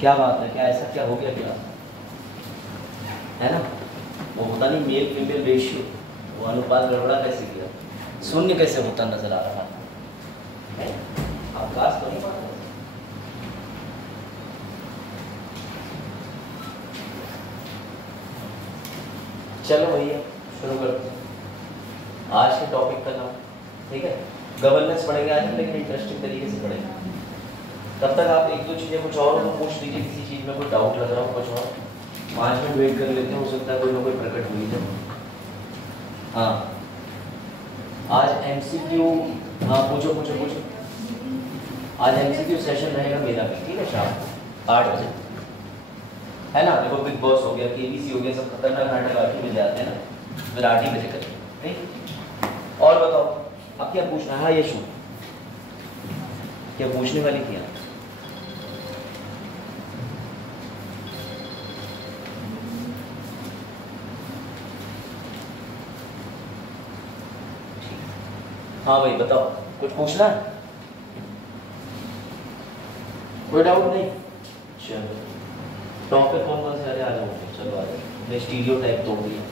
क्या बात है, क्या ऐसा क्या हो गया क्या है ना, वो होता नहीं मेल फीमेल रेशियो, वो अनुपात गड़बड़ा कैसे किया, शून्य कैसे होता नजर आ रहा है, अवकाश तो नहीं पा रहा। चलो भैया शुरू करते हैं आज के टॉपिक का नाम, ठीक है। गवर्नेंस पढ़ेंगे आज, लेकिन इंटरेस्टिंग तरीके से पढ़ेंगे। तब तक आप एक दो चीज़ें कुछ और को पूछ लीजिए, किसी चीज़ में कोई डाउट लग रहा हो कुछ और। 5 मिनट वेट कर लेते हैं, हो सकता है कोई ना कोई प्रकट हुई जाए। हाँ आज MCQ, हाँ पूछो पूछो पूछो। आज MCQ सेशन रहेगा मेरा भी, ठीक है, शाम 8 बजे, है ना। देखो बिग बॉस हो गया, KBC हो गया, सब खतरनाक नाटक आके मिल जाते हैं ना, फिर 8 ही बजे करें, ठीक। और बताओ अब क्या पूछना है। हाँ यशु, क्या पूछने वाली थी आप? हाँ भाई बताओ, कुछ पूछना है? कोई डाउट नहीं? चलो टॉपिक कौन कौन से आ जाओ, चलो आ जाओ, मैं स्टीरियोटाइप तोड़ दिया,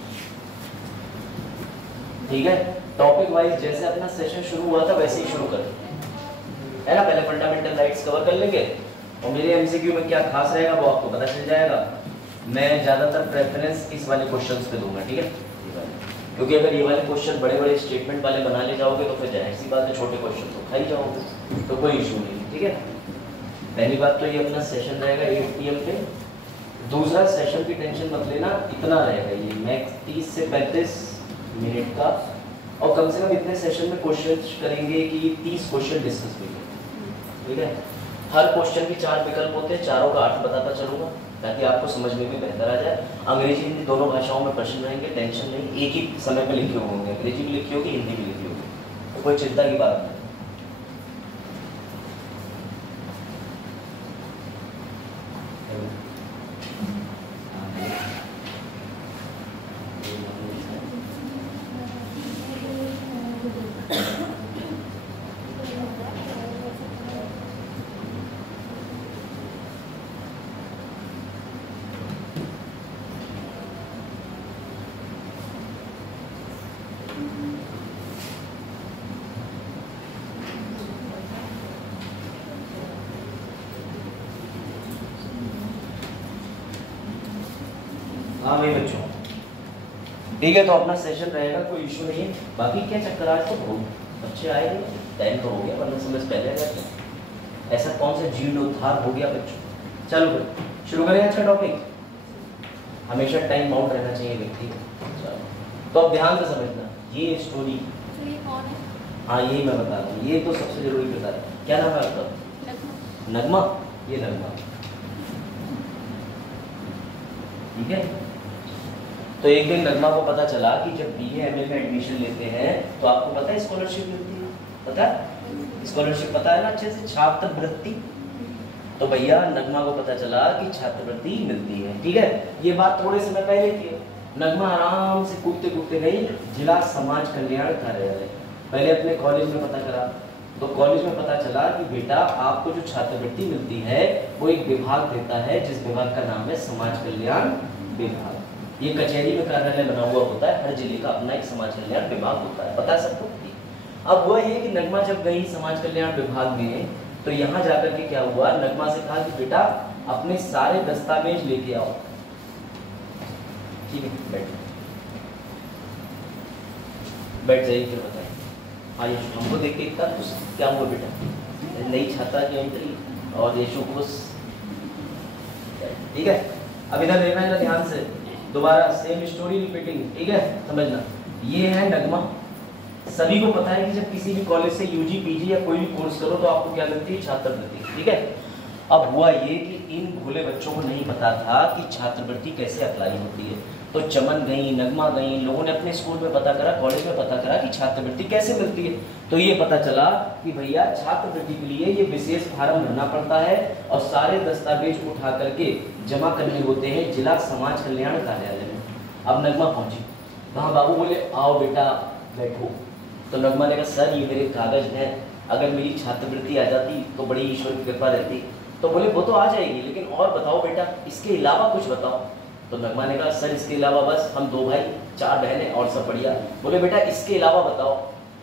ठीक है। टॉपिक वाइज जैसे अपना सेशन शुरू हुआ था वैसे ही शुरू करें, है ना। पहले फंडामेंटल राइट्स कवर कर लेंगे, और मेरे MCQ में क्या खास रहेगा वो आपको पता चल जाएगा। मैं ज़्यादातर प्रेफरेंस इस वाले क्वेश्चंस पे दूंगा, ठीक है, क्योंकि अगर ये वाले क्वेश्चन बड़े बड़े स्टेटमेंट वाले बना ले जाओगे तो फिर जाहिर सी बात है छोटे क्वेश्चन तो खा ही जाओगे, तो कोई इशू नहीं, ठीक है। पहली बात तो ये अपना सेशन रहेगा 8 PM पे। दूसरा, सेशन की टेंशन मत लेना, इतना रहेगा ये मैक्स 30 से 35 मिनट का, और कम से कम इतने सेशन में कोशिश करेंगे कि 30 क्वेश्चन डिस्कस करेंगे, ठीक है। हर क्वेश्चन के 4 विकल्प होते हैं, चारों का अर्थ बताता चलूँगा ताकि आपको समझ में भी बेहतर आ जाए। अंग्रेजी हिंदी दोनों भाषाओं में प्रश्न रहेंगे, टेंशन नहीं, एक ही समय पे लिखे होंगे, अंग्रेजी भी लिखी होगी हिंदी भी लिखी होगी, तो कोई चिंता की बात नहीं। हाँ भाई बच्चों, ठीक है, तो अपना सेशन रहेगा, कोई इशू नहीं है। बाकी क्या चक्कर, आज तो बहुत बच्चे आए नहीं, टाइम तो हो गया, 15 समय पहले आ गया, ऐसा कौन सा जीर्णोद्धार हो गया बच्चों। चलो फिर शुरू करें आज का टॉपिक। हमेशा टाइम बाउंड रहना चाहिए व्यक्ति को। तो अब ध्यान से समझना ये स्टोरी। हाँ यही मैं बता रहा हूँ, ये तो सबसे जरूरी बता रहा हूँ। क्या नाम है आपका? नगमा। ये नगमा, ठीक है। तो एक दिन नगमा को पता चला कि जब BA MA में एडमिशन लेते हैं तो आपको पता है स्कॉलरशिप मिलती है, पता है स्कॉलरशिप, पता है ना अच्छे से, छात्रवृत्ति। तो भैया नगमा को पता चला कि छात्रवृत्ति मिलती है, ठीक है। ये बात थोड़े समय पहले की है। नगमा आराम से कूदते कूदते गई जिला समाज कल्याण कार्यालय, पहले अपने कॉलेज में पता करा, तो कॉलेज में पता चला कि बेटा आपको जो छात्रवृत्ति मिलती है वो एक विभाग देता है, जिस विभाग का नाम है समाज कल्याण विभाग। ये कचहरी में कार्यालय बना हुआ होता है, हर जिले का अपना एक समाज कल्याण विभाग होता है, पता है सबको। अब वह ये कि नगमा जब गई समाज कल्याण विभाग में, तो यहाँ जाकर के क्या हुआ, नगमा से कहा कि बेटा अपने सारे दस्तावेज लेके आओ, ठीक है, बैठ जाइए, फिर बताइए। हाँ यशु, हमको देख के इतना खुश, क्या हुआ बेटा? नई छात्रा की एंट्री और यशु खुश, ठीक है। अब इधर देखना है ध्यान से, दोबारा सेम स्टोरी रिपीटिंग, ठीक है, समझना। ये है नगमा। सभी को पता है कि जब किसी भी कॉलेज से UG PG या कोई भी कोर्स करो तो आपको क्या मिलती है? छात्रवृत्ति, ठीक है। अब हुआ ये कि इन भोले बच्चों को नहीं पता था कि छात्रवृत्ति कैसे अप्लाई होती है, तो चमन गई, नगमा गई, लोगों ने अपने स्कूल में पता करा, कॉलेज में पता करा कि छात्रवृत्ति कैसे मिलती है। तो ये पता चला कि भैया छात्रवृत्ति के लिए ये विशेष फार्म भरना पड़ता है और सारे दस्तावेज उठा करके जमा करने होते हैं जिला समाज कल्याण कार्यालय में। अब नगमा पहुंची वहाँ, बाबू बोले आओ बेटा बैठो। तो नगमा ने कहा सर ये मेरे कागज हैं, अगर मेरी छात्रवृत्ति आ जाती तो बड़ी ईश्वर की कृपा रहती, तो बोले वो तो आ जाएगी, लेकिन और बताओ बेटा, इसके अलावा कुछ बताओ। तो नगमा ने कहा सर इसके अलावा बस हम 2 भाई 4 बहनें और सब बढ़िया। बोले बेटा इसके अलावा बताओ।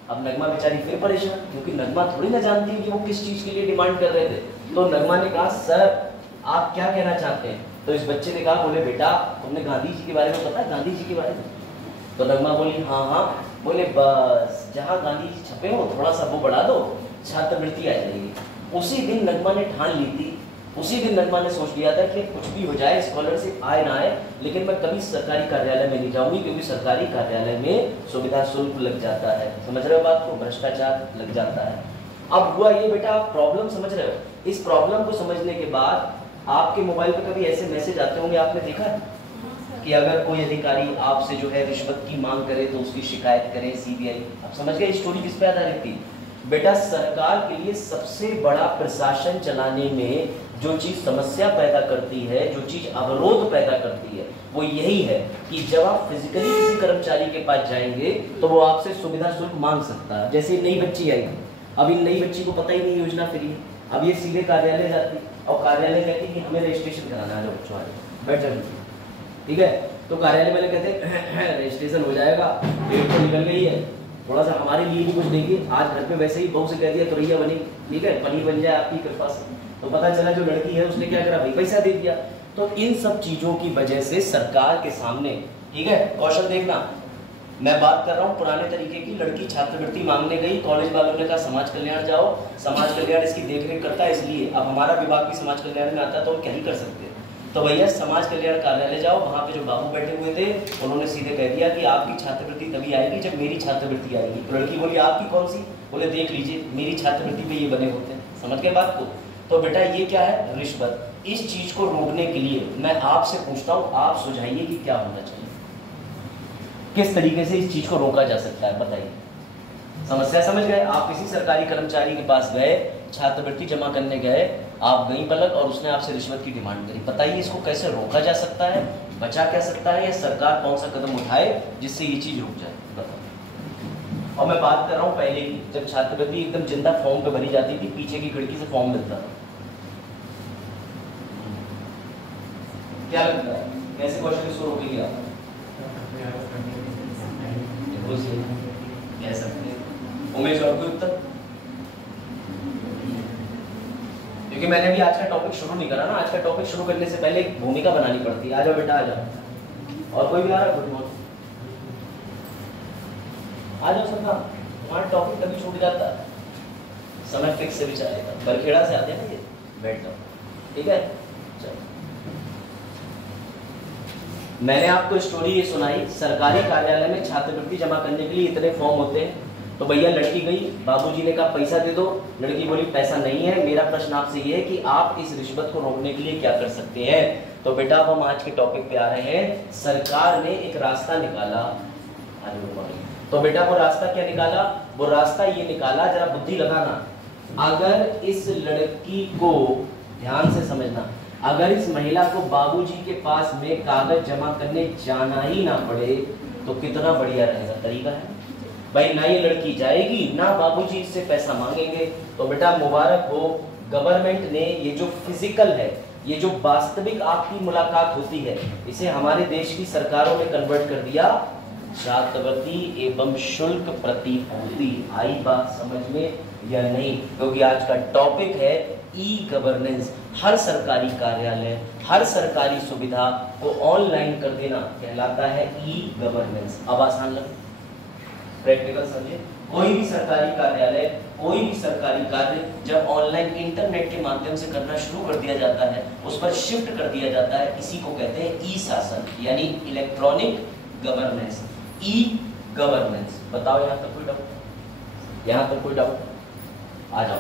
अब नगमा बेचारी फिर परेशान, क्योंकि नगमा थोड़ी ना जानती है कि वो किस चीज के लिए डिमांड कर रहे थे। तो नगमा ने कहा सर आप क्या कहना चाहते हैं? तो इस बच्चे ने कहा, बोले बेटा तुमने गांधी जी के बारे में पता है, गांधी जी के बारे में? तो नगमा बोली हाँ हाँ। बोले बस जहाँ गांधी जी छपे हो थोड़ा सा वो बढ़ा दो, छात्रवृत्ति आ जाएगी। उसी दिन नगमा ने ठान ली थी, उसी दिन नगमा ने सोच लिया था कि कुछ भी हो जाए, स्कॉलरशिप आए ना आए, लेकिन मैं कभी सरकारी कार्यालय में नहीं जाऊंगी, क्योंकि सरकारी कार्यालय में सुविधा शुल्क लग जाता है। समझ रहे हो बात को? भ्रष्टाचार लग जाता है। अब हुआ ये बेटा, आप प्रॉब्लम समझ रहे हो? इस प्रॉब्लम को समझने के बाद आपके मोबाइल पर कभी ऐसे मैसेज आते होंगे, आपने देखा है कि अगर कोई अधिकारी आपसे जो है रिश्वत की मांग करे तो उसकी शिकायत करें सीबीआई। आप समझ गए स्टोरी किस पे आधारित थी? बेटा सरकार के लिए सबसे बड़ा प्रशासन चलाने में जो चीज समस्या पैदा करती है, जो चीज अवरोध पैदा करती है, वो यही है कि जब आप फिजिकली किसी कर्मचारी के पास जाएंगे तो वो आपसे सुविधा शुल्क मांग सकता है। जैसे नई बच्ची आई, अब इन नई बच्ची को पता ही नहीं योजना फ्री है, अब ये सीधे कार्यालय जाती और कार्यालय कहती कि हमें रजिस्ट्रेशन कराना है, बच्चों आ बैठ जाए, ठीक है। तो कार्यालय वाले कहते रजिस्ट्रेशन हो जाएगा, डेट तो निकल गई है, थोड़ा सा हमारे लिए भी कुछ देखिए, आज घर पे वैसे ही बहू से कह दिया तुरैया बनी, ठीक है, पनीर बन जाए आपकी कृपा से। तो पता चला जो लड़की है उसने क्या करा भाई, पैसा दे दिया। तो इन सब चीजों की वजह से सरकार के सामने, ठीक है, कौशल देखना, मैं बात कर रहा हूँ पुराने तरीके की, लड़की छात्रवृत्ति मांगने गई, कॉलेज वालों ने कहा समाज कल्याण जाओ, समाज कल्याण इसकी देखरेख करता है, इसलिए अब हमारा विभाग भी समाज कल्याण में आता है तो हम क्या ही कर सकते हैं। तो भैया समाज कल्याण कार्यालय जाओ, वहाँ पे जो बाबू बैठे हुए थे उन्होंने सीधे कह दिया कि आपकी छात्रवृत्ति तभी आएगी जब मेरी छात्रवृत्ति आएगी। तो लड़की बोली आपकी कौन सी? बोले देख लीजिए मेरी छात्रवृत्ति पे ये बने होते हैं। समझ गए बात को? तो बेटा ये क्या है? रिश्वत। इस चीज को रोकने के लिए मैं आपसे पूछता हूँ, आप सुझाइए कि क्या होना चाहिए, किस तरीके से इस चीज को रोका जा सकता है, बताइए। समस्या समझ गए? आप किसी सरकारी कर्मचारी के पास गए, छात्रवृत्ति जमा करने गए, आप गई पलक और उसने आपसे रिश्वत की डिमांड करी, बताइए इसको कैसे रोका जा सकता है, बचा क्या सकता है, या सरकार कौन सा कदम उठाए जिससे ये चीज रुक जाए, बताओ। और मैं बात कर रहा हूँ पहले की, जब छात्रवृत्ति एकदम जिंदा फॉर्म पे भरी जाती थी, पीछे की खिड़की से फॉर्म मिलता था। क्या लगता है कैसे क्वेश्चन इसको रोकेंगे आप? कह सकते हैं उमेश और कोई उत्तर? क्योंकि मैंने अभी आज का टॉपिक शुरू नहीं करा ना, आज का टॉपिक शुरू करने से पहले एक भूमिका बनानी पड़ती है। आ जाओ बेटा आ जाओ, और कोई भी आ रहा है? गुड मॉर्निंग, आ जाओ सब ना, हमारा टॉपिक कभी छूट जाता है, समय फिक्स से भी चलेगा, बरखेड़ा से आते हैं ना ये, बैठ जाओ, ठीक है। चलो मैंने आपको स्टोरी ये सुनाई, सरकारी कार्यालय में छात्रवृत्ति जमा करने के लिए इतने फॉर्म होते हैं। तो भैया लड़की गई, बाबूजी ने कहा पैसा दे दो, लड़की बोली पैसा नहीं है। मेरा प्रश्न आपसे ये है कि आप इस रिश्वत को रोकने के लिए क्या कर सकते हैं? तो बेटा अब हम आज के टॉपिक पे आ रहे हैं। सरकार ने एक रास्ता निकाला। तो बेटा वो रास्ता क्या निकाला? वो रास्ता ये निकाला, जरा बुद्धि लगाना, अगर इस लड़की को ध्यान से समझना, अगर इस महिला को बाबूजी के पास में कागज जमा करने जाना ही ना पड़े तो कितना बढ़िया रहेगा। तरीका है भाई, ना ये लड़की जाएगी ना बाबूजी इससे पैसा मांगेंगे। तो बेटा मुबारक हो, गवर्नमेंट ने ये जो फिजिकल है, ये जो वास्तविक आपकी मुलाकात होती है, इसे हमारे देश की सरकारों ने कन्वर्ट कर दिया छात्रवृत्ति एवं शुल्क प्रतिपूर्ति। आई बात समझ में या नहीं? क्योंकि आज का टॉपिक है ई गवर्नेंस। हर सरकारी कार्यालय, हर सरकारी सुविधा को ऑनलाइन कर देना कहलाता है ई गवर्नेंस। अब आसान लगे, प्रैक्टिकल समझिए। कोई भी सरकारी कार्यालय, कोई भी सरकारी कार्य जब ऑनलाइन इंटरनेट के माध्यम से करना शुरू कर दिया जाता है, उस पर शिफ्ट कर दिया जाता है, इसी को कहते हैं ई शासन, यानी इलेक्ट्रॉनिक गवर्नेंस, ई गवर्नेंस। बताओ यहाँ तक कोई डाउट? यहाँ तक कोई डाउट? आ जाओ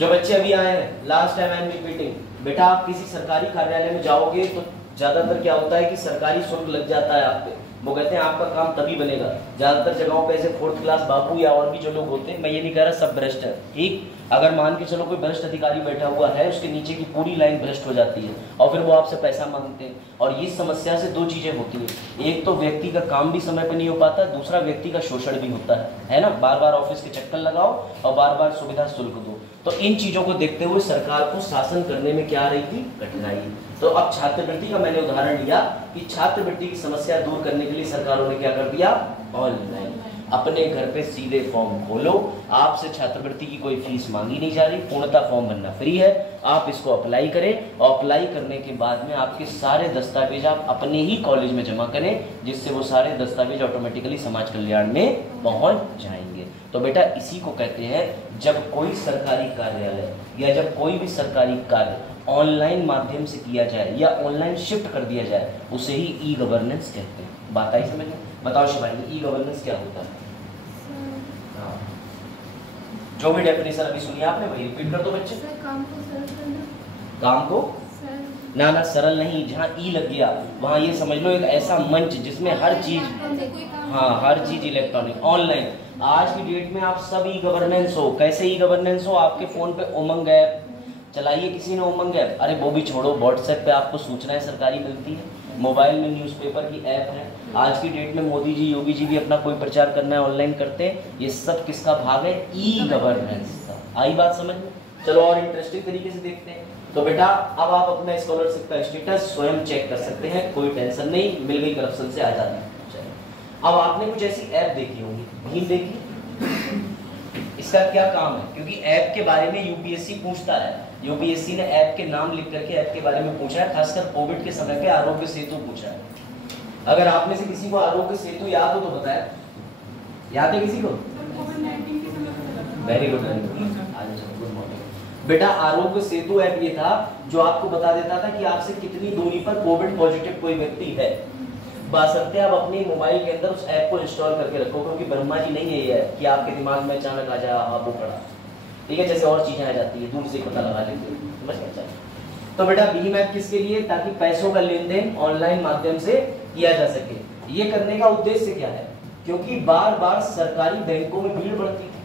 जो बच्चे अभी आए हैं, last time I am repeating, बेटा आप किसी सरकारी कार्यालय में जाओगे तो ज्यादातर क्या होता है कि सरकारी शुल्क लग जाता है आप पे। वो कहते हैं आपका काम तभी बनेगा। ज्यादातर जगहों पे ऐसे 4th क्लास बाबू या और भी जो लोग होते हैं, मैं ये नहीं कह रहा सब भ्रष्ट है, ठीक, अगर मान के चलो कोई भ्रष्ट अधिकारी बैठा हुआ है, उसके नीचे की पूरी लाइन भ्रष्ट हो जाती है और फिर वो आपसे पैसा मांगते हैं। और इस समस्या से दो चीजें होती है, एक तो व्यक्ति का काम भी समय पर नहीं हो पाता, दूसरा व्यक्ति का शोषण भी होता है ना। बार बार ऑफिस के चक्कर लगाओ और बार बार सुविधा शुल्क दो। तो इन चीजों को देखते हुए सरकार को शासन करने में क्या आ रही थी, कठिनाई। तो अब छात्रवृत्ति का मैंने उदाहरण लिया कि छात्रवृत्ति की समस्या दूर करने के लिए सरकारों ने क्या कर दिया, ऑनलाइन। अपने घर पे सीधे फॉर्म खोलो, आपसे छात्रवृत्ति की कोई फीस मांगी नहीं जा रही, पूर्णतः फॉर्म भरना फ्री है, आप इसको अप्लाई करें और अप्लाई करने के बाद में आपके सारे दस्तावेज आप अपने ही कॉलेज में जमा करें, जिससे वो सारे दस्तावेज ऑटोमेटिकली समाज कल्याण में पहुंच जाएंगे। तो बेटा इसी को कहते हैं जब कोई सरकारी कार्यालय या जब कोई भी सरकारी कार्य ऑनलाइन माध्यम से किया जाए या ऑनलाइन शिफ्ट कर दिया जाए, उसे ही ई गवर्नेंस कहते हैं। बात आई समझ में? बताओ शिवानी, ई गवर्नेंस क्या होता है? जो भी डेफिनेशन अभी सुनी आपने वही रिपीट कर दो बच्चे। काम को सरल करना। काम को ना सरल नहीं, जहाँ ई लग गया वहाँ ये समझ लो एक ऐसा मंच जिसमें हर चीज, हाँ हर चीज इलेक्ट्रॉनिक ऑनलाइन। आज की डेट में आप सब ई गवर्नेंस हो। कैसे ई गवर्नेंस हो? आपके फोन पे उमंग ऐप चलाइए, किसी ने उमंग ऐप, अरे वो भी छोड़ो, व्हाट्सएप पे आपको सूचनाएं सरकारी मिलती है, मोबाइल में न्यूज़पेपर की ऐप है। आज की डेट में मोदी जी योगी जी भी अपना कोई प्रचार करना है ऑनलाइन करते हैं। ये सब किसका भाग है? ई गवर्नेंस का। आई बात समझ में? चलो और इंटरेस्टिंग तरीके से देखते हैं। तो बेटा अब आप अपना स्कॉलरशिप का स्टेटस स्वयं चेक कर सकते हैं, कोई टेंशन नहीं, मिल गई करप्शन से आजादी। अब आपने कुछ ऐसी ऐप देखी होंगी, भीम देखी, इसका क्या काम है? क्योंकि ऐप के बारे में यूपीएससी पूछता है, यूपीएससी ने ऐप के नाम लिख करके ऐप के बारे में पूछा है, खासकर कोविड के समय पे आरोग्य सेतु पूछा है। अगर आप में से किसी को आरोग्य सेतु याद हो तो बताएं, याद है किसी को? वेरी गुड, गुड मॉर्निंग बेटा। आरोग्य सेतु ऐप ये था जो आपको बता देता था कि आपसे कितनी दूरी पर कोविड पॉजिटिव कोई व्यक्ति है। बशर्ते आप अपने मोबाइल के अंदर उस ऐप को इंस्टॉल करके रखो, क्योंकि ब्रह्मा जी नहीं है ये ऐप कि आपके दिमाग में अचानक आ जाए आपको पड़ा, ठीक है, जैसे और चीजें आ जाती है दूर से पता लगा लेते हैं, समझ गए? तो बेटा भीम ऐप किसके लिए? ताकि पैसों का लेन देन ऑनलाइन माध्यम से किया जा सके। ये करने का उद्देश्य क्या है? क्योंकि बार बार सरकारी बैंकों में भीड़ बढ़ती थी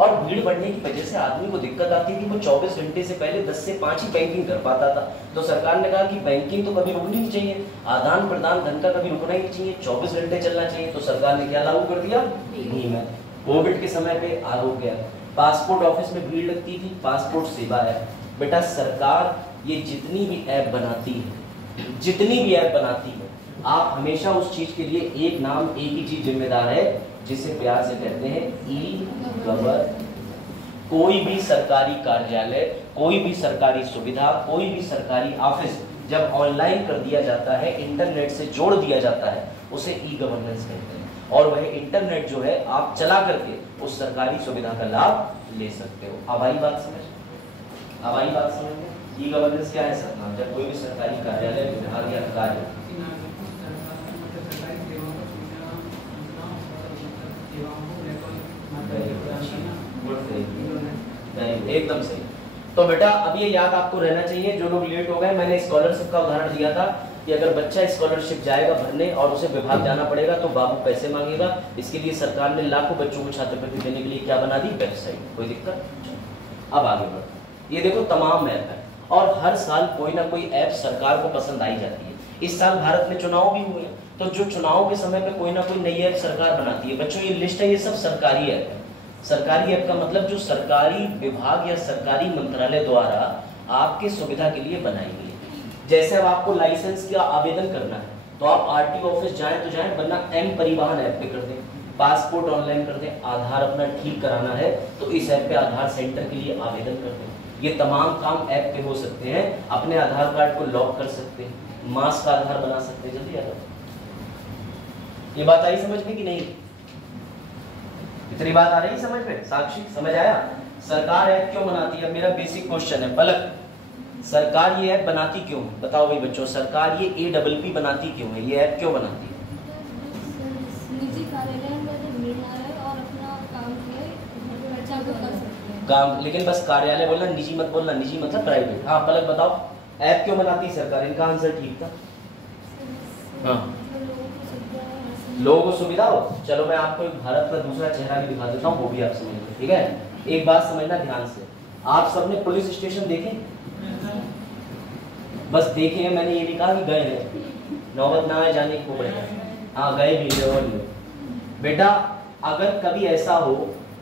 और भीड़ बढ़ने की वजह से आदमी को दिक्कत आती थी, वो 24 घंटे से पहले 10 से 5 ही बैंकिंग कर पाता था। तो सरकार ने कहा कि बैंकिंग तो कभी रुकनी नहीं चाहिए, आदान प्रदान धन का कभी रुकना ही नहीं चाहिए, 24 घंटे चलना चाहिए। तो सरकार ने क्या लागू कर दिया? भीम ऐप। कोविड के समय पे आरोग्य, पासपोर्ट ऑफिस में भीड़ लगती थी, पासपोर्ट सेवा ऐप। बेटा सरकार ये जितनी भी ऐप बनाती है, जितनी भी ऐप बनाती है, आप हमेशा उस चीज के लिए एक नाम, एक ही चीज जिम्मेदार है, जिसे प्यार से कहते हैं ई गवर्नेंस। कोई भी सरकारी कार्यालय, कोई भी सरकारी सुविधा, कोई भी सरकारी ऑफिस जब ऑनलाइन कर दिया जाता है, इंटरनेट से जोड़ दिया जाता है, उसे ई गवर्नेंस कहते हैं। और वह इंटरनेट जो है आप चला करके उस सरकारी सुविधा का लाभ ले सकते हो। अब आई बात समझ? अब आई बात समझ में? ई गवर्नेंस क्या है सर? जब कोई भी सरकारी कार्यालय, विभाग या कार्य एकदम सही। तो बेटा अब ये याद आपको रहना चाहिए, जो लोग लेट हो गए, मैंने स्कॉलरशिप का उदाहरण दिया था कि अगर बच्चा स्कॉलरशिप जाएगा भरने और उसे विभाग जाना पड़ेगा तो बाबू पैसे मांगेगा। इसके लिए सरकार ने लाखों बच्चों को छात्रवृत्ति देने के लिए क्या बना दी? वेबसाइट। कोई दिक्कत? अब आगे बढ़ो। ये देखो तमाम ऐप है और हर साल कोई ना कोई ऐप सरकार को पसंद आई जाती है। इस साल भारत में चुनाव भी हुए, तो जो चुनाव के समय पे कोई ना कोई नई ऐप सरकार बनाती है। बच्चों ये लिस्ट है, ये सब सरकारी ऐप है। सरकारी ऐप का मतलब जो सरकारी विभाग या सरकारी मंत्रालय द्वारा आपकी सुविधा के लिए बनाई गई है। जैसे अब आपको लाइसेंस का आवेदन करना है तो आप आरटीओ ऑफिस जाएं तो जाएं, वरना एम परिवहन ऐप पे कर दें, पासपोर्ट ऑनलाइन कर दें, आधार अपना ठीक कराना है तो इस ऐप पे आधार सेंटर के लिए आवेदन कर दें। ये तमाम काम ऐप पे हो सकते हैं। अपने आधार कार्ड को लॉक कर सकते हैं, मास्क का आधार बना सकते हैं। जल्दी आ जाओ। ये बात आई समझ में कि नहीं? इतनी बात आ रही समझ में? साक्षी समझ आया? सरकार ऐप क्यों बनाती है? मेरा बेसिक क्वेश्चन है पलक, सरकार ये ऐप बनाती क्यों? बताओ भाई बच्चों, सरकार ये APP बनाती क्यों है? ये ऐप क्यों बनाती है? निजी कार्यालय में भीड़ ना रहे और अपना काम के खर्चा को कर सकते हैं। काम, लेकिन बस कार्यालय बोलना, निजी मत बोलना। निजी मतलब प्राइवेट। हाँ पलक बताओ, ऐप क्यों बनाती है सरकार? इनका आंसर ठीक था। हाँ, लोगों को सुविधा हो। चलो मैं आपको एक भारत का दूसरा चेहरा भी दिखा देता हूँ, वो भी आप समझ लो, ठीक है? एक बात समझना ध्यान से, आप सबने पुलिस स्टेशन देखे? बस देखे हैं, मैंने ये नहीं कहा कि गए हैं, नौबत ना आए जाने को पड़े, हाँ गए भी है। और बेटा अगर कभी ऐसा हो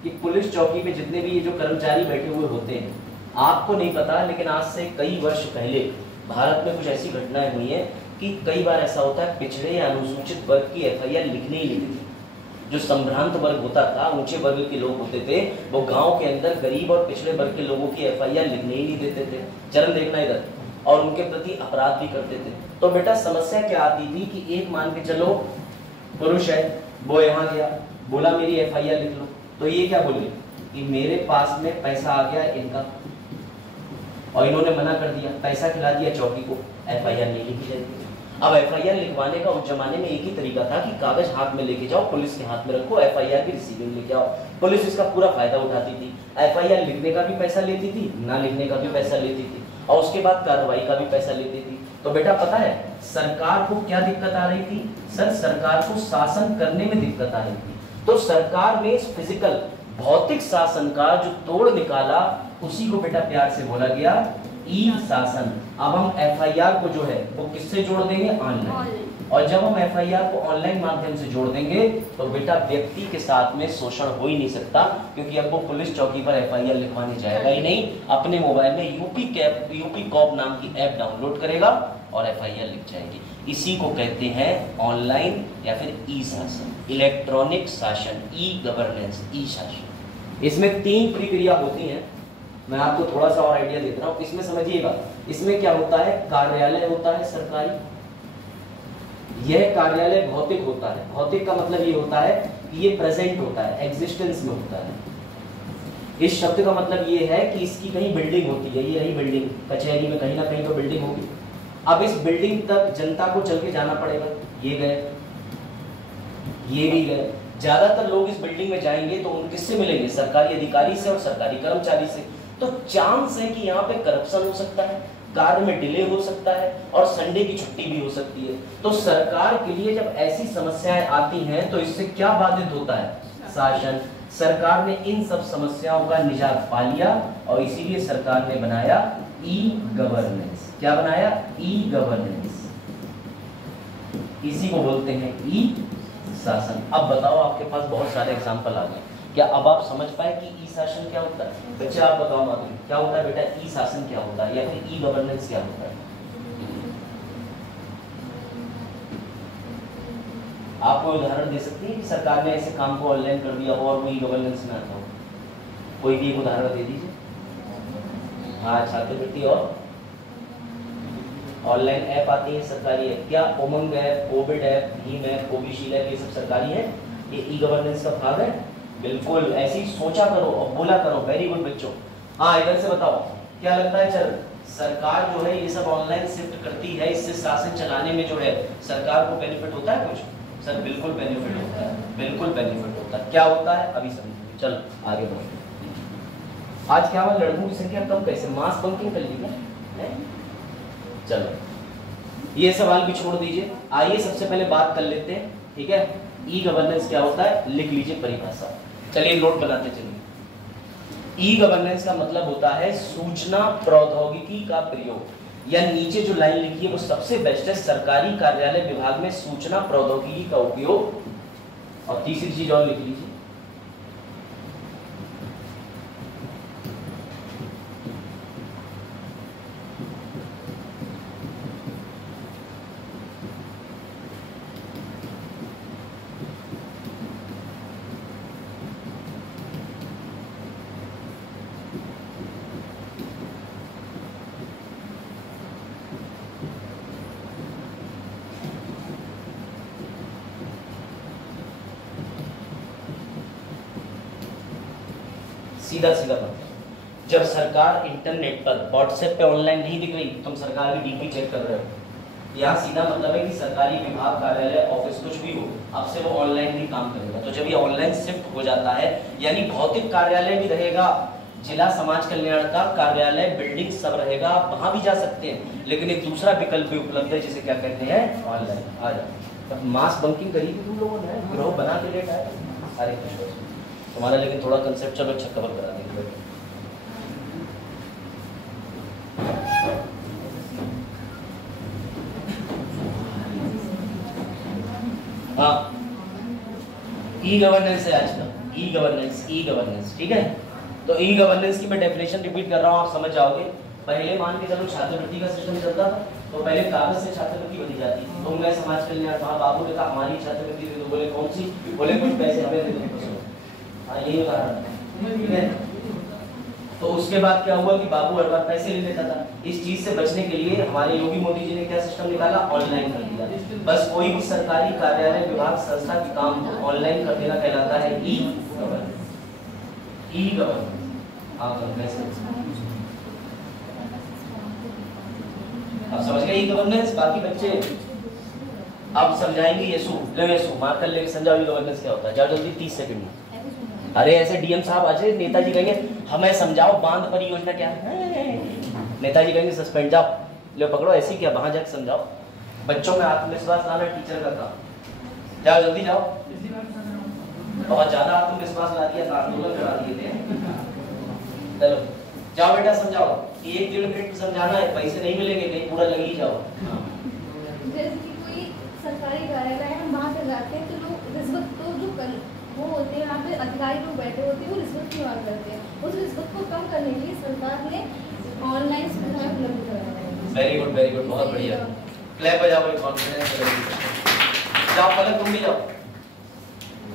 कि पुलिस चौकी पे जितने भी ये जो कर्मचारी बैठे हुए होते हैं, आपको नहीं पता लेकिन आज से कई वर्ष पहले भारत में कुछ ऐसी घटनाएं हुई हैं कि कई बार ऐसा होता है पिछड़े या अनुसूचित वर्ग की एफआईआर लिखने ही नहीं देती। जो संभ्रांत वर्ग होता था, ऊंचे वर्ग के लोग होते थे, वो गांव के अंदर गरीब और पिछड़े वर्ग के लोगों की एफआईआर लिखने ही नहीं देते थे। चरण देखना इधर, और उनके प्रति अपराध भी करते थे। तो बेटा समस्या क्या आती थी कि एक मान के चलो पुरुष है, वो यहाँ गया, बोला मेरी एफआईआर लिख लो, तो ये क्या बोले कि मेरे पास में पैसा आ गया इनका, और इन्होंने मना कर दिया, पैसा खिला दिया चौकी को, एफआईआर नहीं लिखी जाएगी। अब एफआईआर लिखवाने का उस जमाने में एक ही तरीका था कि कागज हाथ में लेके जाओ, पुलिस के हाथ में रखो, एफआईआर की रिसीविंग लेके आओ। पुलिस इसका पूरा फायदा उठाती थी, एफआईआर लिखने का भी पैसा लेती थी, ना लिखने का भी पैसा लेती थी, और उसके बाद कार्रवाई का भी पैसा लेती थी। तो बेटा पता है सरकार को क्या दिक्कत आ रही थी? सर सरकार को शासन करने में दिक्कत आ रही थी। तो सरकार ने इस फिजिकल भौतिक शासन का जो तोड़ निकाला, उसी को बेटा प्यार से बोला गया ई शासन। अब हम एफआईआर को जो है वो किससे जोड़ देंगे? ऑनलाइन। और जब हम एफआईआर को ऑनलाइन माध्यम से जोड़ देंगे तो बेटा व्यक्ति के साथ में शोषण हो ही नहीं सकता, क्योंकि अब वो पुलिस चौकी पर एफआईआर लिखवाने जाएगा ही नहीं, अपने मोबाइल में यूपी कॉप नाम की ऐप डाउनलोड करेगा और एफआईआर लिख जाएगी। इसी को कहते हैं ऑनलाइन या फिर ई शासन, इलेक्ट्रॉनिक शासन, ई गवर्नेंस, ई शासन। इसमें 3 प्रक्रिया होती हैं, मैं आपको थोड़ा सा और आइडिया देता हूं। इसमें समझिएगा, इसमें क्या होता है? कार्यालय होता है सरकारी, यह कार्यालय भौतिक होता है। भौतिक का मतलब ये होता है कि ये प्रेजेंट होता है, एग्जिस्टेंस में होता है। इस शब्द का मतलब ये है कि इसकी कहीं बिल्डिंग होती है, ये रही बिल्डिंग, कचहरी में कहीं ना कहीं तो बिल्डिंग होगी। अब इस बिल्डिंग तक जनता को चल के जाना पड़ेगा, ये गए, ये भी गए। ज्यादातर लोग इस बिल्डिंग में जाएंगे तो उन किससे मिलेंगे? सरकारी अधिकारी से और सरकारी कर्मचारी से। तो चांस है कि यहाँ पे करप्शन हो सकता है, कार्य में डिले हो सकता है, और संडे की छुट्टी भी हो सकती है। तो सरकार के लिए जब ऐसी समस्याएं आती हैं तो इससे क्या बाधित होता है? शासन। सरकार ने इन सब समस्याओं का निजात पा लिया और इसीलिए सरकार ने बनाया ई गवर्नेंस। क्या बनाया? E governance. इसी को बोलते हैं ई शासन। अब बताओ, आपके पास बहुत सारे एग्जाम्पल आ गए, क्या अब आप समझ पाए कि ई शासन क्या होता है? बच्चे आप बताओ माधुरी, क्या होता है बेटा? ई शासन क्या होता है या फिर ई गवर्नेंस क्या होता है? आप कोई उदाहरण दे सकती है कि सरकार ने ऐसे काम को ऑनलाइन कर दिया हो और वो ई गवर्नेंस में आता हो? कोई भी एक उदाहरण दे दीजिए। हाँ छात्रवृत्ति और ऑनलाइन ऐप आती है सरकारी ऐप। क्या उमंग ऐप, कोविड ऐप, भीम ऐप, कोविशील्ड ऐप, ये सब सरकारी है? ये ई गवर्नेंस का भाग है? बिल्कुल। ऐसे ही सोचा करो और बोला करो। वेरी गुड बच्चों। हाँ इधर से बताओ, क्या लगता है? चल सरकार जो है ये सब ऑनलाइन शिफ्ट करती है, इससे शासन चलाने में जो है सरकार को बेनिफिट होता है कुछ? सर बिल्कुल बेनिफिट होता है, बिल्कुल बेनिफिट होता है। क्या होता है अभी समझिए। चलो आगे बढ़ो। आज क्या हुआ? लड़कों की संख्या कम कैसे? मास बंकिंग कर ली क्या? चलो ये सवाल भी छोड़ दीजिए। आइए सबसे पहले बात कर लेते हैं, ठीक है? ई गवर्नेंस क्या होता है? लिख लीजिए परिभाषा। चलिए नोट बनाते चलिए। ई गवर्नेंस का मतलब होता है सूचना प्रौद्योगिकी का प्रयोग, या नीचे जो लाइन लिखी है वो सबसे बेस्ट है, सरकारी कार्यालय विभाग में सूचना प्रौद्योगिकी का उपयोग। और तीसरी चीज और लिख लीजिए, सीधा सीधा मतलब जब सरकार इंटरनेट पर व्हाट्सएप पे ऑनलाइन नहीं दिख रही, तुम सरकार की डीपी चेक कर रहे हो, यहाँ सीधा मतलब है कि सरकारी विभाग, कार्यालय, ऑफिस कुछ भी हो, अब से वो ऑनलाइन ही काम करेगा। तो जब ये ऑनलाइन शिफ्ट हो जाता है, यानी भौतिक कार्यालय भी रहेगा, जिला समाज कल्याण का कार्यालय, बिल्डिंग सब रहेगा, आप वहां भी जा सकते हैं, लेकिन एक दूसरा विकल्प भी उपलब्ध है जिसे क्या कहते हैं? ऑनलाइन। आ जाओ। मास बंकिंग करी थी तुम लोगों ने, ग्रोह बना के लेट आए। अरे तुम्हारा लेकिन थोड़ा कंसेप्ट चलो अच्छा कवर करा देंगे। हाँ, ई गवर्नेंस है आज का, ई गवर्नेंस, ठीक है। तो ई गवर्नेंस की मैं डेफिनेशन रिपीट कर रहा हूँ, आप समझ जाओगे। पहले मान के चलो छात्रवृत्ति का सिस्टम चलता था, तो पहले कागज से छात्रवृत्ति बनी जाती, तो मैं समाज कल्याण वहाँ बाबू ने कहा हमारी छात्रवृत्ति दे दो, बोले कौन सी, बोले कुछ पैसे हमें दे दो। हाँ, यही उदाहरण है, ठीक है। तो उसके बाद क्या हुआ कि बाबू हर बार पैसे ले लेता था। इस चीज से बचने के लिए हमारे योगी मोदी जी ने क्या सिस्टम निकाला, ऑनलाइन कर दिया। बस कोई भी सरकारी कार्यालय, विभाग, संस्था के काम को ऑनलाइन कर देना कहलाता है ई गवर्नेंस। ई गवर्नेंस आप समझ गए ई गवर्नेंस। बाकी बच्चे अब समझाएंगे। यीशु मार कर लेके समझाओ ई गवर्नेंस क्या होता है। जाओ जल्दी 30 सेकंड में। अरे ऐसे डीएम साहब आ जाए, नेताजी कहेंगे हमें समझाओ बांध परियोजना क्या है, नेताजी कहेंगे सस्पेंड, जाओ ले पकड़ो, ऐसी क्या वहां जाकर समझाओ। बच्चों में आत्मविश्वास लाना टीचर का काम। जाओ जल्दी जाओ, बहुत ज्यादा आत्मविश्वास ला दिया, आंदोलन करा दिए थे। चलो जाओ बेटा समझाओ, 1-1.5 मिनट समझाना है, पैसे नहीं मिलेंगे, नहीं पूरा लग ही जाओ। जैसे कि कोई सरकारी कार्यालय है, हम वहाँ पे जाते हैं तो लोग रिश्वत तो जो वो होते हैं, वहाँ पे अधिकारी लोग बैठे होते हैं, वो रिश्वत की मांग करते हैं। उस रिश्वत को कम करने के लिए सरकार ने ऑनलाइन सुविधाएं उपलब्ध कराई है। वेरी गुड, बहुत बढ़िया। क्लैप बजाओ, कॉन्फिडेंस। जाओ पलक तुम भी जाओ,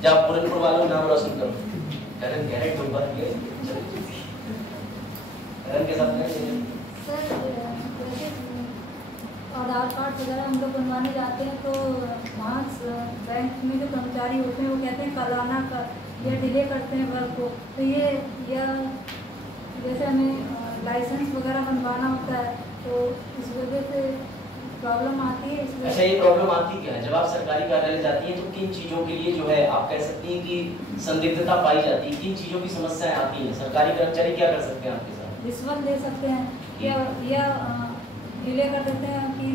जाओ पूरनपुर वालों नाम रोशन करो। करण कह रहे कोई बात नहीं है, करण के साथ नहीं सर। आधार कार्ड वगैरह हम लोग बनवाने जाते हैं तो वहाँ बैंक में जो कर्मचारी होते हैं वो कहते हैं कल आना या डिले करते हैं वर्क को। तो ये या जैसे हमें लाइसेंस वगैरह बनवाना होता है तो इस वजह से प्रॉब्लम आती है। अच्छा, ये प्रॉब्लम आती क्या है? जब आप सरकारी कार्यालय जाती हैं तो किन चीज़ों के लिए जो है आप कह सकती हैं कि संदिग्धता पाई जाती है, किन चीज़ों की समस्याएं आती हैं? सरकारी कर्मचारी क्या कर सकते हैं आपके साथ? रिश्वत ले सकते हैं या डिले कर देते हैं कि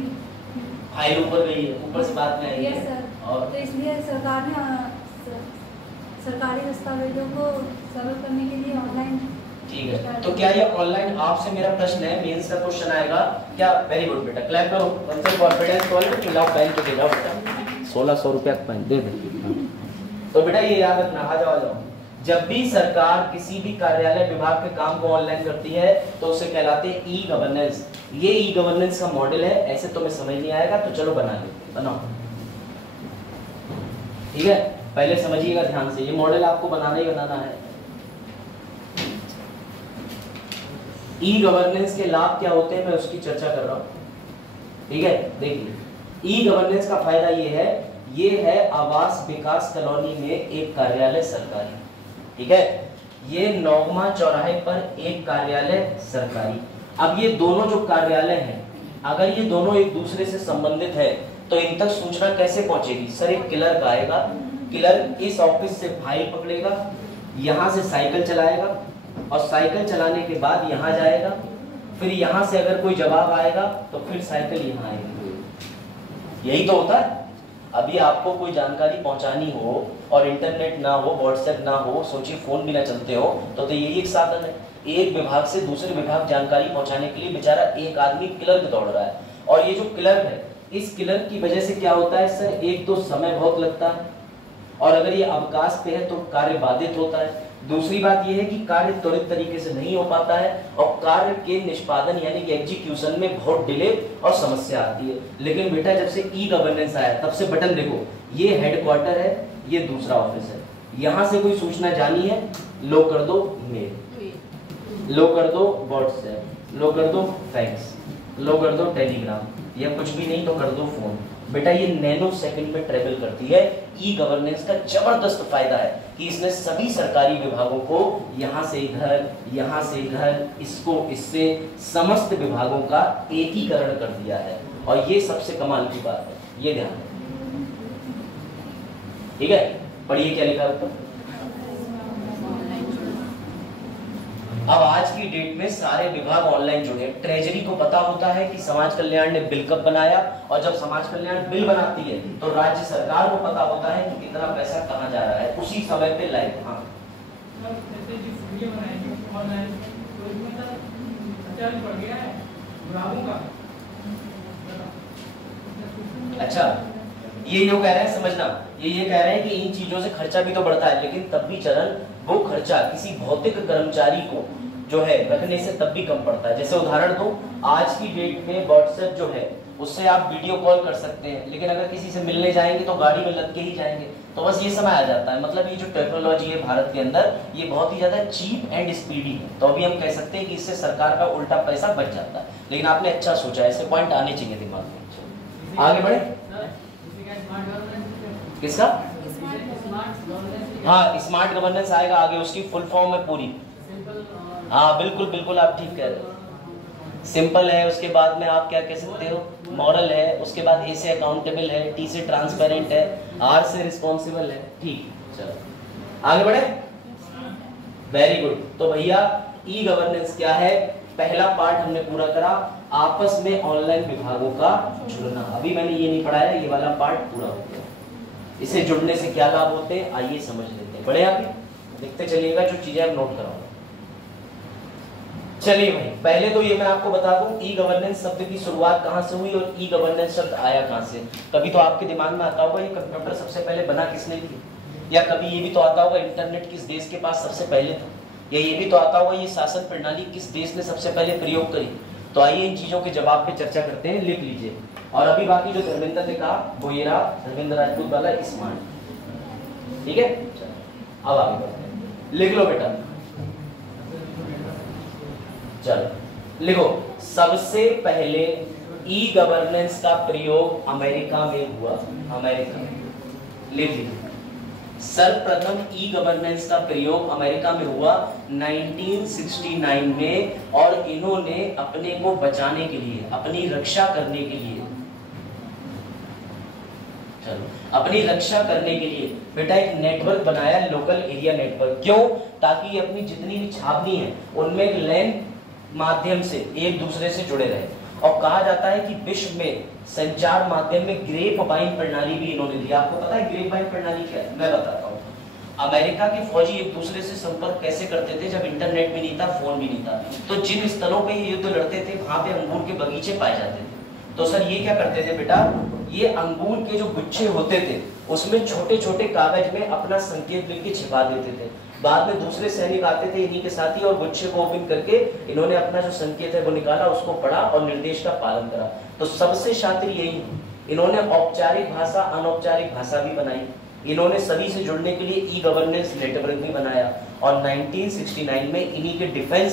फाइल ऊपर गई है, ऊपर से बात में आई है। सर, और तो इसलिए सरकार ने सरकारी दस्तावेजों को सरल करने के लिए ऑनलाइन। ठीक है, तो क्या ये ऑनलाइन, आपसे मेरा प्रश्न है, मेंस का क्वेश्चन आएगा क्या? वेरी गुड बेटा, क्लैप करो। कंसेप्ट कॉन्फिडेंस कॉल मिलाओ, पेन तो दे जाओ बेटा, 1600 रुपया का पेन दे दे। तो बेटा ये याद रखना, आ जाओ। जब भी सरकार किसी भी कार्यालय, विभाग के काम को ऑनलाइन करती है तो उसे कहलाते हैं ई गवर्नेंस। ये ई गवर्नेंस का मॉडल है। ऐसे तो मैं समझ नहीं आएगा तो चलो बना लेते, बनाओ। ठीक है, पहले समझिएगा ध्यान से, ये मॉडल आपको बनाना ही बनाना है। ई गवर्नेंस के लाभ क्या होते हैं मैं उसकी चर्चा कर रहा हूं। ठीक है, देखिए ई गवर्नेंस का फायदा ये है आवास विकास कॉलोनी में एक कार्यालय सरकारी। ठीक है, ये नौगमा चौराहे पर एक कार्यालय सरकारी। अब ये दोनों जो कार्यालय हैं, अगर ये दोनों एक दूसरे से संबंधित है तो इन तक सूचना कैसे पहुंचेगी? सर, एक क्लर्क आएगा, क्लर्क इस ऑफिस से फाइल पकड़ेगा, यहाँ से साइकिल चलाएगा और साइकिल चलाने के बाद यहाँ जाएगा, फिर यहाँ से अगर कोई जवाब आएगा तो फिर साइकिल यहाँ आएगी। यही तो होता है। अभी आपको कोई जानकारी पहुंचानी हो और इंटरनेट ना हो, व्हाट्सएप ना हो, सोचिए फोन भी ना चलते हो, तो यही एक साधन है। एक विभाग से दूसरे विभाग जानकारी पहुंचाने के लिए बेचारा एक आदमी क्लर्क दौड़ रहा है। और ये जो क्लर्क है, इस क्लर्क की वजह से क्या होता है सर? एक तो समय बहुत लगता है, और अगर ये अवकाश पे है तो कार्य बाधित होता है। दूसरी बात यह है कि कार्य त्वरित तरीके से नहीं हो पाता है और कार्य के निष्पादन यानी कि एग्जीक्यूशन में बहुत डिले और समस्या आती है। लेकिन बेटा जब से ई गवर्नेंस आया तब से बटन देखो, ये हेडक्वार्टर है, ये दूसरा ऑफिस है। यहाँ से कोई सूचना जानी है, लो कर दो मेल, लो कर दो व्हाट्सएप, लो कर दो फैक्स, लो कर दो टेलीग्राम, या कुछ भी नहीं तो कर दो फोन। बेटा ये नैनो सेकंड में ट्रेवल करती है। ई गवर्नेंस का जबरदस्त फायदा है कि इसने सभी सरकारी विभागों को यहाँ से इधर, यहाँ से इधर, इसको इससे, समस्त विभागों का एकीकरण कर दिया है। और ये सबसे कमाल की बात है, ये ध्यान। ठीक है, पढ़िए क्या लिखा है। अब आज की डेट में सारे विभाग ऑनलाइन जुड़े। ट्रेजरी को पता होता है कि समाज कल्याण ने बिल कब बनाया, और जब समाज कल्याण बिल बनाती है तो राज्य सरकार को पता होता है कि कितना पैसा कहाँ जा रहा है, उसी समय पे लाइव। हाँ अच्छा, ये कह रहे हैं, समझना, ये कह रहे हैं कि इन चीजों से खर्चा भी तो बढ़ता है, लेकिन तब भी चरण वो खर्चा किसी भौतिक कर्मचारी को जो है रखने से तब भी कम पड़ता है। जैसे उदाहरण दो, आज की डेट में व्हाट्सएप जो है उससे आप वीडियो कॉल कर सकते हैं, लेकिन अगर किसी से मिलने जाएंगे तो गाड़ी में लग के ही जाएंगे। तो बस ये समय आ जाता है। मतलब ये जो टेक्नोलॉजी है भारत के अंदर, ये बहुत ही ज्यादा चीप एंड स्पीडी है। तो अभी हम कह सकते हैं कि इससे सरकार का उल्टा पैसा बच जाता है। लेकिन आपने अच्छा सोचा, ऐसे पॉइंट आने चाहिए दिमाग में। आगे बढ़े। किसका? हाँ, स्मार्ट गवर्नेंस आएगा आगे, उसकी फुल फॉर्म है पूरी। हाँ बिल्कुल बिल्कुल, आप ठीक कह रहे हो। सिंपल है, उसके बाद में आप क्या कह सकते हो, मॉरल है, उसके बाद ए से अकाउंटेबल है, टी से ट्रांसपेरेंट है, आर से रिस्पॉन्सिबल है। ठीक, चलो आगे बढ़े। Very good. तो भैया ई गवर्नेंस क्या है? पहला पार्ट हमने पूरा करा, आपस में ऑनलाइन विभागों का जुड़ना। अभी मैंने ये नहीं पढ़ाया, ये वाला पार्ट पूरा हो गया। इसे जुड़ने से क्या लाभ होते हैं आइए समझ लेते हैं। बड़े आगे देखते चलिएगा जो चीजें आप नोट कराऊंगा। चलिए भाई, पहले तो ये मैं आपको बता दूं, ई गवर्नेंस शब्द की शुरुआत कहां से हुई और ई गवर्नेंस शब्द आया कहां से। कभी तो आपके दिमाग में आता होगा ये कंप्यूटर सबसे पहले बना किसने थी, या कभी ये भी तो आता होगा इंटरनेट किस देश के पास सबसे पहले था, या ये भी तो आता होगा ये शासन प्रणाली किस देश ने सबसे पहले प्रयोग करी। तो आइए इन चीजों के जवाब पे चर्चा करते हैं, लिख लीजिए। और अभी बाकी जो धर्मेंद्र ने कहा वो ये रहा, धर्मेंद्र राजपूत वाला स्मार्ट। ठीक है, अब आगे बढ़ते हैं। लिख लो बेटा, चलो लिखो। सबसे पहले ई गवर्नेंस का प्रयोग अमेरिका में हुआ। अमेरिका में लिख लीजिए। सर्वप्रथम ई गवर्नेंस का प्रयोग अमेरिका में हुआ 1969 में, और इन्होंने अपने को बचाने के लिए, अपनी रक्षा करने के लिए, चलो अपनी रक्षा करने के लिए बेटा एक नेटवर्क बनाया, लोकल एरिया नेटवर्क। क्यों? ताकि अपनी जितनी भी छावनी है उनमें लैंड माध्यम से एक दूसरे से जुड़े रहे। और कहा जाता है कि विश्व में संचार माध्यम में ग्रेप वाइन प्रणाली भी इन्होंने दी। आपको पता है ग्रेप वाइन प्रणाली क्या है? मैं बताता हूँ। अमेरिका के फौजी एक दूसरे से संपर्क कैसे करते थे जब इंटरनेट भी नहीं था, फोन भी नहीं था। तो जिन स्थलों पे ये युद्ध लड़ते थे वहां पे अंगूर के बगीचे पाए जाते थे। तो सर ये क्या करते थे बेटा, ये अंगूर के जो गुच्छे होते थे उसमें छोटे छोटे कागज में अपना संकेत लिख के छिपा देते थे। बाद में दूसरे सैनिक आते थे इन्हीं के साथी, और गुच्छे को ओपन करके इन्होंने अपना जो संकेत है वो निकाला, उसको पढ़ा और निर्देश का पालन करा। तो सबसे शातिर यही है। इन्होंने औपचारिक भाषा, अनौपचारिक भाषा भी बनाई। इन्होंने सभी से जुड़ने के लिए ई गवर्नेंस नेटवर्क भी बनाया। और 1969 में इन्हीं के डिफेंस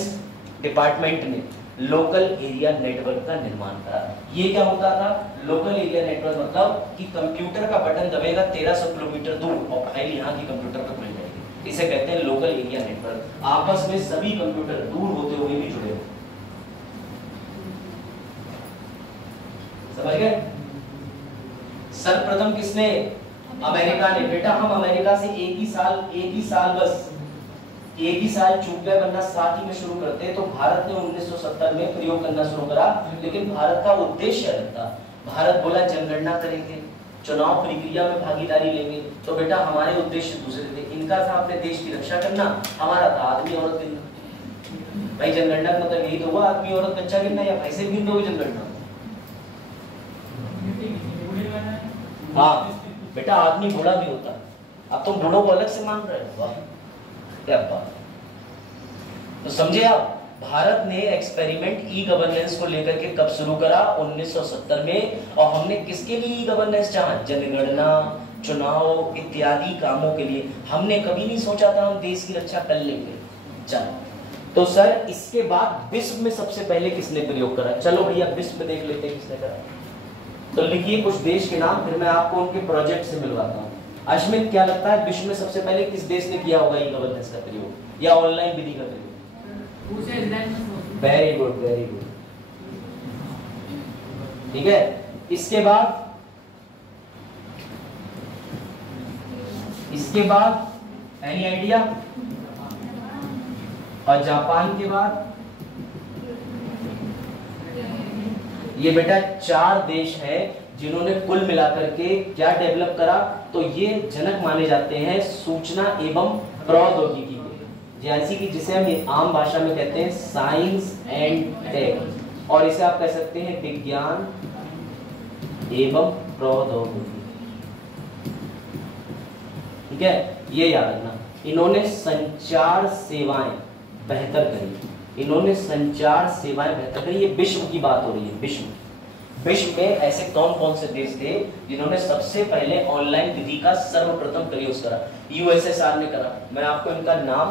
डिपार्टमेंट ने लोकल एरिया नेटवर्क का निर्माण करा। ये क्या होता था? लोकल एरिया नेटवर्क मतलब कि कंप्यूटर का बटन दबेगा 1300 किलोमीटर दूर और फाइल यहाँ की कंप्यूटर पर खुल जाएगी। इसे कहते हैं लोकल एरिया नेटवर्क। आपस में सभी कंप्यूटर दूर होते हुए भी जुड़े हो। समझ गए? सर्वप्रथम किसने? अमेरिका ने। बेटा हम अमेरिका से एक ही साल बस एक ही साल चूक गए, वरना साथ ही में शुरू करते। तो भारत ने 1970 में प्रयोग करना शुरू करा, लेकिन भारत का उद्देश्य अलग था। भारत बोला जनगणना करेंगे, चुनाव प्रक्रिया में भागीदारी लेंगे। तो बेटा हमारे उद्देश्य दूसरे थे। इनका था अपने देश की रक्षा करना, हमारा था आदमी औरत गिनना। भाई जनगणना का मतलब यही तो हुआ, आदमी औरत बच्चा गिनना, या पैसे गिन दोगे जनगणना? हाँ बेटा आदमी बूढ़ा भी होता है। अब तुम बूढ़ों को अलग से मान रहे हो, वाह क्या बात। तो समझे आप, भारत ने एक्सपेरिमेंट ई गवर्नेंस को लेकर के कब शुरू करा? 1970 में। और हमने किसके लिए ई गवर्नेंस चाहा? जनगणना, चुनाव इत्यादि कामों के लिए। हमने कभी नहीं सोचा था हम देश की रक्षा कर लेंगे। चलो तो सर इसके बाद विश्व में सबसे पहले किसने प्रयोग करा? चलो भैया विश्व में देख लेते हैं किसने करा। तो लिखिए कुछ देश के नाम, फिर मैं आपको उनके प्रोजेक्ट से मिलवाता हूँ। अश्मित क्या लगता है विश्व में सबसे पहले किस देश ने किया होगा ई गवर्नेंस का प्रयोग या ऑनलाइन विधि का प्रयोग? Very good very good. ठीक है, इसके बाद एनी आइडिया? और जापान के बाद? ये बेटा 4 देश हैं जिन्होंने कुल मिलाकर के क्या डेवलप करा? तो ये जनक माने जाते हैं सूचना एवं प्रौद्योगिकी के। JRC की जिसे हम आम भाषा में कहते हैं साइंस एंड टेक, और इसे आप कह सकते हैं विज्ञान एवं प्रौद्योगिकी। ठीक है, ये याद रखना। इन्होंने संचार सेवाएं बेहतर करी, इन्होंने संचार सेवाएं बेहतर करी। ये विश्व की बात हो रही है, विश्व में ऐसे कौन कौन से देश थे जिन्होंने सबसे पहले ऑनलाइन विधि का सर्वप्रथम प्रयोग करा? USSR ने करा। मैं आपको इनका नाम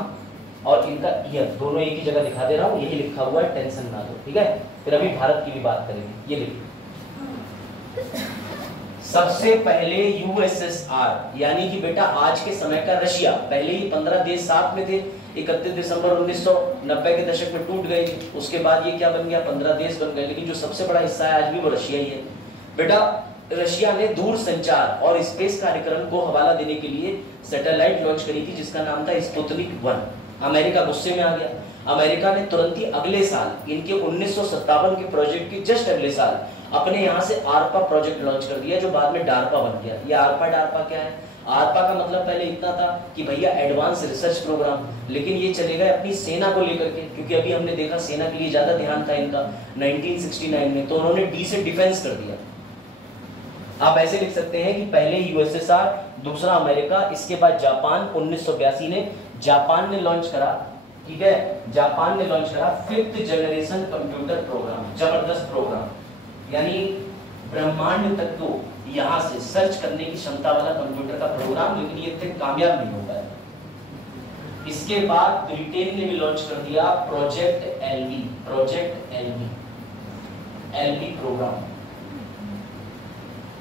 और इनका ईयर दोनों एक ही जगह दिखा दे रहा हूँ, यही लिखा हुआ है, टेंशन ना लो। ठीक है, फिर अभी भारत की भी बात करेंगे। ये लिखिए, सबसे पहले USSR यानी कि बेटा आज के समय का रशिया। पहले ही 15 देश साथ में थे, 31 दिसंबर 1990 के दशक में टूट गए। उसके बाद ये क्या बन गया? 15 देश बन गए, लेकिन जो सबसे बड़ा हिस्सा है आज भी वो रशिया ही है। बेटा रशिया ने दूर संचार और स्पेस कार्यक्रम को हवाला देने के लिए सैटेलाइट लॉन्च करी थी जिसका नाम था स्पुतनिक 1। अमेरिका गुस्से में आ गया। अमेरिका ने तुरंत ही अगले साल इनके 1957 के प्रोजेक्ट के जस्ट अगले साल अपने यहाँ से आरपा प्रोजेक्ट लॉन्च कर दिया, जो बाद में डारपा बन गया। ये डारपा क्या है? आरपा का मतलब पहले इतना था कि भैया एडवांस रिसर्च प्रोग्राम, लेकिन ये चले गए अपनी सेना को लेकर के, क्योंकि अभी हमने देखा सेना के लिए ज्यादा ध्यान था इनका 1969 में, तो उन्होंने डी से डिफेंस कर दिया। आप ऐसे लिख सकते हैं कि पहले USSR, दूसरा अमेरिका, इसके बाद जापान। 1982 में जापान ने लॉन्च करा। ठीक है, जापान ने लॉन्च करा 5th जनरेशन कंप्यूटर प्रोग्राम। जबरदस्त प्रोग्राम, यानी ब्रह्मांड तक को यहाँ से सर्च करने की क्षमता वाला कंप्यूटर का प्रोग्राम, लेकिन ये इतने कामयाब नहीं हो पाया। इसके बाद ब्रिटेन ने भी लॉन्च कर दिया प्रोजेक्ट एलवी प्रोग्राम।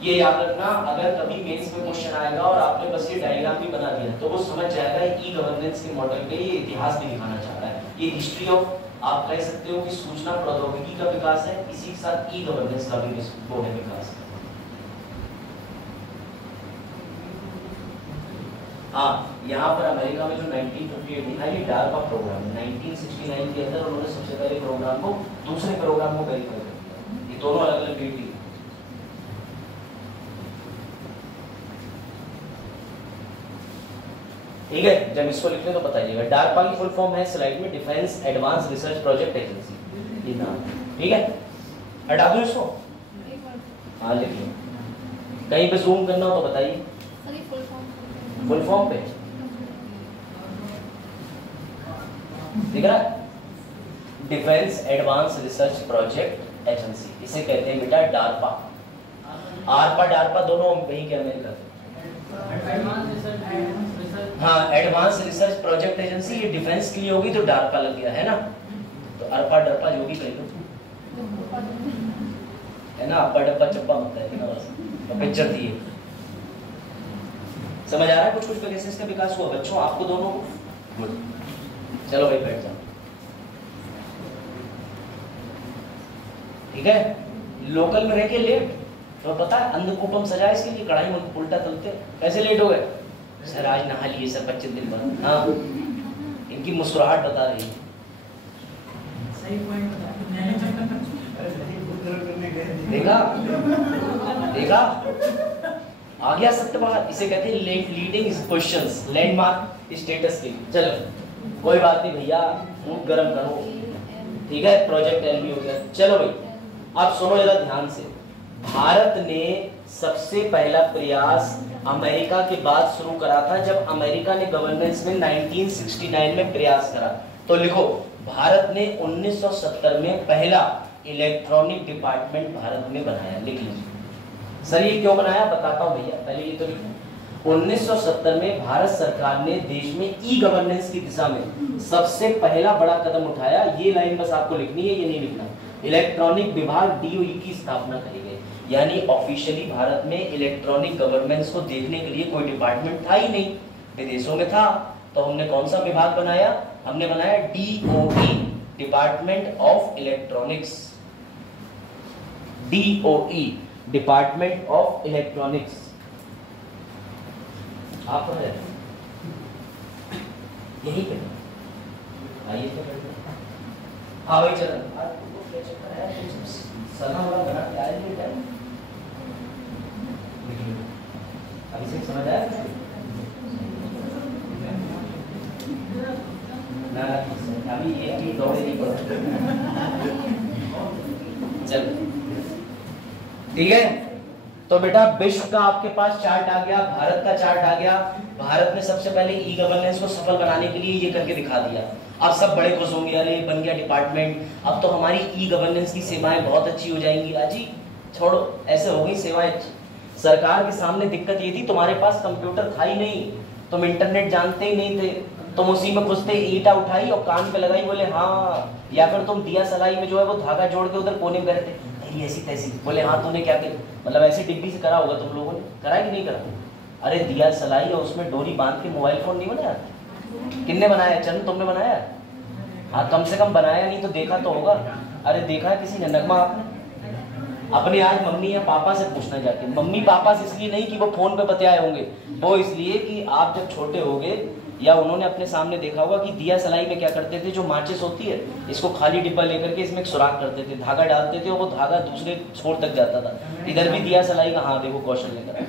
ये याद रखना, अगर कभी मेंस में क्वेश्चन आएगा और आपने बस ये डायग्राम भी बना दिया तो वो समझ जाएगा ई गवर्नेंस के मॉडल पे ये इतिहास भी दिखाना चाह रहा है। ये हिस्ट्री ऑफ, आप कह सकते हो कि सूचना प्रौद्योगिकी का विकास है, इसी के साथ ई गवर्नेंस का भी विकास है। हाँ, यहाँ पर अमेरिका में जो 1958 लिखा है, ये डारपा प्रोग्राम है। 1969 के अंदर उन्होंने सबसे पहले प्रोग्राम को दूसरे प्रोग्राम को वेरीफाई कर दिया। ये दोनों अलग अलग डेट। ठीक है, जब इसको लिखने तो बताइएगा। डारपा की फुल फॉर्म है स्लाइड में, defence advance research project agency. ठीक है, हटा दो इसको। हाँ लिख लो, कहीं पे जूम करना हो तो बताइए। फुल फॉर्म पे दिख रहा है, defence advance research project agency, इसे कहते हैं बेटा डारपा। आरपा डारपा दोनों वही के अमेरिका थे। हाँ, एडवांस रिसर्च प्रोजेक्ट एजेंसी, ये डिफेंस के लिए होगी तो डारपा लग गया है ना, तो अरपा डरपा जो भी कह लो है ना, अप्पा डप्पा चप्पा मत है ना, बस तो पिक्चर थी। समझ आ रहा है? कुछ कुछ कैसे इसका विकास हुआ बच्चों आपको दोनों को? गुड, चलो भाई बैठ जाओ। ठीक है, लोकल में रह के लेट तो पता है अंधकूपम सजा इसके लिए, कढ़ाई में उल्टा तलते। कैसे लेट हो गए सर? आज नहा लिए सर 25 दिन बाद। हाँ, इनकी मुस्कुराहट बता रही है। सही पॉइंट बता। देखा देखा, आ गया सत्य बाहर। इसे कहते हैं लीडिंग क्वेश्चंस, लैंडमार्क स्टेटस के। चलो कोई बात नहीं भैया, मूड गर्म करो। ठीक है, प्रोजेक्ट एलवी हो गया। चलो भाई अब सुनो जरा ध्यान से। भारत ने सबसे पहला प्रयास अमेरिका के बाद शुरू करा था, जब अमेरिका ने गवर्नेंस में 1969 में प्रयास करा। तो लिखो, भारत ने 1970 में पहला इलेक्ट्रॉनिक डिपार्टमेंट भारत में बनाया। लिख लीजिए। सर ये क्यों बनाया बताता हूं भैया, पहले ये तो लिखो। 1970 में भारत सरकार ने देश में ई गवर्नेंस की दिशा में सबसे पहला बड़ा कदम उठाया। ये लाइन बस आपको लिखनी है, ये नहीं लिखना। इलेक्ट्रॉनिक विभाग DOE की स्थापना करी गई, यानी ऑफिशियली भारत में इलेक्ट्रॉनिक गवर्नेंस को देखने के लिए कोई डिपार्टमेंट था ही नहीं, विदेशों में था। तो हमने कौन सा विभाग बनाया? हमने बनाया DOE, department of electronics. DOE, department of electronics. आप यही पे आइए तो हाँ भाई चलो सना वाला बना क्या है ये टाइम अभी से समझ आया? ना अभी ये अभी दौड़े नहीं पड़ा। चलो ठीक है। तो बेटा विश्व का आपके पास चार्ट आ गया, भारत का चार्ट आ गया। भारत ने सबसे पहले ई गवर्नेंस को सफल बनाने के लिए ये करके दिखा दिया। अब सब बड़े खुश होंगे, अरे बन गया डिपार्टमेंट, अब तो हमारी ई गवर्नेंस की सेवाएं बहुत अच्छी हो जाएंगी। अजी छोड़ो, ऐसे हो गई सेवाएं अच्छी। सरकार के सामने दिक्कत ये थी, तुम्हारे पास कंप्यूटर था ही नहीं, तुम इंटरनेट जानते ही नहीं थे, तुम उसी में घुसते ईंटा उठाई और कान पे लगाई, बोले हाँ, या फिर तुम दिया सलाई में जो है वो धागा जोड़ के उधर कोने में गए थे, ऐसी तैसी, बोले हाँ तूने क्या किया, मतलब ऐसी डिब्बी से करा होगा तुम लोगों ने, करा कि नहीं करा? अरे दिया सलाई और उसमें डोरी बांध के मोबाइल फोन नहीं बनाया? किसने बनाया? चंद तुमने बनाया? हाँ कम से कम बनाया नहीं तो देखा तो होगा। अरे देखा है किसी ने? नगमा आपने? अपने आज मम्मी या पापा से पूछना जाके, मम्मी पापा से इसलिए नहीं कि वो फोन पे बतियाए होंगे, वो इसलिए कि आप जब छोटे होगे या उन्होंने अपने सामने देखा होगा कि दिया सलाई में क्या करते थे, जो माचिस होती है इसको खाली डिब्बा लेकर के इसमें एक सुराख करते थे, धागा डालते थे और वो धागा दूसरे छोर तक जाता था। इधर भी दिया सलाई का, हाँ देखो कौशल लेकर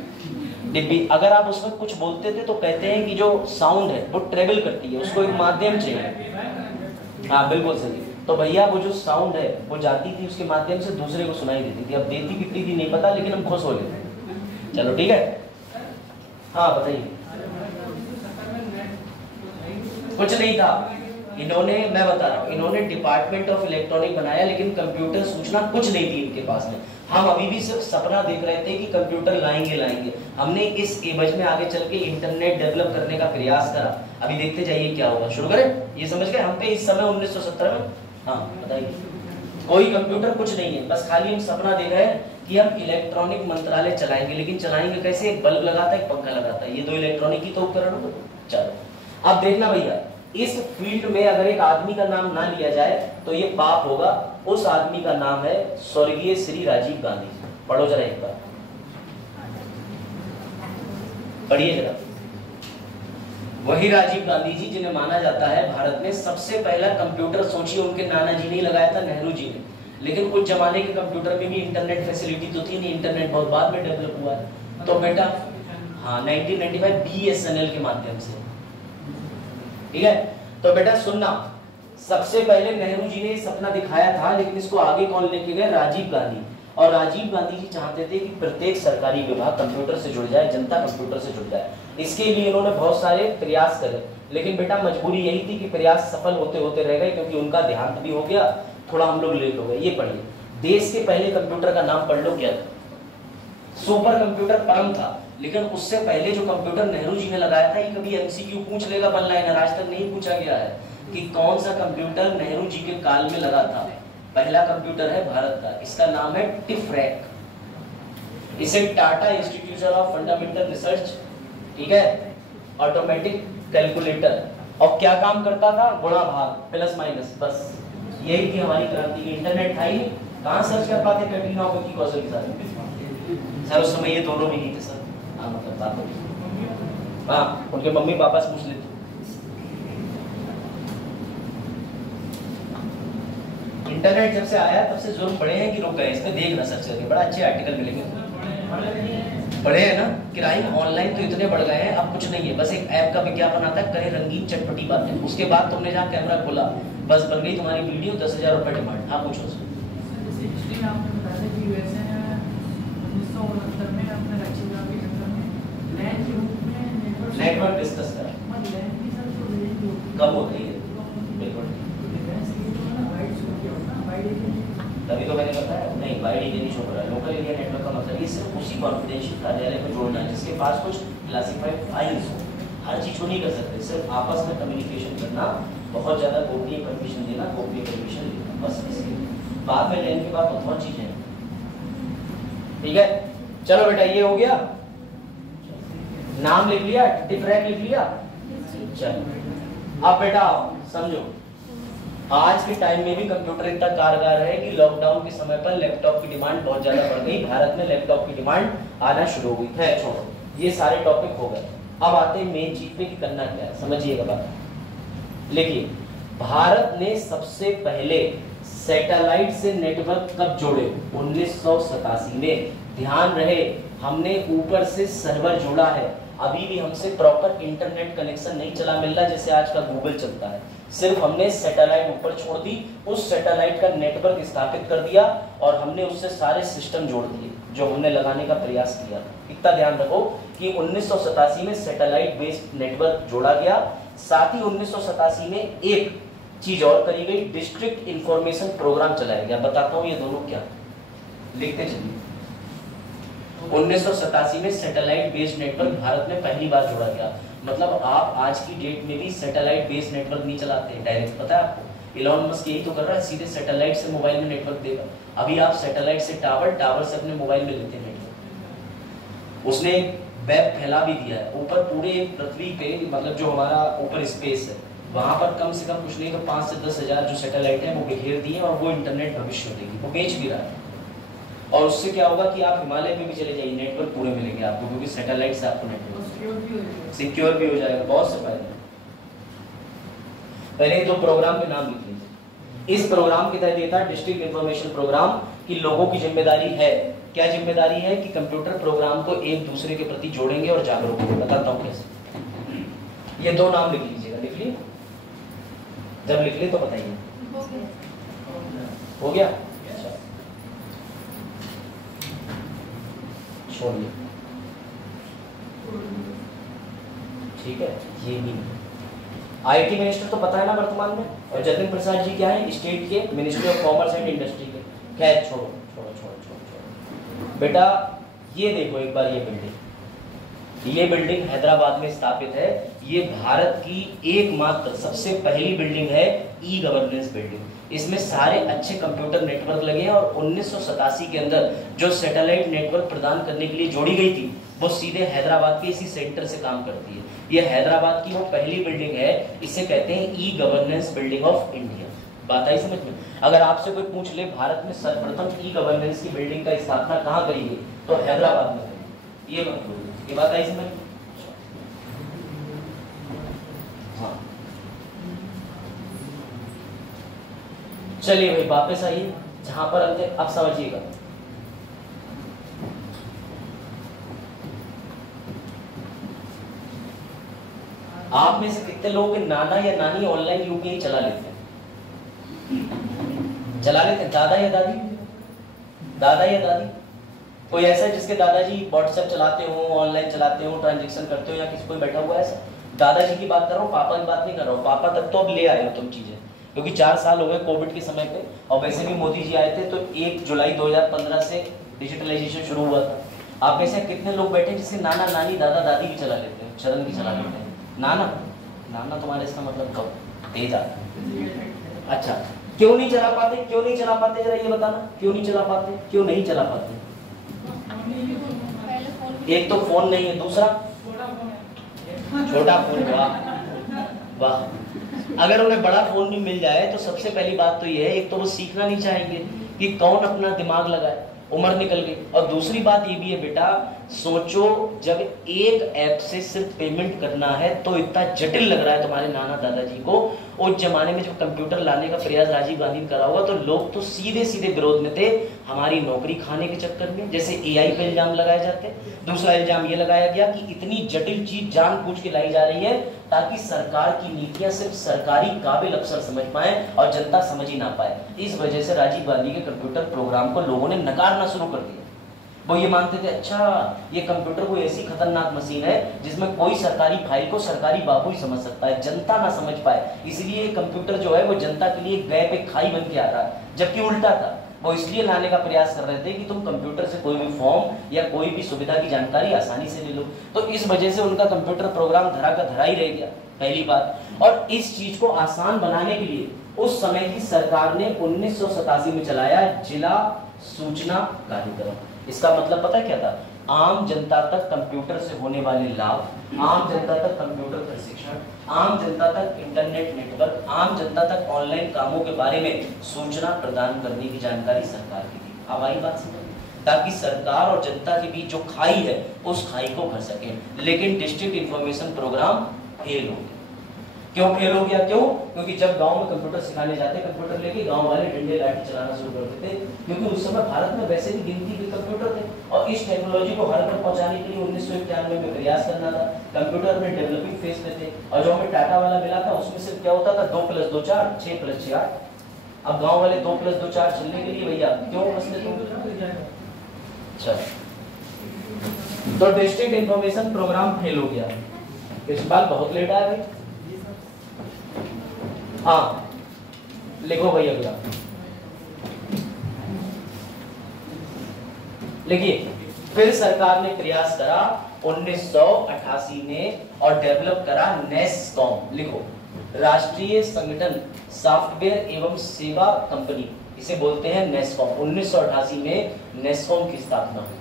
डिब्बी, अगर आप उसमें कुछ बोलते थे तो कहते हैं कि जो साउंड है वो ट्रेवल करती है, उसको एक माध्यम चाहिए। हाँ बिल्कुल सही। तो भैया वो जो साउंड है वो जाती थी उसके माध्यम से दूसरे को सुनाई देती थी। अब देती कितनी थी नहीं पता, लेकिन हम खुश हो लेते। चलो ठीक है, हाँ बताइए। कुछ नहीं था, इन्होंने, मैं बता रहा हूँ, इन्होंने डिपार्टमेंट ऑफ इलेक्ट्रॉनिक बनाया, लेकिन कंप्यूटर सूचना कुछ नहीं थी इनके पास में। हम अभी भी सिर्फ सपना देख रहे थे कि कंप्यूटर लाएंगे। हमने इस एवज में आगे चल के इंटरनेट डेवलप करने का प्रयास करा। अभी देखते जाइए क्या होगा। शुरू करें? ये समझ गए हम पे इस समय 1970 में? हाँ बताइए। कोई कंप्यूटर कुछ नहीं है, बस खाली हम सपना देख रहे हैं कि हम इलेक्ट्रॉनिक मंत्रालय चलाएंगे, लेकिन चलाएंगे कैसे? एक बल्ब लगाता है, एक पंखा लगाता है, ये दो इलेक्ट्रॉनिक ही तो उपकरण हो। चलो अब देखना भैया, इस फील्ड में अगर एक आदमी का नाम ना लिया जाए तो ये पाप होगा। उस आदमी का नाम है स्वर्गीय श्री राजीव गांधी जी। पढ़ो जरा एक बार, पढ़िए जरा। वही राजीव गांधी जी जिन्हें माना जाता है भारत में सबसे पहला कंप्यूटर, सोचिए उनके नाना जी ने लगाया था, नेहरू जी ने। लेकिन उस जमाने के कंप्यूटर में भी इंटरनेट फैसिलिटी तो थी नहीं, इंटरनेट बहुत बाद में डेवलप हुआ है। तो बेटा हाँ 1995 BSNL के माध्यम से, ठीक है। तो बेटा सुनना, सबसे पहले नेहरू जी ने सपना दिखाया था, लेकिन इसको आगे कौन लेके गए? राजीव गांधी। और राजीव गांधी जी चाहते थे कि प्रत्येक सरकारी विभाग कंप्यूटर से जुड़ जाए, जनता कंप्यूटर से जुड़ जाए। इसके लिए इन्होंने बहुत सारे प्रयास करे, लेकिन बेटा मजबूरी यही थी कि प्रयास सफल होते होते रह गए, क्योंकि उनका देहांत भी हो गया, थोड़ा हम लोग लेट हो गए। ये पढ़िए, देश के पहले कंप्यूटर का नाम पढ़ लो क्या था? सुपर कंप्यूटर परम था, लेकिन उससे पहले जो कंप्यूटर नेहरू जी ने लगाया था, ये कभी MCQ पूछ लेगा वन लाइनर, आज तक नहीं पूछा गया है कि कौन सा कंप्यूटर नेहरू जी के काल में लगा था। पहला कंप्यूटर है भारत का, इसका नाम है टिफरैक। इसे Tata institute of fundamental research, ठीक है, ऑटोमेटिक कैलकुलेटर। और क्या काम करता था? गुणा भाग, प्लस माइनस, बस यही थी हमारी क्रांति। इंटरनेट था ही नहीं, कहाँ सर्च कर पाते कैटरीना कैफ की कौशल के साथ? सर उस समय ये दोनों भी नहीं थे सर। हाँ मतलब बात, हाँ उनके मम्मी पापा से पूछ लेते। इंटरनेट जब से आया तब से जुर्म बढ़े हैं कि रुक गए? इसमें देखना सर्च करके, बड़ा अच्छे आर्टिकल मिलेंगे। बढ़े हैं ना? क्राइम ऑनलाइन तो इतने बढ़ गए हैं, अब कुछ नहीं है, बस एक ऐप का विज्ञापन आता है, करे रंगीन चटपटी बातें, उसके बाद तुमने जहाँ कैमरा खोला बस बन गई तुम्हारी वीडियो, 10,000 रुपए डिमांड। हाँ पूछो सर। नेटवर्क डिस्कस करा कब होती है? बिल्कुल, तभी तो मैंने बताया नहीं, वाइड एरिया नहीं शो कर रहा है। लोकल एरिया नेटवर्क का मतलब ये सिर्फ उसी कॉन्फिडेंशियल कार्यालय में जोड़ना है जिसके पास कुछ क्लासिफाइड फाइल्स हो। हर चीज को नहीं कर सकते, सिर्फ आपस में कम्युनिकेशन करना, बहुत ज्यादा गोपनीय परमिशन देना, गोपनीय परमिशन देना, बस इसके बाद में लेने के बाद बहुत चीजें हैं। ठीक है, चलो बेटा ये हो गया, नाम लिख लिया, टिफरैक लिख लिया। चलो अब बेटा समझो, आज के टाइम में भी कंप्यूटर इतना कारगर है कि लॉकडाउन के समय पर लैपटॉप की डिमांड बहुत ज्यादा बढ़ गई। भारत में लैपटॉप की डिमांड आना शुरू हुई है। छोड़ो, ये सारे टॉपिक हो गए। अब आते हैं मेन चीज पे कि करना क्या है, समझिएगा बात। देखिए, भारत ने सबसे पहले सैटेलाइट से नेटवर्क कब जोड़े? 1987 में। ध्यान रहे, हमने ऊपर से सर्वर जोड़ा है अभी भी हमसे प्रॉपर इंटरनेट कनेक्शन नहीं चला मिल रहा जैसे आज का गूगल चलता है। सिर्फ हमने सैटेलाइट ऊपर छोड़ दी, उस सैटेलाइट का नेटवर्क स्थापित कर दिया और हमने उससे सारे सिस्टम जोड़ दिए जो हमने लगाने का प्रयास किया। इतना ध्यान रखो कि 1987 में सैटेलाइट बेस्ड नेटवर्क जोड़ा गया। साथ ही 1987 में एक चीज और करी गई, डिस्ट्रिक्ट इंफॉर्मेशन प्रोग्राम चलाया गया। बताता हूं ये दोनों क्या, लिखते चलिए। 1987 में सैटेलाइट बेस्ड नेटवर्क भारत में पहली बार जोड़ा गया। मतलब आप आज की डेट में भी सैटेलाइट बेस्ड नेटवर्क नहीं चलाते हैं डायरेक्ट, पता है आपको? इलॉन मस्क यही तो कर रहा है, सीधे सैटेलाइट से मोबाइल में नेटवर्क देगा। अभी आप सैटेलाइट से टावर से अपने मोबाइल में लेते हैं नेटवर्क। उसने वेब फैला भी दिया है ऊपर पूरे पृथ्वी पे, मतलब जो हमारा ऊपर स्पेस है वहां पर कम से कम कुछ नहीं तो 5 से 10 हजार जो सैटेलाइट है वो बिखेर दिए और वो इंटरनेट भविष्य देगी, वो बेच भी रहा है। और उससे क्या होगा कि आप हिमालय में भी चले जाइए, नेटवर्क पूरे मिलेंगे आपको, क्योंकि सैटेलाइट से आपको नेटवर्क सिक्योर भी हो जाएगा। बहुत से फायदे। पहले दो प्रोग्राम के नाम लिख लीजिए। इस प्रोग्राम के तहत ये था डिस्ट्रिक्ट इंफॉर्मेशन प्रोग्राम की लोगों की जिम्मेदारी है, क्या जिम्मेदारी है कि कंप्यूटर प्रोग्राम को एक दूसरे के प्रति जोड़ेंगे और जागरूक होंगे। बताता हूँ कैसे। ये दो नाम लिख लीजिएगा, लिख लिए? जब लिख ले तो बताइए। हो गया? छोड़िए, ठीक है। ये भी आईटी मिनिस्टर तो पता है ना वर्तमान में, और जतिन प्रसाद जी क्या है, स्टेट के ministry of commerce and industry के। खैर छोड़ो छोड़ो छोड़ो छोड़ो बेटा, ये देखो एक बार ये बिल्डिंग हैदराबाद में स्थापित है। ये भारत की एकमात्र सबसे पहली बिल्डिंग है ई गवर्नेंस बिल्डिंग। इसमें सारे अच्छे कंप्यूटर नेटवर्क लगे हैं और 1987 के अंदर जो सैटेलाइट नेटवर्क प्रदान करने के लिए जोड़ी गई थी वो सीधे हैदराबाद के इसी सेंटर से काम करती है। ये हैदराबाद की वो पहली बिल्डिंग है, इसे कहते हैं e governance building of India. बात आई समझ में? अगर आपसे कोई पूछ ले भारत में सर्वप्रथम ई गवर्नेंस की बिल्डिंग का स्थापना कहाँ करी गई तो हैदराबाद में करी। ये मत भूलिए, ये बात आई समझ? हाँ चलिए भाई वापस आइए जहां पर अंत है। अब समझिएगा, आप में से कितने लोगों के नाना या नानी ऑनलाइन यूपीआई चला लेते हैं? चला लेते हैं? दादा या दादी? दादा या दादी? कोई ऐसा है जिसके दादाजी व्हाट्सएप चलाते हो, ऑनलाइन चलाते हो, ट्रांजैक्शन करते हो, या किसी कोई बैठा हुआ है ऐसा? दादाजी की बात कर रहा हूँ, पापा की बात नहीं कर रहा हूँ। पापा तक तो अब ले आए हो तुम चीजें, क्योंकि 4 साल हो गए कोविड के समय पे, और वैसे भी मोदी जी आए थे तो 1 जुलाई 2015 से डिजिटलाइजेशन शुरू हुआ था। आप में से कितने लोग बैठे जिसके नाना नानी दादा दादी भी चला लेते हैं, चरण की चला लेते हैं? नाना तुम्हारे इसका मतलब कब तेज आता है? अच्छा, क्यों नहीं चला पाते? क्यों नहीं चला पाते जरा ये बताना, क्यों नहीं चला पाते? क्यों नहीं चला पाते? एक तो फोन नहीं है, दूसरा छोटा फोन। वाह वाह। अगर उन्हें बड़ा फोन भी मिल जाए तो सबसे पहली बात तो ये है, एक तो वो सीखना नहीं चाहेंगे कि कौन अपना दिमाग लगाए, उम्र निकल गई। और दूसरी बात ये भी है बेटा, सोचो जब एक ऐप से सिर्फ पेमेंट करना है तो इतना जटिल लग रहा है तुम्हारे नाना दादाजी को। उस जमाने में जब कंप्यूटर लाने का प्रयास राजीव गांधी ने करा हुआ तो लोग तो सीधे सीधे विरोध में थे, हमारी नौकरी खाने के चक्कर में। जैसे एआई पे इल्जाम लगाए जाते। दूसरा इल्जाम ये लगाया गया कि इतनी जटिल चीज जानबूझ के लाई जा रही है ताकि सरकार की नीतियां सिर्फ सरकारी काबिल अफसर समझ पाए और जनता समझ ही ना पाए। इस वजह से राजीव गांधी के कंप्यूटर प्रोग्राम को लोगों ने नकारना शुरू कर दिया। वो ये मानते थे अच्छा ये कंप्यूटर कोई ऐसी खतरनाक मशीन है जिसमें कोई सरकारी फाइल को सरकारी बाबू ही समझ सकता है, जनता ना समझ पाए, इसलिए कंप्यूटर जो है वो जनता के लिए गैप एक खाई बन के आ रहा है। जबकि उल्टा था, वो इसलिए लाने का प्रयास कर रहे थे कि तुम कंप्यूटर से कोई भी फॉर्म या कोई भी सुविधा की जानकारी आसानी से ले लो। तो इस वजह से उनका कंप्यूटर प्रोग्राम धरा का धरा ही रह गया, पहली बात। और इस चीज को आसान बनाने के लिए उस समय की सरकार ने 1987 में चलाया जिला सूचना कार्यक्रम। इसका मतलब पता क्या था? आम जनता तक कंप्यूटर से होने वाले लाभ, आम जनता तक कंप्यूटर प्रशिक्षण, आम जनता तक इंटरनेट नेटवर्क, आम जनता तक ऑनलाइन कामों के बारे में सूचना प्रदान करने की जानकारी सरकार की थी। अब आई बात समझ, ताकि सरकार और जनता के बीच जो खाई है उस खाई को भर सके। लेकिन डिस्ट्रिक्ट इंफॉर्मेशन प्रोग्राम फेल हो गया। क्यों फेल हो गया? क्यों? क्योंकि जब गांव में कंप्यूटर सिखाने जाते, कंप्यूटर लेके गांव वाले डंडे लाठी चलाना शुरू कर देते, क्योंकि उस समय भारत में वैसे भी गिनती के कंप्यूटर थे और इस टेक्नोलॉजी को हर घर पहुंचाने के लिए 1991 में प्रयास करना था। कंप्यूटर में डेवलपिंग फेज पे थे और जो हमें टाटा वाला मिला था उसमें सिर्फ क्या होता था 2 + 2 4, 6 + 6 8। अब गांव वाले 2 + 2 4 चलने के लिए भैया क्यों मसले तुम? अच्छा, तो डिस्ट्रिक्ट इंफॉर्मेशन प्रोग्राम फेल हो गया। इस बार बहुत लेट आया भाई। हाँ लिखो भाई अगला, लिखिए। फिर सरकार ने प्रयास करा 1988 में और डेवलप करा नेस्कॉम। लिखो, राष्ट्रीय संगठन सॉफ्टवेयर एवं सेवा कंपनी, इसे बोलते हैं नेस्कॉम। 1988 में नेस्कॉम की स्थापना हुई।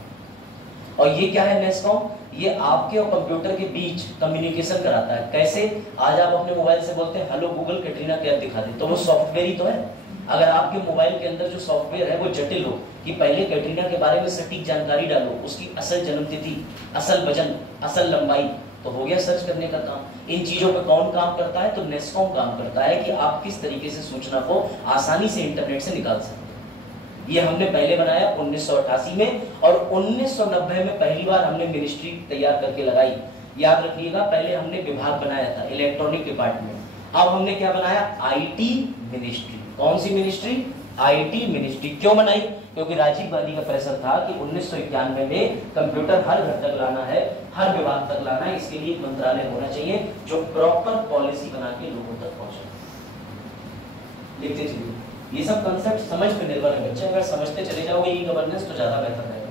और ये क्या है नेस्कॉम? ये आपके और कंप्यूटर के बीच कम्युनिकेशन कराता है। कैसे? आज आप अपने मोबाइल से बोलते हैं हेलो गूगल कैटरीना कैफ दिखा दे, तो वो सॉफ्टवेयर ही तो है। अगर आपके मोबाइल के अंदर जो सॉफ्टवेयर है वो जटिल हो कि पहले कैटरीना के बारे में सटीक जानकारी डालो, उसकी असल जन्मतिथि, असल वजन, असल लंबाई, तो हो गया सर्च करने का काम। इन चीजों पे कौन काम करता है? तो नेस्कॉम काम करता है कि आप किस तरीके से सूचना को आसानी से इंटरनेट से निकाल सकते हैं। ये हमने पहले बनाया 1988 में और 1990 में पहली बार हमने मिनिस्ट्री तैयार करके लगाई। याद रखिएगा, पहले हमने विभाग बनाया था इलेक्ट्रॉनिक डिपार्टमेंट, अब हमने क्या बनाया? IT ministry. कौन सी मिनिस्ट्री? IT ministry. क्यों बनाई? क्योंकि राजीव गांधी का प्रेशर था कि 1991 में कंप्यूटर हर घर तक लाना है, हर विभाग तक लाना है। इसके लिए एक मंत्रालय होना चाहिए जो प्रॉपर पॉलिसी बना के लोगों तक पहुंचे। लिखते चलिए, ये सब कंसेप्ट समझ पे निर्भर है बच्चे। अगर समझते चले जाओगे ई गवर्नेंस तो ज्यादा बेहतर रहेगा,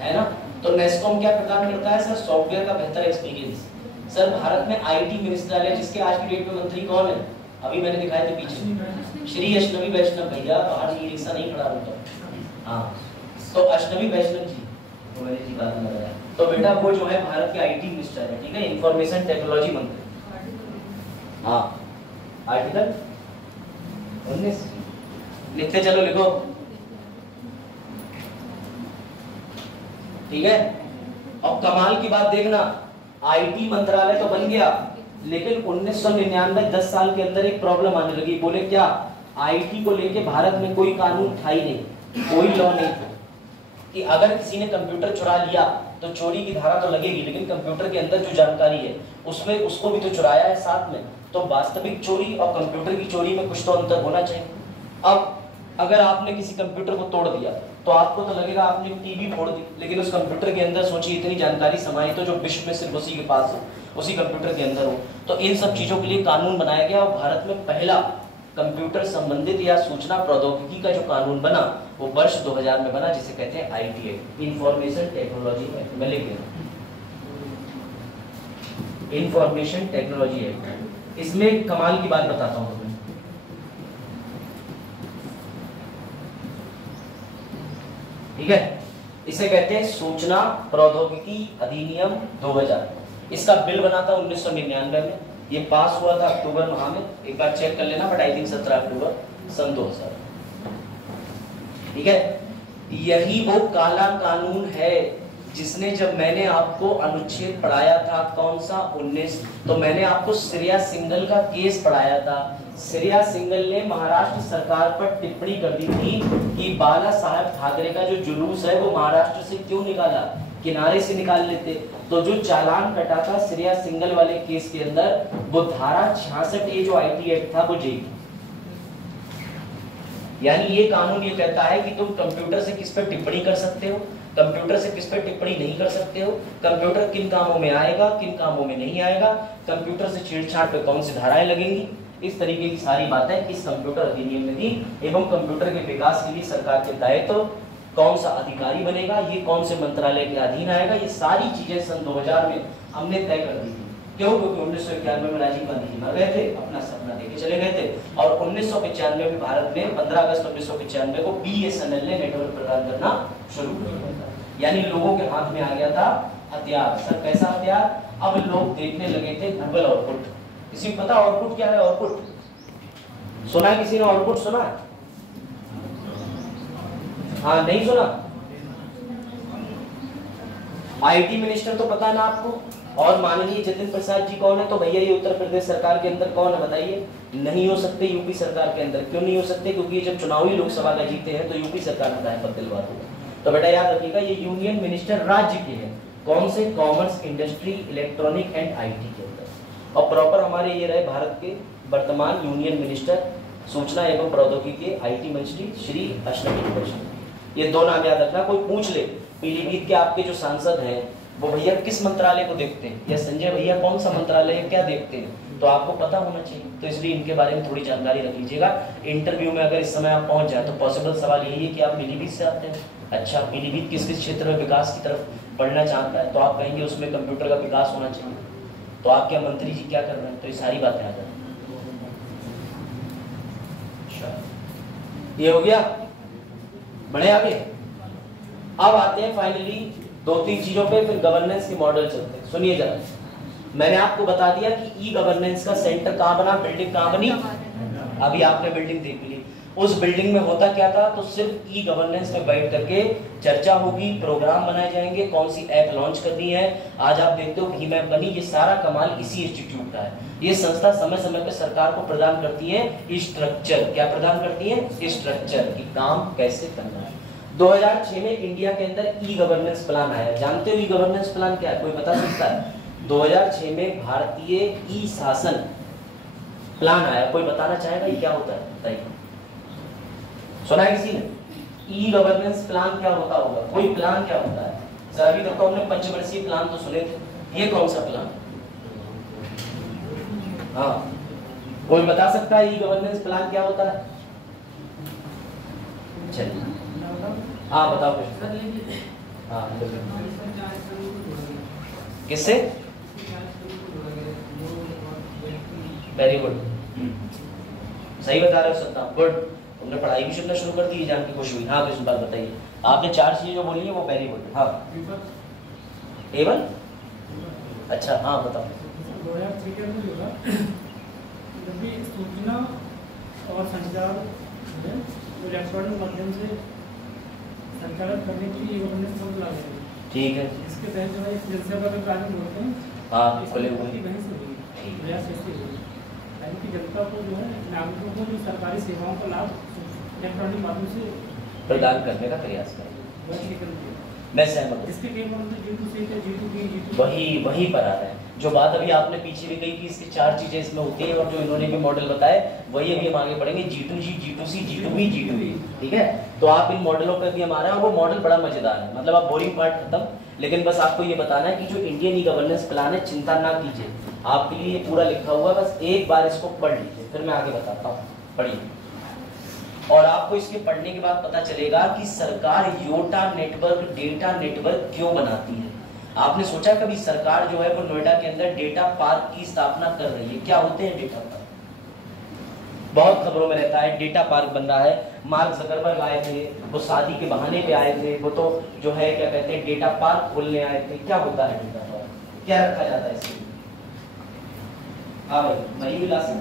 है ना? तो नेस्कॉम क्या प्रदान करता है? सर सॉफ्टवेयर का बेहतर एक्सपीरियंस। सर भारत में आईटी मिनिस्टर है जिसके आज की डेट में मंत्री कौन है? अभी मैंने दिखाया थे पीछे, श्री अश्नवी वैष्णव भैया। बाहर ई रिक्शा नहीं खड़ा होता। हाँ, तो अश्नवी वैष्णव जी तो मैंने जी बात लग रहा है। तो बेटा वो जो है भारत के आईटी मिनिस्टर है, ठीक है, इंफॉर्मेशन टेक्नोलॉजी मंत्री। हाँ, आर्टिकल 19 लिखते चलो, लिखो, ठीक है। अब कमाल की बात देखना, आईटी मंत्रालय तो बन गया, लेकिन 1999 10 साल के अंदर एक प्रॉब्लम आने लगी। बोले क्या? आईटी को लेके भारत में कोई कानून था ही नहीं, कोई लॉ नहीं था कि अगर किसी ने कंप्यूटर चुरा लिया तो चोरी की धारा तो लगेगी, लेकिन कंप्यूटर के अंदर जो जानकारी है उसमें उसको भी तो चुराया है साथ में। तो वास्तविक चोरी और कंप्यूटर की चोरी में कुछ तो अंतर होना चाहिए। अब अगर आपने किसी कंप्यूटर को तोड़ दिया तो आपको तो लगेगा आपने टीवी फोड़ दी, लेकिन उस कंप्यूटर के अंदर सोचिए इतनी जानकारी समाई तो जो विश्व में सिर्फ उसी के पास हो, उसी कंप्यूटर के अंदर हो। तो इन सब चीजों के लिए कानून बनाया गया और भारत में पहला कंप्यूटर संबंधित या सूचना प्रौद्योगिकी का जो कानून बना वो वर्ष 2000 में बना, जिसे कहते हैं IT act, information technology act. मैं लिख दिया इंफॉर्मेशन टेक्नोलॉजी एक्ट। इसमें कमाल की बात बताता हूं तुम्हें, ठीक है। इसे कहते हैं सूचना प्रौद्योगिकी अधिनियम 2000। इसका बिल बना था 1999 में, ये पास हुआ था अक्टूबर माह में, एक बार चेक कर लेना, बट आई थिंक 17 अक्टूबर सन 2000, ठीक है। यही वो काला कानून है जिसने, जब मैंने आपको अनुच्छेद पढ़ाया था कौन सा 19, तो मैंने आपको श्रेया सिंघल का केस पढ़ाया था। श्रेया सिंघल ने महाराष्ट्र सरकार पर टिप्पणी कर दी थी कि बाला साहब ठाकरे का जो जुलूस है वो महाराष्ट्र से क्यों निकाला, किनारे से निकाल लेते। तो जो चालान कटा था श्रेया सिंघल वाले केस के अंदर, वो धारा 66 ये जो आईटी एक्ट था वो जेल। यानी ये कानून ये कहता है कि तुम कंप्यूटर से किस पर टिप्पणी कर सकते हो, कंप्यूटर से किस पर टिप्पणी नहीं कर सकते हो, कंप्यूटर किन कामों में आएगा, किन कामों में नहीं आएगा, कंप्यूटर से छेड़छाड़ पे कौन सी धाराएं लगेंगी, इस तरीके की सारी बातें इस कंप्यूटर अधिनियम में थी। एवं कंप्यूटर के विकास के लिए सरकार के दायित्व, कौन सा अधिकारी बनेगा, ये कौन से मंत्रालय के अधीन आएगा, ये सारी चीजें सन 2000 में हमने तय कर दी थी। क्यों? क्योंकि 1991 में राजीव गांधी जी मर गए थे, अपना सपना देके चले गए थे, और 1995 में भारत में 15 अगस्त 1995 को BSNL ने नेटवर्क प्रदान करना शुरू कर दिया था। यानी लोगों के हाथ में आ गया था हथियार। सर कैसा हथियार? अब लोग देखने लगे थे गूगल आउटपुट। किसी को पता आउटपुट क्या है? आउटपुट सुना है किसी ने? आउटपुट सुना है? हाँ, नहीं सुना? आईटी मिनिस्टर तो पता ना आपको, और माननीय जतिन प्रसाद जी कौन है? तो भैया ये उत्तर प्रदेश सरकार के अंदर कौन है बताइए? नहीं हो सकते यूपी सरकार के अंदर। क्यों नहीं हो सकते? क्योंकि जब चुनावी लोकसभा का जीते हैं तो यूपी सरकार में दाएं पद दिलवा दूंगा। तो बेटा याद रखिएगा ये यूनियन मिनिस्टर राज्य के हैं। कौन से? Commerce, industry, electronic and IT के अंदर। और प्रॉपर हमारे ये रहे भारत के वर्तमान यूनियन मिनिस्टर सूचना एवं प्रौद्योगिकी के आईटी मंत्री श्री अश्विनी वैष्णव। ये दो नाम याद रखना। कोई पूछ ले पीलीभीत के आपके जो सांसद हैं वो भैया किस मंत्रालय को देखते हैं, या संजय भैया कौन सा मंत्रालय क्या देखते हैं, तो आपको पता होना चाहिए। तो इसलिए इनके बारे में थोड़ी जानकारी रख लीजिएगा। इंटरव्यू में अगर इस समय आप पहुंच जाए तो पॉसिबल सवाल यही है कि आप पीलीभीत से आते हैं। अच्छा, पीलीभीत किस किस क्षेत्र में विकास की तरफ बढ़ना चाहता है, तो आप कहेंगे उसमें कंप्यूटर का विकास होना चाहिए। तो आप क्या मंत्री जी क्या कर रहे हैं, तो ये सारी बातें आ जाती। ये हो गया, बढ़े आगे। अब आते हैं फाइनली 2-3 चीजों पे, फिर गवर्नेंस के मॉडल चलते हैं। सुनिए जरा, मैंने आपको बता दिया कि ई गवर्नेंस का सेंटर कहाँ बना, बिल्डिंग कहाँ बनी। अभी आपने बिल्डिंग देख ली। उस बिल्डिंग में होता क्या था, तो सिर्फ ई गवर्नेंस में बैठ करके चर्चा होगी, प्रोग्राम बनाए जाएंगे, कौन सी ऐप लॉन्च करनी है। आज आप देखते हो भीम ऐप बनी, ये सारा कमाल इसी इंस्टीट्यूट का है। ये संस्था समय समय पे सरकार को प्रदान करती है स्ट्रक्चर। क्या प्रदान करती है? स्ट्रक्चर की काम कैसे करना है। 2006 में इंडिया के अंदर ई गवर्नेंस प्लान आया। जानते हो ई गवर्नेंस प्लान क्या है? कोई बता सकता है? 2006 में भारतीय ई शासन प्लान आया। कोई बताना चाहेगा ये क्या होता है? बताइए, सुना है किसी ने? ई गवर्नेंस प्लान क्या होता होगा? कोई प्लान क्या होता है? सर अभी तक तो हमने पंचवर्षीय प्लान तो सुने थे, ये कौन सा प्लान? हाँ, कोई बता सकता है ई गवर्नेंस प्लान क्या होता है? चलिए, हाँ बताओ कुछ। हाँ, किससे? वेरी गुड, सही बता रहे हो सत्ता, गुड। तुमने पढ़ाई भी सुनना शुरू कर दी, जान की खुशी हुई। हाँ कुछ बात बताइए। आपने 4 चीजें जो बोली है वो वेरी गुड। हाँ, टेबल, अच्छा हाँ बताओ। 2006 में जो होगा, जब भी सूचना और संचार इलेक्ट्रॉनिक माध्यम से संचालित करने के लिए गवर्नेंस बहुत लागू है। ठीक है, इसके तहत जो है सिलसिला पर प्रारंभ होते हैं। हाँ खुले हुए वहीं से हुई प्रयास ऐसे हुई, यानी कि जनता को जो है, नागरिकों को जो सरकारी सेवाओं का लाभ इलेक्ट्रॉनिक माध्यम से प्रदान करने का प्रयास करें। वही निकल गया। मैं सहमत हूँ। इसके कई मतलब G2C के G2B G2 वही पर आ रहा है जो बात अभी आपने पीछे भी कही कि इसकी 4 चीजें इसमें होती हैं, और जो इन्होंने भी मॉडल बताए वही अभी हम आगे बढ़ेंगे। G2G, G2C, G2B, G2A, ठीक है। तो आप इन मॉडलों पर भी हम आ रहे हैं, और वो मॉडल बड़ा मजेदार है। मतलब आप बोरिंग पार्ट खत्म, लेकिन बस आपको ये बताना है कि जो इंडियन ई गवर्नेंस प्लान है, चिंता ना कीजिए, आपके लिए ये पूरा लिखा हुआ है। बस एक बार इसको पढ़ लीजिए, फिर मैं आगे बताता हूँ। पढ़िए, और आपको इसके पढ़ने के बाद पता चलेगा कि सरकार योटा नेटवर्क, डेटा नेटवर्क क्यों बनाती है। आपने सोचा कभी सरकार जो है वो नोएडा के अंदर डेटा पार्क की स्थापना कर रही है? क्या होते हैं डेटा पार्क? बहुत खबरों में रहता है डेटा पार्क बन रहा है। मार्क जकरबर्ग आए थे, वो शादी के बहाने पे आए थे, वो तो जो है क्या कहते हैं डेटा पार्क खोलने आए थे। क्या होता है डेटा पार्क, क्या रखा जाता है इसमें? हाँ भाई, मरी विलास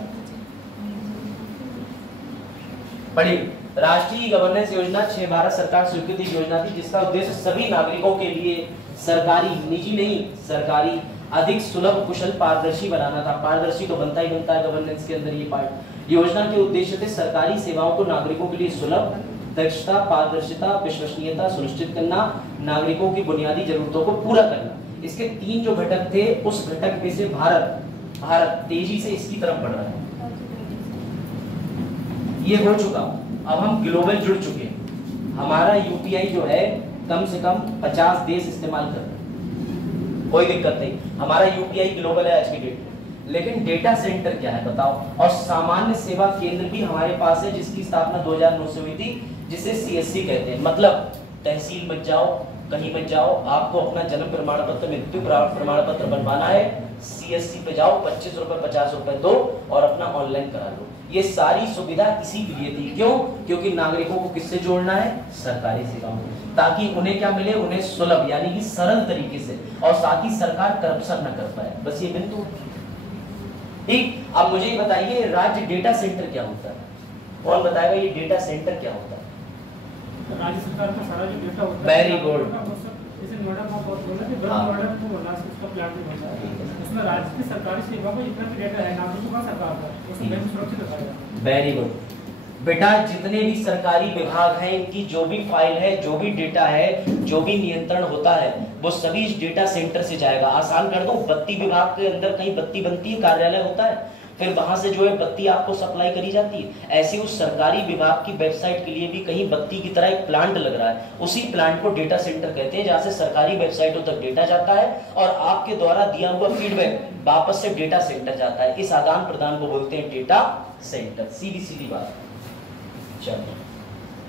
पढ़िए। राष्ट्रीय गवर्नेंस योजना 6 भारत सरकार स्वीकृत योजना थी, जिसका उद्देश्य सभी नागरिकों के लिए सरकारी, निजी नहीं, सरकारी अधिक सुलभ, कुशल, पारदर्शी बनाना था। पारदर्शी तो बनता ही बनता है गवर्नेंस के अंदर ये पार्ट। योजना के उद्देश्य थे सरकारी सेवाओं को नागरिकों के लिए सुलभ, दक्षता, पारदर्शिता, विश्वसनीयता सुनिश्चित करना, नागरिकों की बुनियादी जरूरतों को पूरा करना। इसके 3 जो घटक थे, उस घटक में से भारत तेजी से इसकी तरफ बढ़ रहा है। ये हो चुका, अब हम ग्लोबल जुड़ चुके हैं। हमारा यूपीआई जो है कम से कम 50 देश इस्तेमाल कर रहे हैं, कोई दिक्कत नहीं। हमारा यूपीआई ग्लोबल है आज की डेट में। लेकिन डेटा सेंटर क्या है बताओ? और सामान्य सेवा केंद्र भी हमारे पास है, जिसकी स्थापना 2009 से हुई थी, जिसे सीएससी कहते हैं। मतलब तहसील मत जाओ, कहीं मत जाओ, आपको अपना जन्म प्रमाण पत्र, मृत्यु प्रमाण पत्र बनवाना है, सीएससी पे जाओ, 25 रुपए 50 रुपए दो और अपना ऑनलाइन करा लो। ये सारी सुविधा इसी के लिए थी। क्यों? क्योंकि नागरिकों को किससे जोड़ना है? सरकारी सेवाओं, ताकि उन्हें क्या मिले? उन्हें सुलभ यानी कि सरल तरीके से, और साथ ही सरकार करप्शन न कर पाए। बस ये बिंदु ठीक। अब मुझे ये बताइए, राज्य डेटा सेंटर क्या होता है? कौन बताएगा ये डेटा सेंटर क्या होता है? राज्य सरकार का सारा जो डेटा होता है, वेरी गुड, जैसे नोएडा में बहुत बोला कि बड़ा हाँ। नोएडा में बोला उसका प्लान भी बनता है, उसमें राज्य की सरकारी सेवा में इतना भी डेटा है ना, तो उसका सरकार का उसमें बैंक सुरक्षित रखाएगा। वेरी गुड बेटा, जितने भी सरकारी विभाग हैं इनकी जो भी फाइल है, जो भी डेटा है, जो भी नियंत्रण होता है, वो सभी इस डेटा सेंटर से जाएगा। आसान कर दो, बत्ती विभाग के अंदर कहीं बत्ती बनती है, कार्यालय होता है, फिर वहां से जो है बत्ती आपको सप्लाई करी जाती है। ऐसे उस सरकारी विभाग की वेबसाइट के लिए भी कहीं बत्ती की तरह एक प्लांट लग रहा है, उसी प्लांट को डेटा सेंटर कहते हैं, जहां से सरकारी वेबसाइटों तक डेटा जाता है और आपके द्वारा दिया हुआ फीडबैक वापस से डेटा सेंटर जाता है। इस आदान प्रदान को बोलते हैं डेटा सेंटर। सीधी सीधी बात। चलो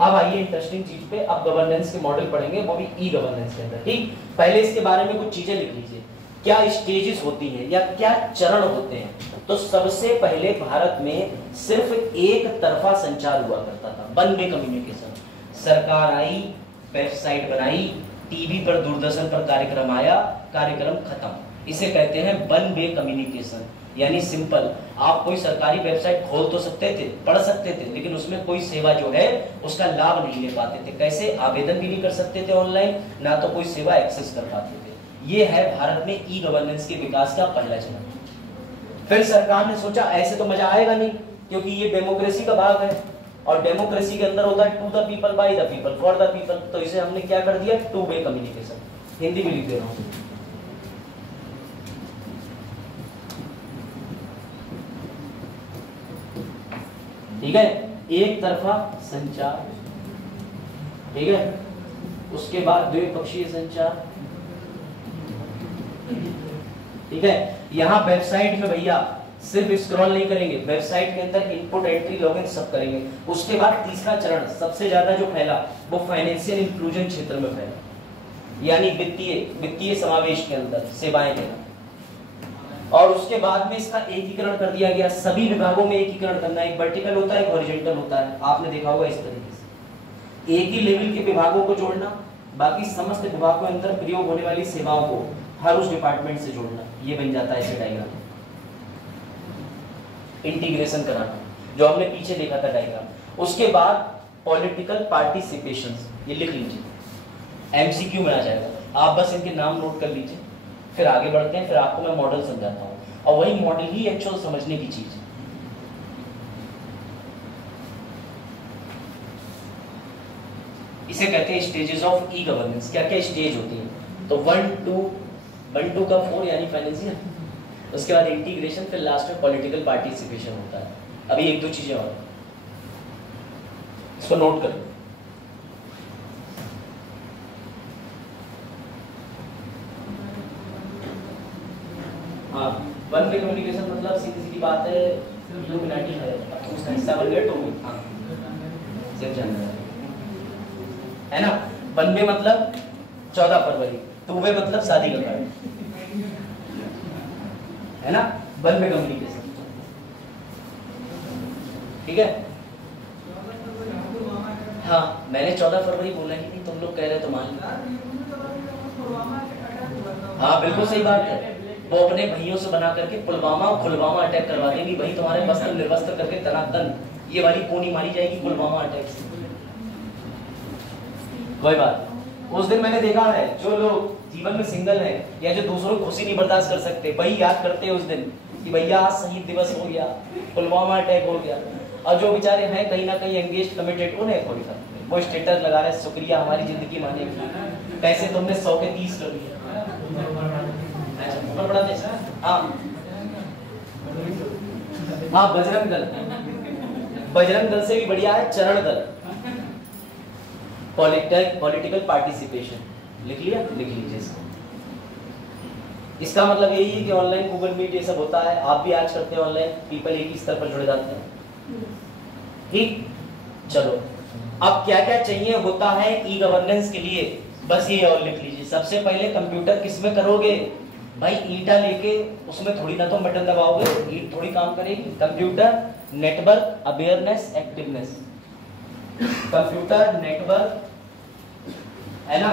अब आइए इंटरेस्टिंग चीज पे, अब गवर्नेंस के मॉडल पढ़ेंगे, वो भी ई गवर्नेंस के अंदर। ठीक, पहले इसके बारे में कुछ चीजें लिख लीजिए, क्या स्टेजेस होती हैं या क्या चरण होते हैं। तो सबसे पहले भारत में सिर्फ एक तरफा संचार हुआ करता था, वन वे कम्युनिकेशन। सरकार आई, वेबसाइट बनाई, टीवी पर दूरदर्शन पर कार्यक्रम आया, कार्यक्रम खत्म। इसे कहते हैं वन वे कम्युनिकेशन। यानी सिंपल, आप कोई सरकारी वेबसाइट खोल तो सकते थे, पढ़ सकते थे, लेकिन उसमें कोई सेवा जो है उसका लाभ नहीं ले पाते थे। कैसे? आवेदन भी नहीं कर सकते थे ऑनलाइन, ना तो कोई सेवा एक्सेस कर पाते थे। ये है भारत में ई गवर्नेंस के विकास का पहला चरण। फिर सरकार ने सोचा ऐसे तो मजा आएगा नहीं, क्योंकि ये डेमोक्रेसी का भाग है और डेमोक्रेसी के अंदर होता है to the people, by the people, for the people. तो इसे हमने क्या कर दिया? Two way communication. हिंदी में लिख दे रहा हूं। ठीक है, एक तरफा संचार, ठीक है, उसके बाद द्विपक्षीय संचार। ठीक है, यहां वेबसाइट में भैया सिर्फ स्क्रॉल नहीं करेंगे, वेबसाइट के अंदर इनपुट, एंट्री, लॉगिन सब करेंगे। उसके बाद तीसरा चरण सबसे ज्यादा जो फैला वो फाइनेंशियल इंक्लूजन क्षेत्र में फैला, यानी वित्तीय समावेश के अंदर सेवाएं देना। और उसके बाद में इसका एकीकरण कर दिया गया, सभी विभागों में एकीकरण करना। एक वर्टिकल होता है, एक हॉरिजॉन्टल होता है, आपने देखा होगा इस तरीके से। एक ही लेवल के विभागों को जोड़ना, बाकी समस्त विभागों के अंदर प्रयोग होने वाली सेवाओं को हर उस डिपार्टमेंट से जोड़ना, ये बन जाता है ऐसे डायग्राम। इंटीग्रेशन कराना, जो हमने पीछे देखा था डायग्राम। उसके बाद पॉलिटिकल पार्टिसिपेशन, ये लिख लीजिए, एमसीक्यू में आ जाएगा। आप बस इनके नाम नोट कर लीजिए, फिर आगे बढ़ते हैं, फिर आपको मैं मॉडल समझाता हूं, और वही मॉडल ही एक्चुअल समझने की चीज है। इसे कहते हैं स्टेजेस ऑफ ई गवर्नेंस। क्या क्या स्टेज होती है? तो 1 2 का 4 यानी फाइनेंशियल, उसके बाद इंटीग्रेशन, फिर लास्ट में पॉलिटिकल पार्टिसिपेशन होता है। अभी एक दो चीजें और, इसको नोट कर लो। हाँ, वन वे कम्युनिकेशन मतलब सीधी सीधी बात है, इल्यूमिनाटी है, अब उसका हिस्सा बन गया तो हाँ सिर्फ जानना है ना। वन वे मतलब 14 फरवरी, टू वे मतलब शादी का कार्ड, है ना, वन वे कम्युनिकेशन। ठीक है, हाँ मैंने 14 फरवरी बोला ही नहीं, तुम लोग कह रहे तो मान। हाँ बिल्कुल सही बात है, वो अपने भैयों से बना करके पुलवामा अटैक करवा देंगी, वही तुम्हारे वस्त्र निर्वस्त्र करके तनातन ये वाली कोनी मारी जाएगी पुलवामा अटैक से। कोई बात, उस दिन मैंने देखा है जो लोग जीवन में सिंगल है या जो दूसरों की खुशी नहीं बर्दाश्त कर सकते, वही याद करते हैं उस दिन कि भैया आज शहीद दिवस हो गया, पुलवामा अटैक हो गया। और जो बेचारे हैं कहीं ना कहीं एंगेज कमिटेड, उन्हें थोड़ी सा वो स्टेटस लगा रहे, शुक्रिया हमारी जिंदगी माने, पैसे तुमने 100 के 30 कर दिए। हाँ बजरंग दल से भी बढ़िया है चरण दल, पॉलिटिकल पार्टिसिपेशन। लिख लिया? लिख लीजिए इसको। इसका मतलब यही है कि ऑनलाइन गूगल मीट ये सब होता है, आप भी आज करते हैं ऑनलाइन, पीपल एक ही स्तर पर जुड़े जाते हैं। ठीक, चलो अब क्या क्या चाहिए होता है ई गवर्नेंस के लिए, बस ये और लिख लीजिए। सबसे पहले कंप्यूटर किसमें करोगे भाई? ईंटा लेके उसमें थोड़ी ना तुम बटन दबाओगे, ईंट थोड़ी काम करेगी। Computer network awareness activeness, computer network है ना,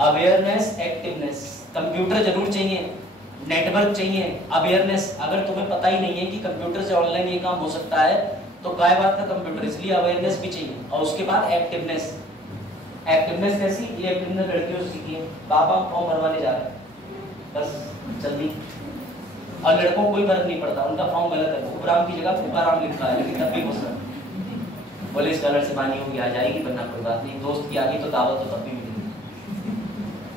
अवेयरनेस एक्टिवनेस। कंप्यूटर जरूर चाहिए, नेटवर्क चाहिए, अवेयरनेस। अगर तुम्हें पता ही नहीं है कि कंप्यूटर से ऑनलाइन ये काम हो सकता है तो काय बात का कंप्यूटर, इसलिए अवेयरनेस भी चाहिए। और उसके बाद एक्टिवनेस, एक्टिवनेस कैसी, ये एक्टिवनेस लड़कियों से सीखी है। पापा फॉर्म भरवाने जा रहे हैं, बस जल्दी। और लड़कों को कोई फर्क नहीं पड़ता, उनका फॉर्म गलत है, उपराम की जगह फुकाराम लिखा है, लेकिन तब भी गुस्सा। बोले इस कलर से पानी होगी, आ जाएगी, वरना कोई बात नहीं, दोस्त की आ गई तो दावत तो तब भी मिलेगी।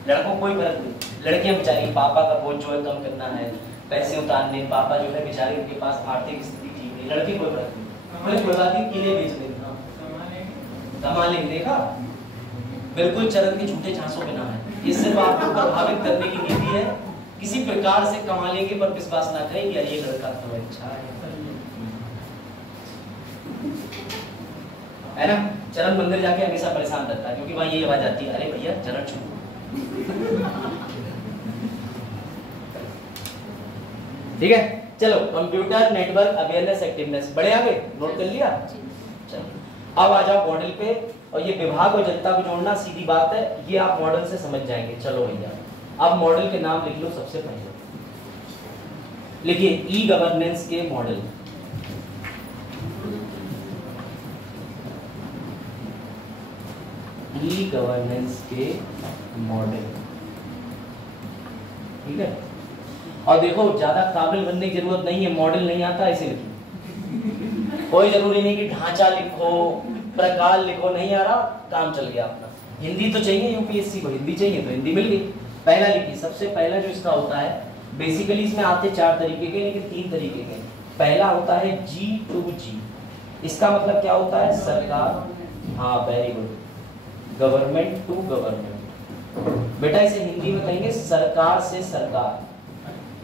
लड़कों को कोई फर्क नहीं। लड़कियां बेचारी पापा का बोझ जो है कम करना है, पैसे उतारने, पापा जो है बेचारे उनके पास आर्थिक स्थिति ठीक नहीं, लड़की कोई फर्क नहीं, बोले कोई बात नहीं, किले बेच देंगे, कमा लेंगे। देखा, बिल्कुल चरण के झूठे झांसों में ना है, ये सिर्फ आपको प्रभावित करने की नीति है। किसी प्रकार से कमा लेंगे पर विश्वास ना करें कि ये लड़का तो अच्छा है ना। चरण मंदिर जाके हमेशा परेशान रहता है, क्योंकि वहां ये आवाज आती है, अरे भैया चरण छू। ठीक है, चलो कंप्यूटर नेटवर्क अवेयरनेस एक्टिवनेस, बड़े आगे नोट कर लिया। चलो अब आ जाओ मॉडल पे, और ये विभाग और जनता को जोड़ना सीधी बात है, ये आप मॉडल से समझ जाएंगे। चलो भैया अब मॉडल के नाम लिख लो। सबसे पहले लिखिए ई गवर्नेंस के मॉडल। ई गवर्नेंस के मॉडल, ठीक है। और देखो ज्यादा काबिल बनने की जरूरत नहीं है, मॉडल नहीं आता ऐसे लिखिए, कोई जरूरी नहीं कि ढांचा लिखो, प्रकार लिखो, नहीं आ रहा काम चल गया अपना। हिंदी तो चाहिए, यूपीएससी को हिंदी चाहिए तो हिंदी मिल गई। पहला लिखिए, सबसे पहला जो इसका होता है, बेसिकली इसमें आते 4 तरीके के, लेकिन 3 तरीके के। पहला होता है G2G, इसका मतलब क्या होता है, सरकार, हाँ very good, government to government. बेटा इसे हिंदी में कहेंगे सरकार से सरकार।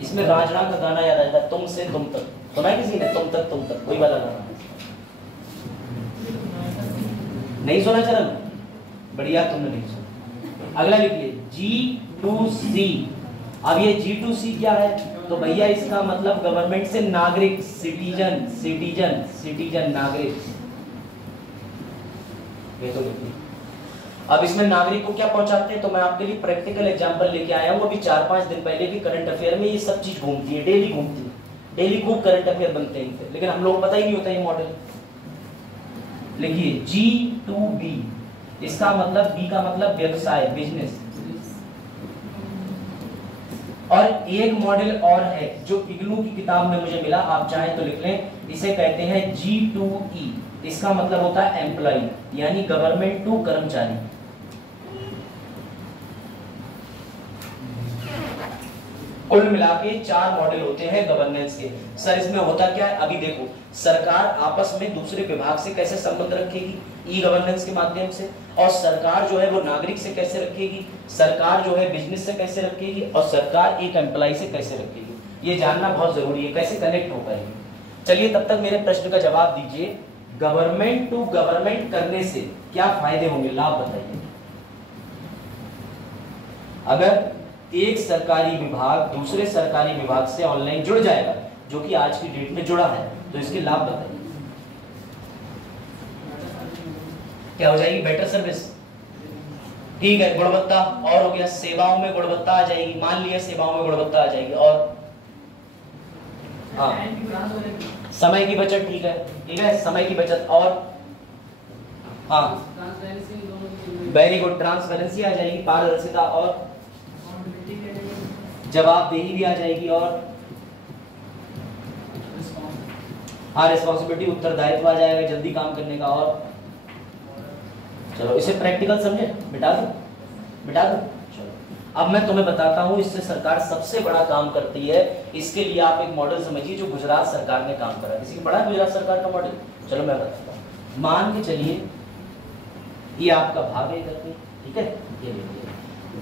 इसमें राजड़ा का गाना याद आता है, तुम से तुम तक, सुना है किसी ने, तुम तक वही वाला गाना नहीं सुना चरण, बढ़िया तुमने नहीं सुना। अगला लिखिए G2C। अब ये G2C क्या है, तो भैया इसका मतलब गवर्नमेंट से नागरिक, सिटीजन सिटीजन सिटीजन नागरिक, ये तो लिखिए। अब इसमें नागरिक को क्या पहुंचाते हैं, तो मैं आपके लिए प्रैक्टिकल एग्जांपल लेके आया हूं, अभी 4-5 दिन पहले की करंट अफेयर में ये सब चीज घूमती है, डेली घूमती है, डेली खूब करंट अफेयर बनते हैं, लेकिन हम लोगों को पता ही नहीं होता ये मॉडल। लिखिए G2B, इसका मतलब B का मतलब व्यवसाय, बिजनेस। और एक मॉडल और है जो इग्नू की किताब में मुझे मिला, आप चाहें तो लिख लें, इसे कहते हैं G2E, इसका मतलब होता है एम्प्लॉय, यानी गवर्नमेंट टू कर्मचारी। कुल मिला के 4 मॉडल होते हैं गवर्नेंस के। सर इसमें होता क्या है, अभी देखो, सरकार आपस में दूसरे विभाग से कैसे संबंध रखेगी, ई गवर्नेंस के माध्यम से, और सरकार जो है वो नागरिक से कैसे रखेगी, सरकार जो है बिजनेस से कैसे रखेगी, और सरकार एक एम्प्लॉय से कैसे रखेगी, ये जानना बहुत जरूरी है, कैसे कनेक्ट हो पाएगी। चलिए तब तक मेरे प्रश्न का जवाब दीजिए, गवर्नमेंट टू गवर्नमेंट करने से क्या फायदे होंगे, लाभ बताइए। अगर एक सरकारी विभाग दूसरे सरकारी विभाग से ऑनलाइन जुड़ जाएगा, जो कि आज की डेट में जुड़ा है, तो इसके लाभ बताइए। क्या हो जाएगी, बेटर सर्विस, ठीक है, गुणवत्ता, और हो गया सेवाओं में गुणवत्ता आ जाएगी, मान लिया सेवाओं में गुणवत्ता आ जाएगी, और हाँ समय की बचत, ठीक है समय की बचत, और हाँ वेरी गुड, ट्रांसपेरेंसी आ जाएगी, पारदर्शिता, और जवाबदेही भी आ जाएगी, और हाँ रिस्पॉन्सिबिलिटी, उत्तरदायित्व आ जाएगा, जल्दी काम करने का। और चलो इसे प्रैक्टिकल समझे, बिठा दो। चलो अब मैं तुम्हें बताता हूं इससे सरकार सबसे बड़ा काम करती है। इसके लिए आप एक मॉडल समझिए जो गुजरात सरकार ने काम करा। किसी को पढ़ा है गुजरात सरकार का मॉडल? चलो मैं बताता हूँ। मान के चलिए ये आपका भाग है करके, ठीक है, ये देखिए।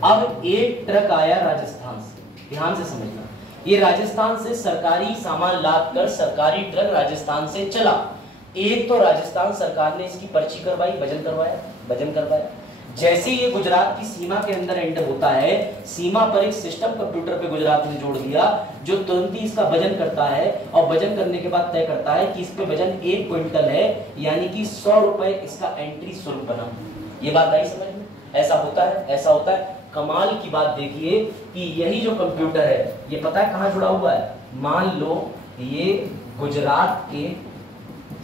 अब एक ट्रक आया राजस्थान से, ध्यान से समझना, ये राजस्थान से सरकारी सामान लाद कर सरकारी ट्रक राजस्थान से चला। एक तो राजस्थान सरकार ने इसकी पर्ची करवाई, वजन करवाया। जैसे ये गुजरात की सीमा के अंदर एंटर होता है, सीमा पर एक सिस्टम कंप्यूटर पे गुजरात ने जोड़ दिया, जो तुरंत ही इसका वजन करता है, और वजन करने के बाद तय करता है कि इस पे वजन 1 क्विंटल है, यानी कि 100 रुपए इसका एंट्री शुल्क बना। ये बात आई समझ में? ऐसा होता है। कमाल की बात देखिए कि यही जो कंप्यूटर है, ये पता है कहां जुड़ा हुआ है? मान लो ये गुजरात के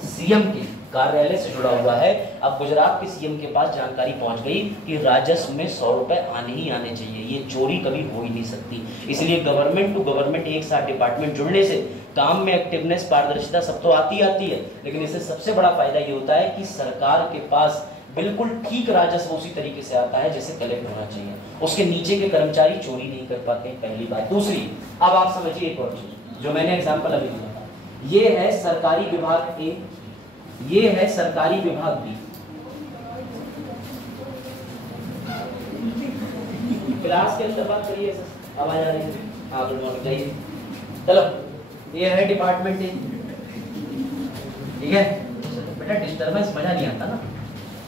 सीएम के कार्यालय से जुड़ा हुआ है। अब गुजरात के सीएम के पास जानकारी पहुंच गई कि राजस्व में 100 रुपए आने ही आने चाहिए, ये चोरी कभी हो ही नहीं सकती। इसलिए गवर्नमेंट टू गवर्नमेंट एक साथ डिपार्टमेंट जुड़ने से काम में एक्टिवनेस, पारदर्शिता सब तो आती है, लेकिन इससे सबसे बड़ा फायदा ये होता है कि सरकार के पास बिल्कुल ठीक राजस्व उसी तरीके से आता है जैसे कलेक्ट होना चाहिए, उसके नीचे के कर्मचारी चोरी नहीं कर पाते, पहली बात। दूसरी, अब आप समझिए एक और चीज जो मैंने एग्जांपल अभी दिया, ये है सरकारी विभाग ए, ये है सरकारी विभाग बी। क्लास के अंदर बात करिए, आवाज आ रही है, आप लोग जाइए। चलो, ये है डिपार्टमेंट ए, ठीक है बेटा। डिस्टर्बेंस मजा नहीं आता ना,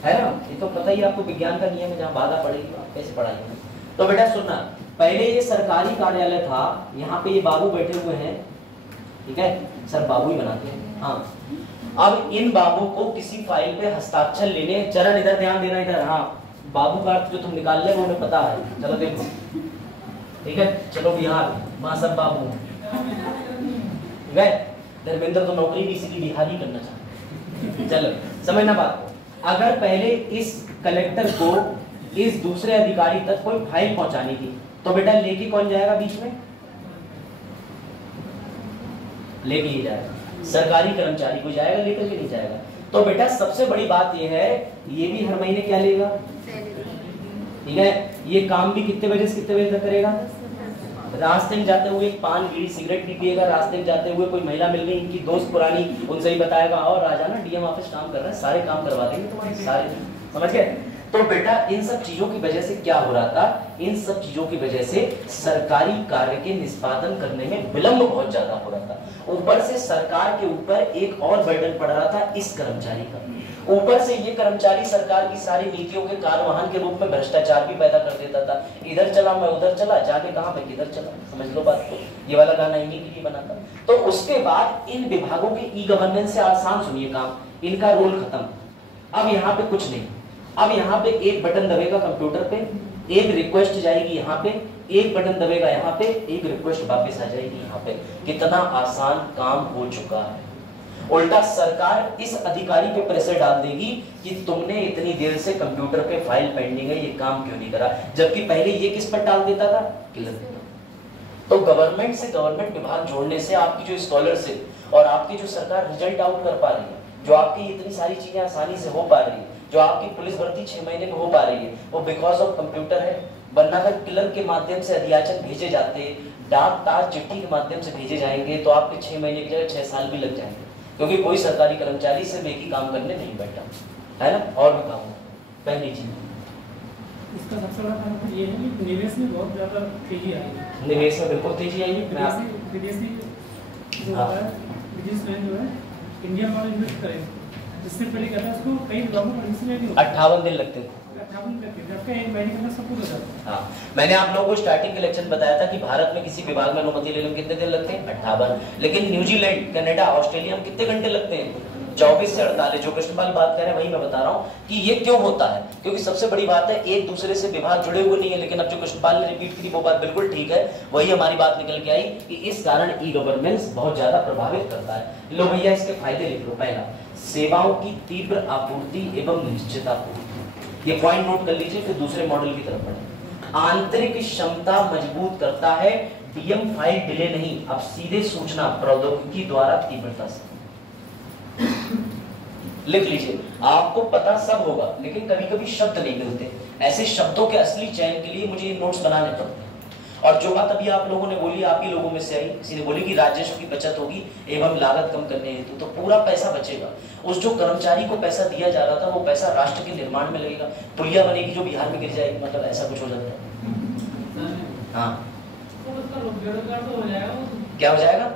है ना, ये तो पता ही आपको, विज्ञान का नियम है, जहाँ बाधा पड़ेगी आप कैसे पढ़ाएंगे। तो बेटा सुनना, पहले ये सरकारी कार्यालय था, यहाँ पे ये बाबू बैठे हुए हैं, ठीक है, सर बाबू ही बनाते हैं, हाँ। अब इन बाबू को किसी फाइल पे हस्ताक्षर लेने, चरण इधर ध्यान देना, इधर, हाँ, बाबू का अर्थ जो तुम निकाल ले वो हमें पता है, चलो देखो, ठीक है, चलो बिहार, वहां सब बाबू, ठीक है, धर्मेंद्र तो नौकरी भी इसीलिए बिहार ही करना चाहते, चलो समझना बात को। अगर पहले इस कलेक्टर को इस दूसरे अधिकारी तक कोई फाइल पहुंचानी थी, तो बेटा लेके कौन जाएगा बीच में? लेके ही जाएगा, सरकारी कर्मचारी को जाएगा, लेकर के नहीं जाएगा। तो बेटा सबसे बड़ी बात ये है, ये भी हर महीने क्या लेगा, ठीक है, ये काम भी कितने बजे से कितने बजे तक करेगा? रास्ते में जाते हुए पान बीड़ी सिगरेट भी पिएगा, रास्ते में जाते हुए कोई महिला मिल गई इनकी दोस्त पुरानी, उनसे ही बताएगा और राजा ना डीएम ऑफिस काम कर रहा है, सारे काम करवा देंगे तुम्हारे सारे, समझ गए? तो बेटा इन सब चीजों की वजह से क्या हो रहा था, इन सब चीजों की वजह से सरकारी कार्य के निष्पादन करने में विलंब बहुत ज्यादा हो रहा था। ऊपर से सरकार के ऊपर एक और बर्डन पड़ रहा था इस कर्मचारी का, ऊपर से ये कर्मचारी सरकार की सारी नीतियों के कार्यवाहन के रूप में भ्रष्टाचार भी पैदा कर देता था। इधर चला मैं उधर चला, जाके कहा मैं किधर चला, समझ लो बात को। ये वाला गाना इन्हीं के लिए बना था। तो उसके बाद इन विभागों के ई गवर्नेंस से आसान सुनिए काम, इनका रोल खत्म। अब यहाँ पे कुछ नहीं, अब यहाँ पे एक बटन दबेगा कंप्यूटर पे, एक रिक्वेस्ट जाएगी यहाँ पे, एक बटन दबेगा यहाँ पे, एक रिक्वेस्ट वापस आ जाएगी यहाँ पे। कितना आसान काम हो चुका है। उल्टा सरकार इस अधिकारी पे प्रेशर डाल देगी कि तुमने इतनी देर से कंप्यूटर पे फाइल पेंडिंग है, ये काम क्यों नहीं करा, जबकि पहले ये किस पर डाल देता था, क्लियर। तो गवर्नमेंट से गवर्नमेंट विभाग जोड़ने से आपकी जो स्कॉलरशिप और आपकी जो सरकार रिजल्ट आउट कर पा रही है, जो आपकी इतनी सारी चीजें आसानी से हो पा रही है, जो आपकी पुलिस भर्ती 6 महीने में हो पा रही है, वो बिकॉज ऑफ कंप्यूटर है। वरना अगर क्लर्क के माध्यम से अधियाचन भेजे जाते, डाक तार चिट्ठी के माध्यम से भेजे जाएंगे, तो आपके 6 महीने की जगह 6 साल भी लग जाएंगे, क्योंकि कोई सरकारी कर्मचारी सिर्फ एक ही काम करने नहीं बैठा है ना, और भी काम। पहली चीज इसका सबसे बड़ा कारण ये है कि निवेश में बहुत ज्यादा तेजी आई है। निवेश में बिल्कुल तेजी आई है। विदेशी जो है बिजनेसमैन जो है इंडिया में इन्वेस्ट करें, इससे पहले कहता है उसको कई विभागों में परमिशन नहीं होती, 58 दिन लगते थे। 58 दिन लगते थे, जबकि 1 महीने के अंदर सब कुछ हो जाता है। हाँ, मैंने आप लोगों को स्टार्टिंग के लेक्चर बताया था कि भारत में किसी विभाग में अनुमति लेने में कितने दिन लगते हैं, 58। लेकिन न्यूजीलैंड, कनाडा, ऑस्ट्रेलिया में कितने घंटे लगते हैं, 24 से 48। जो कृष्णपाल बात कर रहे हैं वही मैं बता रहा हूँ कि ये क्यों होता है, क्योंकि सबसे बड़ी बात है एक दूसरे से विभाग जुड़े हुए नहीं है। लेकिन अब जो कृष्णपाल ने रिपीट की वो बात बिल्कुल ठीक है, वही हमारी बात निकल के आई कि इस कारण ई गवर्नेंस बहुत ज्यादा प्रभावित करता है। लो भैया इसके फायदे लिख लो। पहला, सेवाओं की तीव्र आपूर्ति एवं निश्चित आपूर्ति, ये पॉइंट नोट कर लीजिए, फिर दूसरे मॉडल की तरफ बढ़े। आंतरिक क्षमता मजबूत करता है, डीएम फाइल डिले नहीं, अब सीधे सूचना प्रौद्योगिकी द्वारा तीव्रता से। लिख लीजिए, आपको पता सब होगा लेकिन कभी कभी शब्द नहीं मिलते, ऐसे शब्दों के असली चयन के लिए मुझे नोट्स बनाने पड़ते हैं। और जो बात अभी आप लोगों ने बोली, आप ही लोगों में से आई, किसी ने बोली कि राजस्व की बचत होगी एवं लागत कम करने हेतु, तो पूरा पैसा बचेगा। उस जो कर्मचारी को पैसा दिया जा रहा था वो पैसा राष्ट्र के निर्माण में लगेगा। पुलिया बनेगी जो बिहार में गिर जाएगी, मतलब ऐसा कुछ हो जाता है। हाँ, क्या हो जाएगा?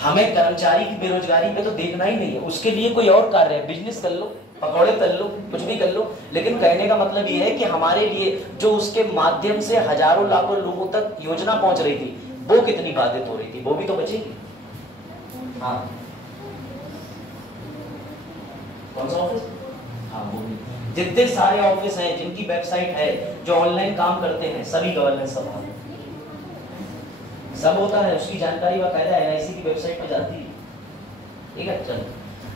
हमें कर्मचारी की बेरोजगारी पे तो देखना ही नहीं है, उसके लिए कोई और कार्य है, बिजनेस कर लो, पकौड़े तल लो, कुछ भी कर लो। लेकिन कहने का मतलब ये है कि हमारे लिए जो उसके माध्यम से हजारों लाखों लोगों तक योजना पहुंच रही थी, वो कितनी बाधित हो रही थी, वो भी तो बचेगी। हाँ, कौन सा ऑफिस? हाँ, वो भी। जितने सारे ऑफिस हैं जिनकी वेबसाइट है, जो ऑनलाइन काम करते हैं, सभी गवर्नेंस का भाग सब होता है, उसकी जानकारी बाकायदा एनआईसी की वेबसाइट पर जाती है। ठीक है, चलो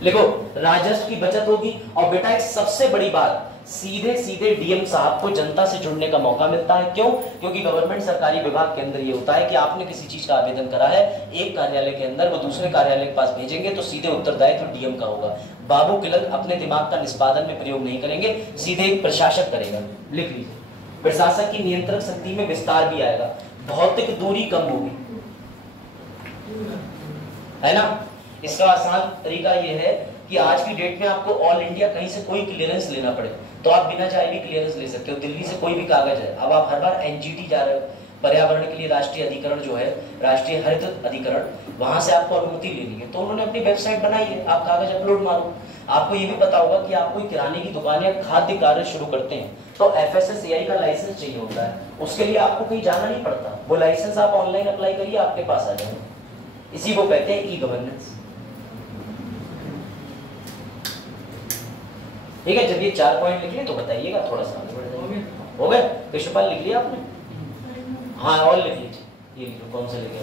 लिखो, राजस्व की बचत होगी। और बेटा एक सबसे बड़ी बात, सीधे सीधे डीएम साहब को जनता से जुड़ने का मौका मिलता है। क्यों? क्योंकि गवर्नमेंट सरकारी विभाग के अंदर ये होता है कि आपने किसी चीज का आवेदन करा है एक कार्यालय के अंदर, वो दूसरे कार्यालय के पास भेजेंगे तो सीधे उत्तरदायित्व डीएम का होगा। बाबू किलक अपने दिमाग का निष्पादन में प्रयोग नहीं करेंगे, सीधे एक प्रशासक करेगा। लिख लीजिए, प्रशासक की नियंत्रक शक्ति में विस्तार भी आएगा, भौतिक दूरी कम होगी, है ना। इसका आसान तरीका यह है कि आज की डेट में आपको ऑल इंडिया कहीं से कोई क्लियरेंस लेना पड़े तो आप बिना चाहे भी क्लियरेंस ले सकते हो। दिल्ली से कोई भी कागज है, अब आप हर बार एनजीटी जा रहे हो, पर्यावरण के लिए राष्ट्रीय अधिकरण जो है, राष्ट्रीय हरित अधिकरण, वहां से आपको अनुमति लेनी है तो उन्होंने अपनी वेबसाइट बनाई है, आप कागज अपलोड मारो। आपको ये भी पता होगा कि आप कोई किराने की दुकान या खाद्य कार्य शुरू करते हैं तो FSSAI का लाइसेंस चाहिए होता है, उसके लिए आपको कहीं जाना नहीं पड़ता, वो लाइसेंस आप ऑनलाइन अप्लाई करिए, आपके पास आ जाएगा। इसी को कहते हैं ई गवर्नेंस। ठीक है, जब ये 4 पॉइंट लिख लिए तो बताइएगा, थोड़ा सा आगे बढ़ जाइए। हो गए? कृष्णपाल लिख लिया आपने? हाँ, और लिख लीजिए, ये लिखो, कौन सा लिख लिया?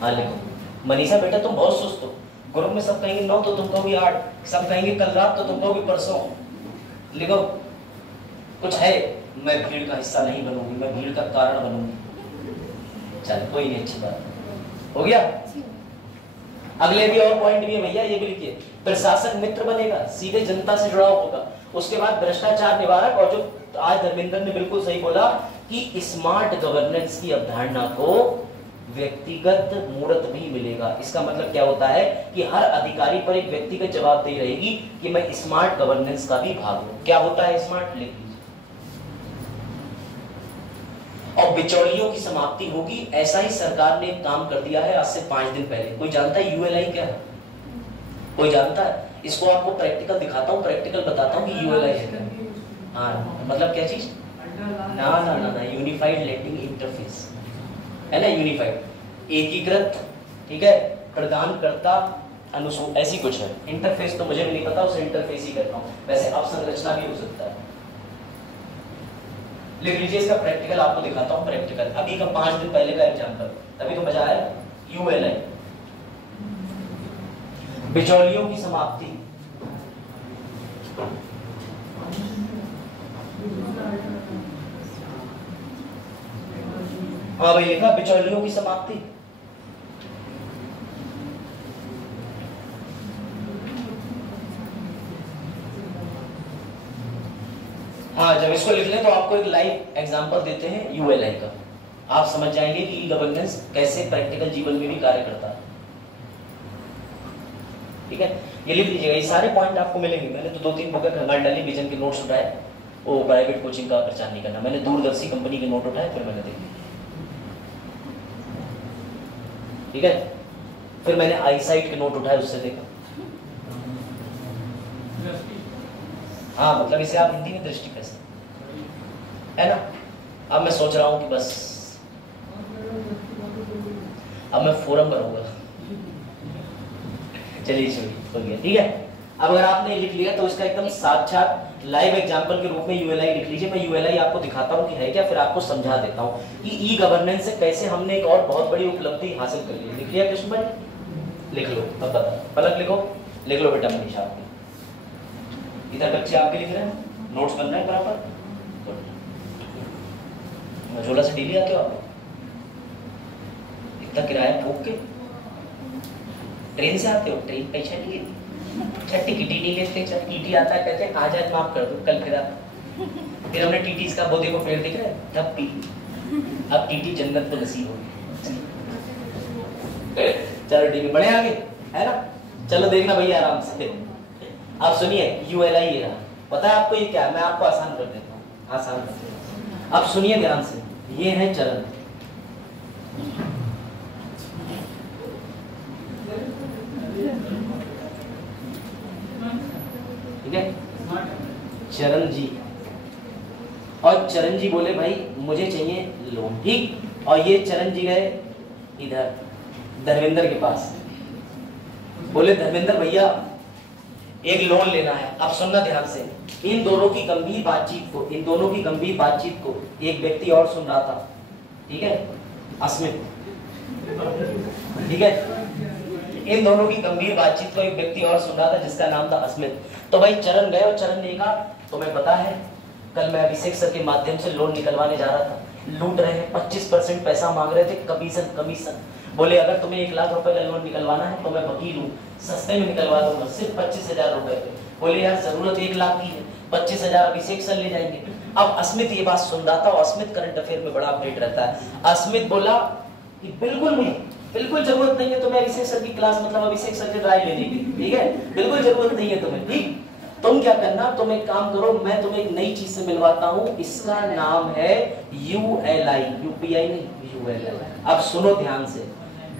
हाँ लिखो। मनीषा बेटा तुम बहुत सुस्त हो, ग्रुप में सब कहेंगे 9 तो तुम कहोगे 8, सब कहेंगे कल रात तो तुम कहोगे परसों। लिखो, कुछ है, मैं भीड़ का हिस्सा नहीं बनूंगी, मैं भीड़ का कारण बनूंगी। चल कोई नहीं, अच्छी बात हो गया। अगले भी और पॉइंट भी है भैया, ये भी लिखिए, प्रशासक मित्र बनेगा, सीधे जनता से जुड़ा होगा। उसके बाद भ्रष्टाचार निवारक, और जो आज धर्मेंद्र ने बिल्कुल सही बोला कि स्मार्ट गवर्नेंस की अवधारणा को व्यक्तिगत मूर्त भी मिलेगा। इसका मतलब क्या होता है कि हर अधिकारी पर एक व्यक्तिगत जवाबदेही रहेगी कि मैं स्मार्ट गवर्नेंस का भी भाग हूं। क्या होता है स्मार्ट? लिख लीजिए। और बिचौलियों की समाप्ति होगी। ऐसा ही सरकार ने एक काम कर दिया है आज से 5 दिन पहले। कोई जानता है ULI क्या है? कोई जानता है? इसको आपको प्रैक्टिकल दिखाता हूँ, प्रैक्टिकल बताता हूँ कि ULI है क्या। हाँ, मतलब क्या चीज? ना ना ना ना, यूनिफाइड लेंडिंग इंटरफेस है ना, यूनिफाइड, एकीकृत, ठीक है, प्रदानकर्ता अनुसूची, ऐसी कुछ है। इंटरफेस तो मुझे भी नहीं पता, उसे इंटरफेस ही करता हूँ, वैसे अवसंरचना भी हो सकता है। लिख लीजिए, इसका प्रैक्टिकल आपको दिखाता हूँ, प्रैक्टिकल अभी का 5 दिन पहले का एग्जाम्पल, तभी तो मजा आया। ULI, बिचौलियों की समाप्ति। हाँ भाई, लिखा बिचौलियों की समाप्ति। हाँ, जब इसको लिख लें तो आपको एक लाइव एग्जांपल देते हैं ULI का, आप समझ जाएंगे कि ई गवर्नेंस कैसे प्रैक्टिकल जीवन में भी कार्य करता है। ठीक है, ये लिख लीजिएगा, ये सारे पॉइंट आपको मिलेंगे। मैंने तो 2-3 बुकें खंगाल डाली, विजन के नोट्स उठाए, वो प्राइवेट कोचिंग का प्रचार नहीं करना, मैंने दूरदर्शी कंपनी के नोट उठाए, फिर मैंने देखे। ठीक है, फिर मैंने आईसाइट के नोट उठाए, उससे देखा। हाँ, मतलब इसे आप हिंदी में दृष्टि कह सकते है ना। अब मैं सोच रहा हूं कि बस अब मैं फोरम भरूंगा। चलिए छोड़िए, हो गया। ठीक है, अब अगर आपने लिख लिया तो इसका एकदम साक्षात लाइव एग्जांपल के रूप में ULI लिख लीजिए। मैं ULI आपको दिखाता हूं कि है क्या, फिर आपको समझा देता हूं कि ई गवर्नेंस से कैसे हमने एक और बहुत बड़ी उपलब्धि हासिल कर ली। लिख लिया कृष्ण भाई? लिख लो, अब बता, पलक लिखो, लिख लो बेटा मनीषा। आपके इधर बच्चे आपके लिख रहे हैं, नोट्स बन रहे हैं बराबर। झोला से डेली आते हो आप? इतना किराया फूक के ट्रेन से आते हो? ट्रेन पैसा नहीं लेती, अच्छा टिकट ही नहीं लेते। जब TT आता है कहते हैं आज आज माफ कर दो, कल फिर फिर हमने TT इसका वो देखो पेड़ दिख रहा है, तब पी, अब TT जन्नत में नसीब होगी। चलो ठीक है, बढ़े आगे, है ना। चलो देखना भैया आराम से। आप सुनिए, ULI ये रहा, पता है आपको ये क्या है? मैं आपको आसान कर देता हूँ, आसान कर देता हूँ। आप सुनिए ध्यान से, ये है चरण। ठीक है, चरण जी, और चरण जी बोले भाई मुझे चाहिए लोन। ठीक, और ये चरण जी गए इधर धर्मेंद्र के पास, बोले धर्मेंद्र भैया एक लोन लेना है। अब सुनना ध्यान से, इन दोनों की गंभीर बातचीत को एक व्यक्ति और सुन रहा था। ठीक है, अस्मित। ठीक है, इन दोनों की गंभीर बातचीत को एक व्यक्ति और सुन रहा था जिसका नाम था अस्मित। तो भाई चरण गए और चरण ने कहा तुम्हें पता है कल मैं अभिषेक सर के माध्यम से लोन निकलवाने जा रहा था, लूट रहे हैं, 25% पैसा मांग रहे थे, कमीशन कमीशन। बोले अगर तुम्हें 1 लाख रुपए का लोन निकलवाना है तो मैं वकील हूँ, सस्ते में निकलवा दूंगा, सिर्फ 25,000 रुपए पे। बोले यार जरूरत 1 लाख की है, 25,000 अभिषेक सर ले जाएंगे। अब अस्मित ये बात सुन रहा था और अस्मित करंट अफेयर में बड़ा अपडेट रहता है। अस्मित बोला कि बिल्कुल नहीं, बिल्कुल जरूरत नहीं है तुम्हें अभिषेक सर की क्लास, मतलब अभिषेक सर की ड्राइव लेने की, ठीक है, बिल्कुल जरूरत नहीं है तुम्हें। ठीक, तुम क्या करना, तुम एक काम करो, मैं तुम्हें एक नई चीज से मिलवाता हूं, इसका नाम है ULI, UPI नहीं, ULI। अब सुनो ध्यान से,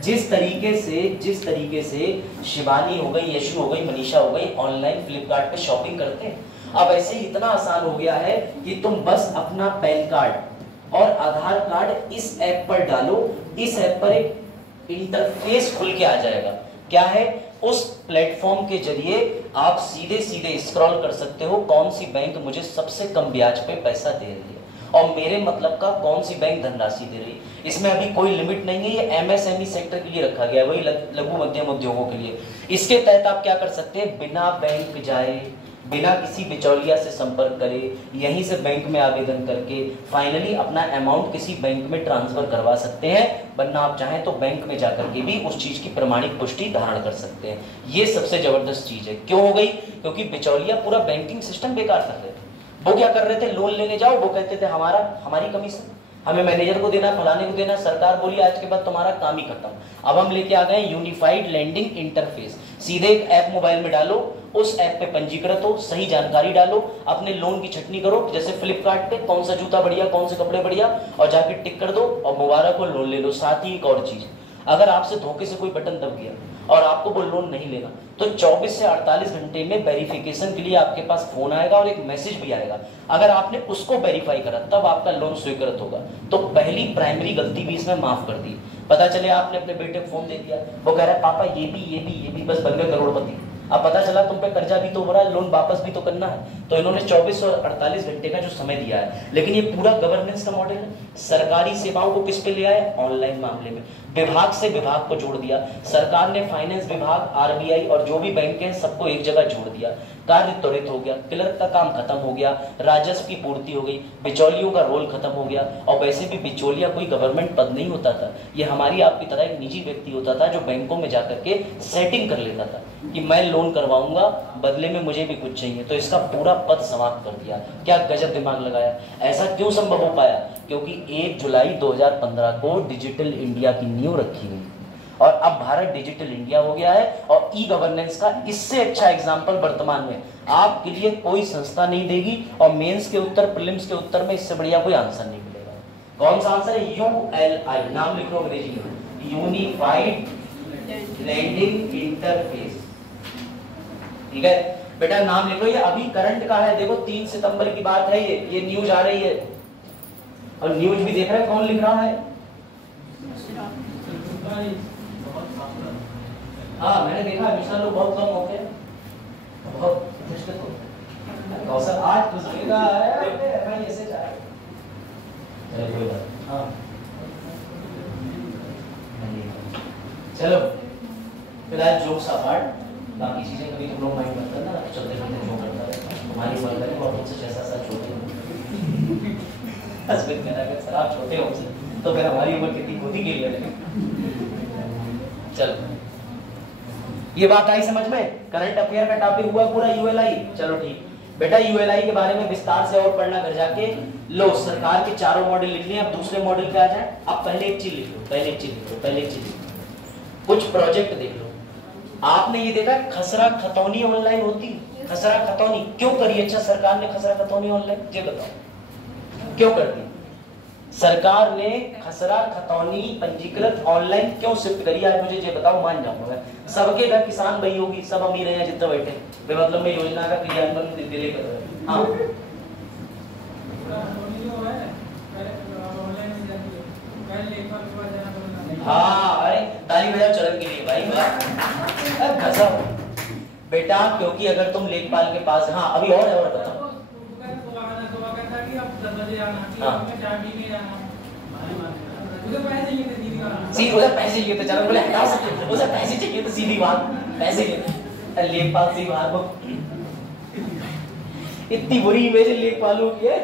जिस तरीके से शिवानी हो गई, यशु हो गई, मनीषा हो गई ऑनलाइन फ्लिपकार्ट पे शॉपिंग करते हैं, अब ऐसे ही इतना आसान हो गया है कि तुम बस अपना पैन कार्ड और आधार कार्ड इस ऐप पर डालो, इस ऐप पर एक इंटरफेस खुल के आ जाएगा। क्या है, उस प्लेटफॉर्म के जरिए आप सीधे सीधे स्क्रॉल कर सकते हो कौन सी बैंक मुझे सबसे कम ब्याज पे पैसा दे रही है और मेरे मतलब का कौन सी बैंक धनराशि दे रही है। इसमें अभी कोई लिमिट नहीं है, ये MSME सेक्टर के लिए रखा गया है, वही लघु मध्यम उद्योगों के लिए। इसके तहत आप क्या कर सकते हैं, बिना बैंक जाए, बिना किसी बिचौलिया से संपर्क करे, यहीं से बैंक में आवेदन करके फाइनली अपना अमाउंट किसी बैंक में ट्रांसफर करवा सकते हैं, वरना आप चाहें तो बैंक में जाकर के भी उस चीज की प्रमाणिक पुष्टि धारण कर सकते हैं। ये सबसे जबरदस्त चीज है। क्यों हो गई, क्योंकि बिचौलिया पूरा बैंकिंग सिस्टम बेकार कर रहे थे। वो क्या कर रहे थे, लोन लेने जाओ, वो कहते थे हमारी कमीशन हमें मैनेजर को देना, फलाने को देना, सरकार बोली आज के बाद तुम्हारा काम ही खत्म। अब हम लेके आ गए यूनिफाइड लैंडिंग इंटरफेस, सीधे एक ऐप मोबाइल में डालो, उस ऐप पे पंजीकृत हो, सही जानकारी डालो, अपने लोन की छटनी करो, जैसे फ्लिपकार्ट पे कौन सा जूता बढ़िया, कौन से कपड़े बढ़िया, और जाके टिक कर दो और मुबारक हो, लोन ले लो। साथ ही एक और चीज, अगर आपसे धोखे से कोई बटन दब गया और आपको वो लोन नहीं लेना, तो 24 से 48 घंटे में वेरिफिकेशन के लिए आपके पास फोन आएगा और एक मैसेज भी आएगा। अगर आपने उसको वेरीफाई करा तब आपका लोन स्वीकृत होगा। तो पहली प्राइमरी गलती भी इसमें माफ कर दी। पता चले आपने अपने बेटे को फोन दे दिया, वो कह रहा है पापा ये भी, बस बन गए करोड़पति। अब पता चला तुम पे कर्जा भी तो हो रहा है, लोन वापस भी तो करना है। तो इन्होंने 24 और 48 घंटे का जो समय दिया है, लेकिन ये पूरा गवर्नेंस का मॉडल है। सरकारी सेवाओं को किस पे ले आए, ऑनलाइन मामले में। विभाग से विभाग को जोड़ दिया सरकार ने, फाइनेंस विभाग, RBI और जो भी बैंक हैं सबको एक जगह जोड़ दिया। कार्य त्वरित हो गया, क्लर्क का काम खत्म हो गया, राजस्व की पूर्ति हो गई, बिचौलियों का रोल खत्म हो गया। और वैसे भी बिचौलिया कोई गवर्नमेंट पद नहीं होता था, ये हमारी आपकी तरह एक निजी व्यक्ति होता था जो बैंकों में जाकर के सेटिंग कर लेता था कि मैं लोन करवाऊंगा, बदले में मुझे भी कुछ चाहिए। तो इसका पूरा पद समाप्त कर दिया। क्या गजब दिमाग लगाया। ऐसा क्यों संभव हो पाया, क्योंकि 1 जुलाई 2015 को डिजिटल इंडिया की नींव रखी गई और अब भारत डिजिटल इंडिया हो गया है। और ई गवर्नेंस का इससे अच्छा एग्जांपल वर्तमान में आपके लिए कोई संस्था नहीं देगी, और मेंस के उत्तर, प्रीलिम्स के उत्तर में इससे बढ़िया कोई आंसर नहीं मिलेगा। कौन सा आंसर है, ULI, नाम लिख लो अंग्रेजी में, यूनिफाइड लैंडिंग इंटरफेस। ठीक है बेटा, नाम लिख लो। ये अभी करंट का है, देखो 3 सितंबर की बात है, ये न्यूज आ रही है। और न्यूज भी देख रहे हैं कौन लिख रहा है, हाँ मैंने देखा मिश्रा लोग बहुत कम होते हैं, बहुत मुश्किल होता है। आज पुस्तकेगा है भाई ऐसे जाए, चलो कोई बात, हाँ चलो फिलहाल जोक्स अपार्ट, बाकी चीजें कभी तुम लोग माइंड मत करना, चलते फिरते जो करता है तुम्हारी उम्र में और तुमसे 6-7 साल छोटे हो। हस्बैंड कहना है सर आप छोटे हो हमसे, तो फिर हमारी उम्र कितनी होती के लिए। चलो ये बात आई समझ में, करंट अफेयर का टॉपिक हुआ पूरा ULI। चलो ठीक बेटा, ULI के बारे में विस्तार से और पढ़ना घर जाके। लो सरकार के 4 मॉडल लिख लिए, अब दूसरे मॉडल पे आ जाए। अब पहले एक चीज लिख लो, कुछ प्रोजेक्ट देख लो। आपने ये देखा खसरा खतौनी ऑनलाइन होती, खसरा खतौनी क्यों करी? अच्छा सरकार ने खसरा खतौनी ऑनलाइन, ये बताओ क्यों करती सरकार ने खसरा खतौनी पंजीकृत ऑनलाइन क्यों शिफ्ट करी? आज मुझे ये बताओ, मान जाऊंगा। सबके घर किसान भाई होगी, सब अमीर हैं जितने बैठे, बेमतलब में योजना का क्रियान्वयन दिल्ली कर रहे हैं। हाँ अरे ताली बजाओ चरण के लिए भाई, गजब बेटा। क्योंकि अगर तुम लेखपाल के पास, हाँ अभी और बताओ, सी उसे पैसे चाहिए तो चरण बोले हटा सकते, उसे पैसे चाहिए तो सीधी बात पैसे चाहिए। लेखपाल सी बात इतनी बुरी इमेज लेखपालों की है।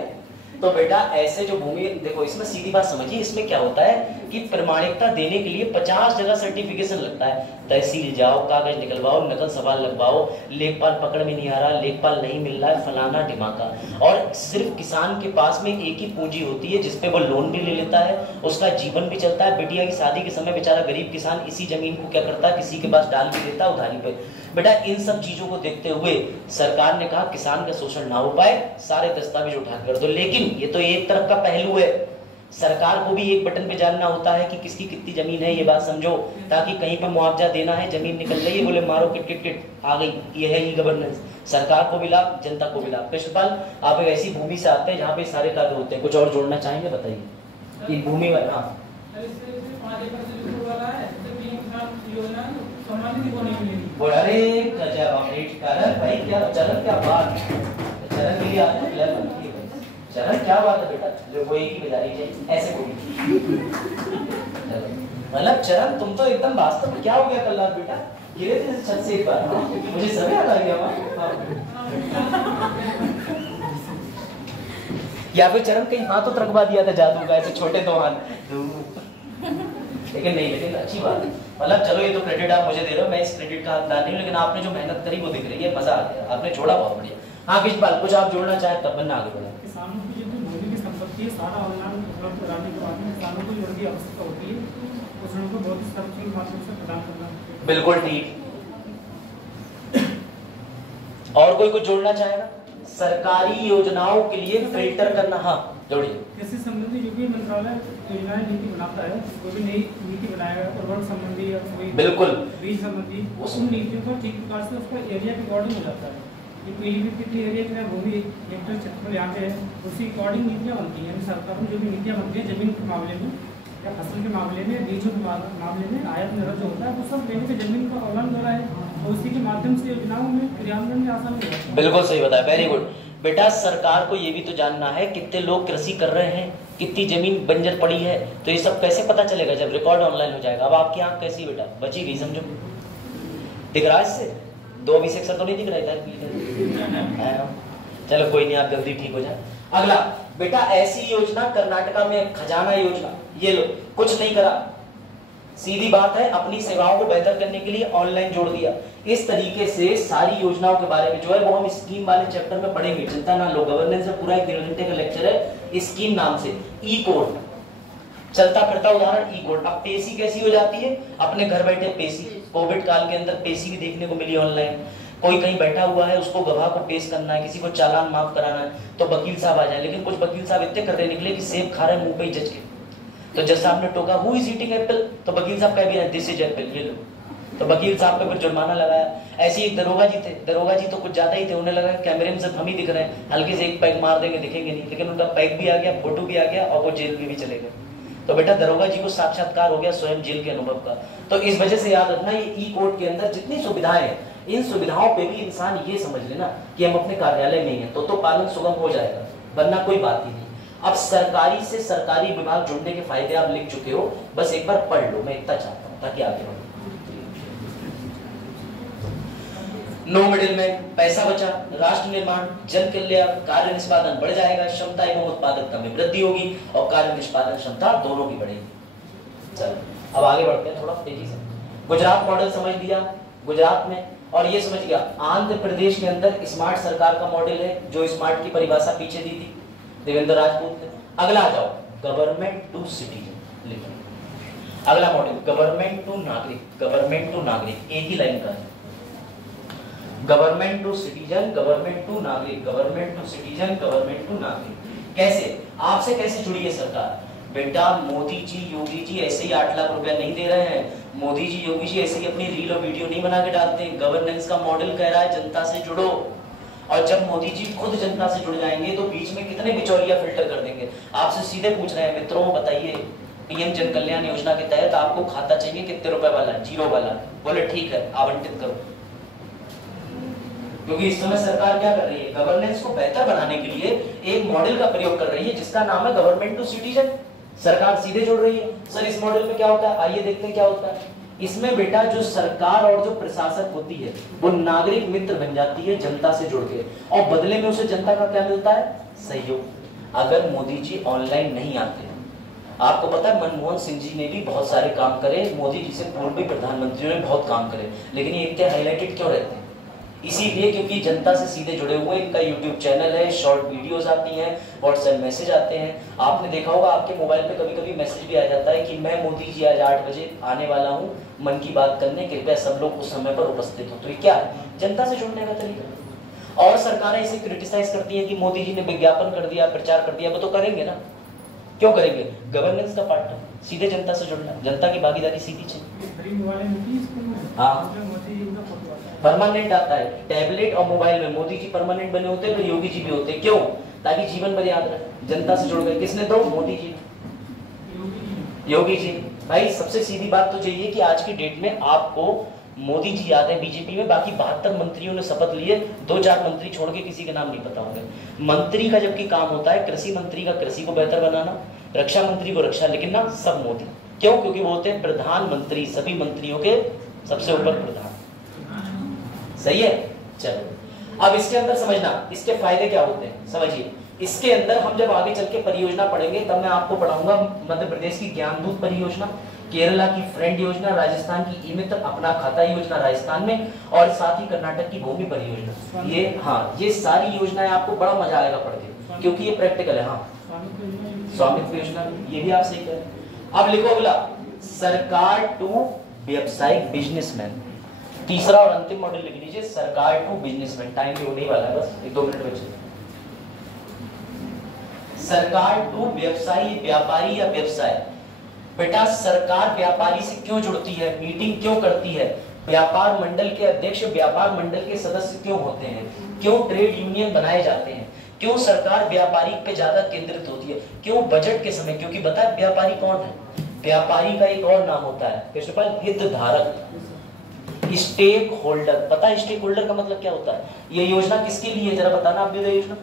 तो बेटा ऐसे जो भूमि, देखो इसमें सीधी बात समझिए, इसमें क्या होता है कि प्रमाणिकता देने के लिए 50 जगह सर्टिफिकेशन लगता है। तहसील जाओ, कागज निकलवाओ, नकल सवाल लगवाओ, लेखपाल पकड़ में नहीं आ रहा, लेखपाल नहीं मिल रहा है, फलाना ढिमाका। और सिर्फ किसान के पास में एक ही पूंजी होती है जिसपे वो लोन भी ले लेता है, उसका जीवन भी चलता है। बिटिया की शादी के समय बेचारा गरीब किसान इसी जमीन को क्या करता है, किसी के पास डाल भी देता है उधारी पे। बेटा इन सब चीजों को देखते हुए सरकार ने कहा किसान का शोषण ना हो पाए, सारे दस्तावेज उठा कर दो। लेकिन ये तो एक तरफ का पहलू है, सरकार को भी एक बटन पे जानना होता है कि किसकी कितनी जमीन है, ये बात समझो, ताकि कहीं पे मुआवजा देना है, जमीन निकल रही है, बोले मारो किट किट किट आ गई। ये है ई गवर्नेंस, सरकार को भी लाभ, जनता को भी लाभ। कृष्णपाल आप एक ऐसी भूमि से आते हैं जहाँ पे सारे कार्य होते हैं, कुछ और जोड़ना चाहेंगे बताइए। भूमि वाला हाँ अरे भाई क्या चरण, क्या बात, चरण के लिए आपने प्लान बनती है। चरण क्या बात है बेटा, जो वो एक ही बजा रही है ऐसे बोली। मतलब चरण तुम तो एकदम वास्तव में क्या हो गया कल रात बेटा, गिरे थे छत से एक बार, मुझे सब याद आ गया या फिर चरण कहीं हाथ तो रखवा दिया था जादू का, ऐसे छोटे दो हाथ। लेकिन नहीं, लेकिन अच्छी बात है, मतलब चलो ये तो क्रेडिट आप मुझे दे रहे हो, मैं इस क्रेडिट का हकदार नहीं हूं, लेकिन आपने जो मेहनत करी वो दिख रही है, मजा आ गया, आपने जोड़ा बहुत बढ़िया। हाँ कृष्णपाल कुछ आप जोड़ना चाहे तब बनना आगे बढ़ा। किसानों की जो भूमि की संपत्ति है सारा ऑनलाइन उपलब्ध कराने के बाद किसानों को जो भी आवश्यकता होती है उस उनको बहुत ही सरल के माध्यम से प्रदान करना। बिल्कुल ठीक। और कोई कुछ जोड़ना चाहेगा? सरकारी योजनाओं के लिए फिल्टर करना, हाँ जोड़िए। कृषि संबंधी जो भी मंत्रालय योजनाएं नीति बनाता है, कोई भी नई नीति बनाएगा उर्वरक संबंधी या कोई बिल्कुल बीज संबंधी, उन नीतियों को ठीक प्रकार से उसका एरिया के अकॉर्डिंग हो जाता है। ये पीलीभीत कितनी एरिया में भूमि हेक्टेयर क्षेत्रफल यहाँ पे है, उसी अकॉर्डिंग नीतियाँ बनती हैं। सरकार में जो भी नीतियाँ बनती हैं जमीन के मामले में या फसल के मामले में, बीजों के मामले में, आयात निर्यात जो होता है वो सब लेने के जमीन का ऑनलाइन हो रहा है, और उसी के माध्यम से योजनाओं में क्रियान्वयन में आसानी हो जाती है। बिल्कुल सही बताया, वेरी गुड। बेटा सरकार को ये भी तो जानना है कितने लोग कृषि कर रहे हैं, कितनी जमीन बंजर पड़ी है, तो ये सब कैसे पता चलेगा जब रिकॉर्ड ऑनलाइन हो जाएगा। अब आपकी आंख कैसी बेटा, बची गई समझो, दिख रहा है इससे 2 अभी सेक्शन तो नहीं दिख रहा है, चलो कोई नहीं, आप जल्दी ठीक हो जाए। अगला बेटा ऐसी योजना कर्नाटका में खजाना योजना, ये लो कुछ नहीं करा, सीधी बात है अपनी सेवाओं को बेहतर करने के लिए ऑनलाइन जोड़ दिया। इस तरीके से सारी योजनाओं के बारे में जो है वो हम स्कीम वाले चैप्टर में पढ़ेंगे, चिंता ना लो। गवर्नेंस में पूरा 1.5 घंटे का लेक्चर है स्कीम नाम से। ई कोड, चलता फिरता उदाहरण ई कोड। अब पेशी कैसी हो जाती है, अपने घर बैठे पेशी, कोविड काल के अंदर पेशी भी देखने को मिली ऑनलाइन। कोई कहीं बैठा हुआ है, उसको गवाह को पेश करना है, किसी को चालान माफ कराना है, तो वकील साहब आ जाए। लेकिन कुछ वकील साहब इतने कर रहे निकले कि सेब खा रहे मुंह पे ही जज के, तो जज साहब ने टोका हु इज ईटिंग एप्पल, तो वकील साहब कह भी रहे दिस इज एप्पल, ये लो, तो वकील साहब पे फिर जुर्माना लगाया। ऐसे ही दरोगा जी थे, दरोगा जी तो कुछ ज्यादा ही थे, उन्हें लगा कैमरे में सब हम ही दिख रहे हैं, हल्के से एक पैग मार देंगे दिखेंगे नहीं, लेकिन उनका पैग भी आ गया, फोटो भी आ गया, और वो जेल में भी चले गए। तो बेटा दरोगा जी को साक्षात्कार हो गया स्वयं जेल के अनुभव का। तो इस वजह से याद रखना, ये ई कोर्ट के अंदर जितनी सुविधाएं हैं, इन सुविधाओं पे भी इंसान ये समझ लेना कि हम अपने कार्यालय में ही हैं, तो पालन सुगम हो जाएगा, वरना कोई बात ही नहीं। अब सरकारी से सरकारी विभाग जुड़ने के फायदे आप लिख चुके हो, बस एक बार पढ़ लो, मैं इतना चाहता हूं ताकि आगे बढ़ो। नो मिडिल मैन, पैसा बचा, राष्ट्र निर्माण, जन कल्याण, कार्य निष्पादन बढ़ जाएगा, क्षमता एवं उत्पादकता में वृद्धि होगी, और कार्य निष्पादन क्षमता दोनों की बढ़ेगी। चलो अब आगे बढ़ते हैं थोड़ा तेजी से। गुजरात मॉडल समझ लिया, गुजरात में, और ये समझ गया आंध्र प्रदेश के अंदर स्मार्ट सरकार का मॉडल है, जो स्मार्ट की परिभाषा पीछे दी थी देवेंद्र राजपूत ने। अगला आ जाओ, गवर्नमेंट टू सिटीजन लिखिए। अगला मॉडल गवर्नमेंट टू नागरिक, गवर्नमेंट टू नागरिक, एक ही लाइन का है, government to citizen, government to नागरिक, government to citizen, government to नागरिक। कैसे, आपसे कैसे जुड़ी है सरकार? बेटा मोदी जी योगी जी ऐसे ही 8 लाख रुपया नहीं दे रहे हैं, मोदी जी योगी जी ऐसे ही अपनी रील और वीडियो नहीं बना के डालते हैं। गवर्नेंस का मॉडल कह रहा है जनता से जुड़ो, और जब मोदी जी खुद जनता से जुड़ जाएंगे तो बीच में कितने बिचौलिया फिल्टर कर देंगे। आपसे सीधे पूछ रहे हैं मित्रों, बताइए पीएम जन कल्याण योजना के तहत आपको खाता चाहिए कितने रुपए वाला? 0 वाला। बोले ठीक है आवंटित करो, क्योंकि इस समय सरकार क्या कर रही है, गवर्नेंस को बेहतर बनाने के लिए एक मॉडल का प्रयोग कर रही है जिसका नाम है गवर्नमेंट टू सिटीजन। सरकार सीधे जोड़ रही है। सर इस मॉडल में क्या होता है, आइए देखते हैं क्या होता है। इसमें बेटा जो सरकार और जो प्रशासक होती है वो नागरिक मित्र बन जाती है जनता से जुड़ के, और बदले में उसे जनता का क्या मिलता है, सहयोग। अगर मोदी जी ऑनलाइन नहीं आते, आपको पता है मनमोहन सिंह जी ने भी बहुत सारे काम करे, मोदी जी से पूर्व भी प्रधानमंत्रियों ने बहुत काम करे, लेकिन ये इतने हाईलाइटेड क्यों रहते हैं? इसीलिए क्योंकि जनता से सीधे जुड़े हुए, इनका यूट्यूब चैनल है, शॉर्ट वीडियोस आती हैं, व्हाट्सएप मैसेज आते हैं। आपने देखा होगा आपके मोबाइल पे कभी कभी मैसेज भी आ जाता है कि मैं मोदी जी आज 8 बजे आने वाला हूँ मन की बात करने, कृपया सब लोग उस समय पर उपस्थित हो। तो ये क्या है, जनता से जुड़ने का तरीका। और सरकारें इसे क्रिटिसाइज करती है कि मोदी जी ने विज्ञापन कर दिया, प्रचार कर दिया, वो तो करेंगे ना, क्यों करेंगे, गवर्नेंस का पार्ट है, सीधे जनता से जुड़ना, जनता की भागीदारी सीधी चाहिए। हाँ परमानेंट आता है, टैबलेट और मोबाइल में मोदी जी परमानेंट बने होते हैं, तो योगी जी भी होते हैं, क्यों, ताकि जीवन भर याद रहे। जनता से जुड़ गए, किसने तो, मोदी जी, योगी जी। भाई सबसे सीधी बात तो यही है कि आज की डेट में आपको मोदी जी याद है बीजेपी में, बाकी 72 मंत्रियों ने शपथ लिए, 2-4 मंत्री छोड़ के किसी का नाम नहीं पता होंगे। मंत्री का जबकि काम होता है, कृषि मंत्री का कृषि को बेहतर बनाना, रक्षा मंत्री को रक्षा, लेकिन ना सब मोदी, क्यों, क्योंकि वो होते हैं प्रधानमंत्री, सभी मंत्रियों के सबसे ऊपर प्रधान। सही है, चलो अब इसके अंदर समझना इसके फायदे क्या होते हैं, समझिए। इसके अंदर हम जब आगे चल के परियोजना पढ़ेंगे तब मैं आपको पढ़ाऊंगा मध्य प्रदेश की ज्ञानदूत परियोजना, केरला की फ्रेंड योजना, राजस्थान की ई मित्र अपना खाता योजना राजस्थान में, और साथ ही कर्नाटक की भूमि परियोजना। ये हाँ, ये सारी योजनाएं आपको बड़ा मजा आएगा पढ़ के, क्योंकि ये प्रैक्टिकल है। हाँ स्वामित्व योजना, ये भी आप सही करें। अब लिखो अगला, सरकार टू व्यावसायिक बिजनेसमैन। तीसरा और अंतिम मॉडल लिख लीजिए, सरकार टू बिजनेसमैन। टाइम भी होने ही वाला है, बस 1-2 मिनट बचे। सरकार टू व्यवसायी, व्यापारी या व्यवसाय। बेटा सरकार व्यापारी से क्यों जुड़ती है, मीटिंग क्यों करती है, व्यापार मंडल के अध्यक्ष व्यापार मंडल के सदस्य क्यों होते हैं, क्यों ट्रेड यूनियन बनाए जाते हैं, क्यों सरकार व्यापारी पे ज्यादा केंद्रित होती है, क्यों बजट के समय, क्योंकि बता व्यापारी कौन है, व्यापारी का एक और नाम होता है कृष्णपाल, हितधारक, स्टेक होल्डर। पता है स्टेक होल्डर का मतलब क्या होता है? ये योजना किसके लिए है, जरा बताना आप भी। योजना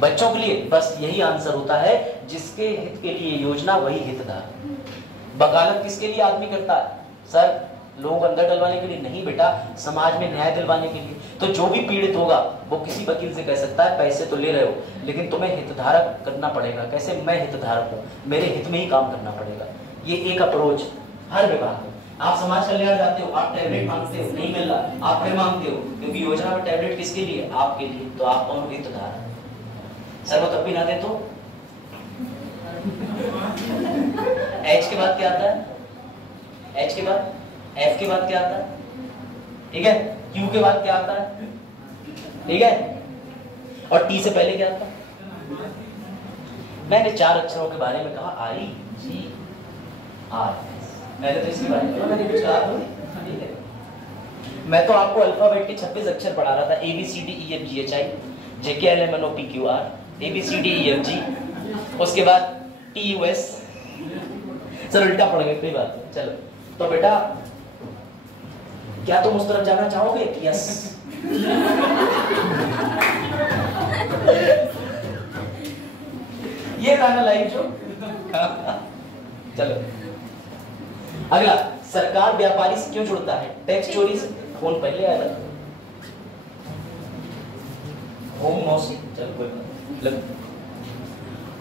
बच्चों के लिए, बस यही आंसर होता है, जिसके हित के लिए योजना वही हितधारक। वकालत किसके लिए आदमी करता है सर, लोग अंदर डलवाने के लिए नहीं बेटा, समाज में न्याय दिलवाने के लिए। तो जो भी पीड़ित होगा वो किसी वकील से कह सकता है पैसे तो ले रहे हो लेकिन तुम्हें हितधारक करना पड़ेगा। कैसे, मैं हितधारक हूँ, मेरे हित में ही काम करना पड़ेगा। ये एक अप्रोच हर विभाग में। आप समाज कल्याण जाते हो, आप टैबलेट मांगते हो, नहीं मिल रहा, आप फिर मांगते हो, क्योंकि योजना में टैबलेट किसके लिए, आपके लिए। तो आप कौन, हितधारक। सर वो तब भी ना दे तो एच के बाद क्या आता है, एच के बाद, एफ के बाद क्या आता है, ठीक है, क्यू के बाद क्या आता है, ठीक है, और टी से पहले क्या आता है। मैंने 4 अक्षरों के बारे में कहा, आई जी आर। मैंने तो इसके बारे में मैंने कुछ कहा तो ठीक है। मैं तो आपको अल्फाबेट के 26 अक्षर पढ़ा रहा था, ABCDEFGHI JKLMNOPQR ABCDEFG, उसके बाद TUS। चलो उल्टा पढ़ गए, कोई बात नहीं। चलो तो बेटा क्या तुम उस तरफ जाना चाहोगे? यस। ये था ना लाइव शो। चलो अगला, सरकार व्यापारी से क्यों जुड़ता है, टैक्स चोरी से। फोन पहले आया था, होम मौसी, चलो कोई बात।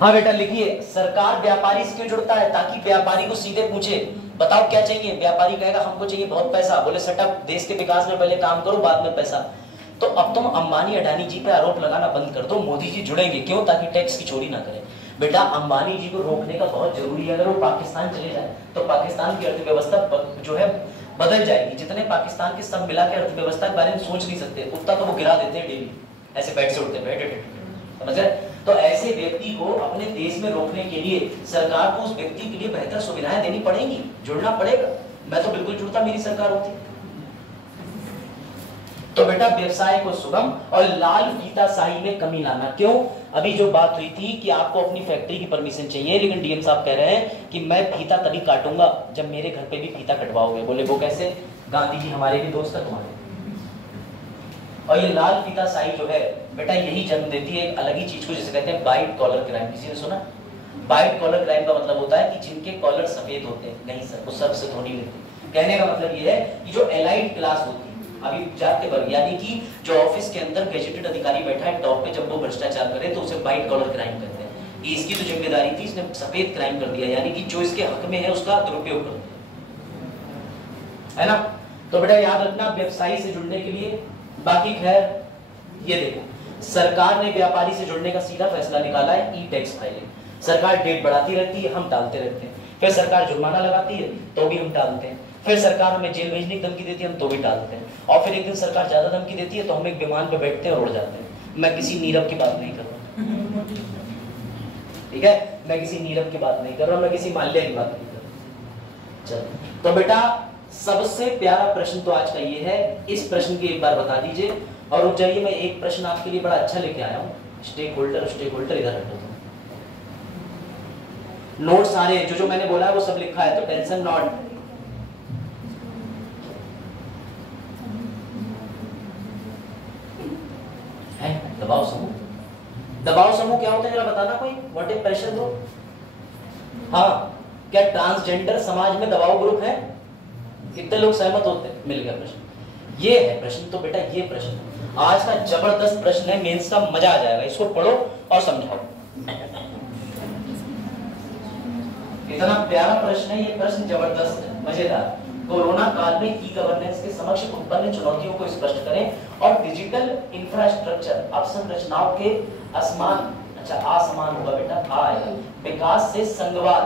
हाँ बेटा लिखिए, सरकार व्यापारी से क्यों जुड़ता है, ताकि व्यापारी को सीधे पूछे बताओ क्या चाहिए, व्यापारी कहेगा हमको चाहिए बहुत पैसा, बोले सेटअप देश के विकास में पहले काम करो बाद में पैसा। तो अब तुम अंबानी अडानी जी पे आरोप लगाना बंद कर दो, मोदी जी जुड़ेंगे, क्यों, ताकि टैक्स की चोरी ना करें। बेटा अंबानी जी को रोकने का बहुत जरूरी है, अगर वो पाकिस्तान चले जाए तो पाकिस्तान की अर्थव्यवस्था जो है बदल जाएगी। जितने पाकिस्तान के सब मिला के अर्थव्यवस्था के बारे में सोच नहीं सकते, उतना तो वो गिरा देते हैं डेली, ऐसे बैठ से उठते बैठे, समझ रहे। तो ऐसे व्यक्ति को अपने देश में रोकने के लिए सरकार को उस व्यक्ति के लिए बेहतर सुविधाएं देनी पड़ेंगी, जुड़ना पड़ेगा। मैं तो बिल्कुल जुड़ता, मेरी सरकार होती। तो बेटा व्यवसाय को सुगम और लाल फीताशाही में कमी लाना। क्यों, अभी जो बात हुई थी कि आपको अपनी फैक्ट्री की परमिशन चाहिए, लेकिन डीएम साहब कह रहे हैं कि मैं फीता तभी काटूंगा जब मेरे घर पे भी फीता कटवाओगे। बोले वो कैसे, गांधी जी हमारे भी दोस्त है तुम्हारे। और ये लाल फीताशाही जो है बेटा यही जन्म देती है एक अलग ही चीज को, जिसे कहते हैं व्हाइट कॉलर क्राइम। किसी ने सुना वाइट कॉलर क्राइम का मतलब होता है कि जिनके कॉलर सफेद होते हैं। नहीं सर, वो सब से थोड़ी लेते। कहने का मतलब ये है कि जो एलाइड क्लास होती है, अभी जाते वर्ग, यानी कि जो ऑफिस के अंदर गेजेटेड अधिकारी बैठा है टॉप पे, जब वो भ्रष्टाचार करे तो उसे वाइट कॉलर क्राइम कहते हैं। कि इसकी तो जिम्मेदारी थी, इसने सफेद क्राइम कर दिया, यानी कि जो इसके हक में है उसका दुरुपयोग कर दिया, है ना। तो बेटा याद रखना व्यवसायी से जुड़ने के लिए। बाकी खैर ये देखो, सरकार ने व्यापारी से जुड़ने का सीधा फैसला निकाला है, ई टैक्स फाइलिंग। सरकार डेट बढ़ाती रहती है, हम टालते रहते हैं। फिर सरकार जुर्माना लगाती है तो भी हम टालते हैं। फिर सरकार हमें जेल भेजने की धमकी देती है, हम तो भी टालते हैं। और फिर एक दिन सरकार ज्यादा धमकी देती है तो हम एक विमान पे बैठते हैं और उड़ जाते हैं। मैं किसी नीरव की बात नहीं कर रहा, ठीक है, मैं किसी नीरव की बात नहीं कर रहा, मैं किसी माल्या की बात नहीं कर रहा। चलो तो बेटा सबसे प्यारा प्रश्न तो आज का ये है, इस प्रश्न की एक बार बता दीजिए। और रुक जाइए, मैं एक प्रश्न आपके लिए बड़ा अच्छा लेके आया हूँ। स्टेक होल्डर इधर हटो, नोट सारे जो मैंने बोला है वो सब लिखा है, तो टेंशन नॉट। है दबाव समूह, दबाव समूह क्या होता है जरा बताना कोई, व्हाट इज प्रेशर ग्रुप। हाँ, क्या ट्रांसजेंडर समाज में दबाव ग्रुप है? कितने लोग सहमत होते हैं? मिल गया प्रश्न, ये है प्रश्न। तो बेटा ये प्रश्न आज का जबरदस्त प्रश्न है, मेंस का मजा आ जाएगा, इसको पढ़ो और समझाओ। इतना प्यारा प्रश्न है, ये प्रश्न जबरदस्त है, मजेदार। कोरोना काल में ई गवर्नेंस के समक्ष उत्पन्न चुनौतियों को स्पष्ट करें और डिजिटल इंफ्रास्ट्रक्चर अवसंरचनाओं के असमान होगा बेटा आए विकास से संघवाद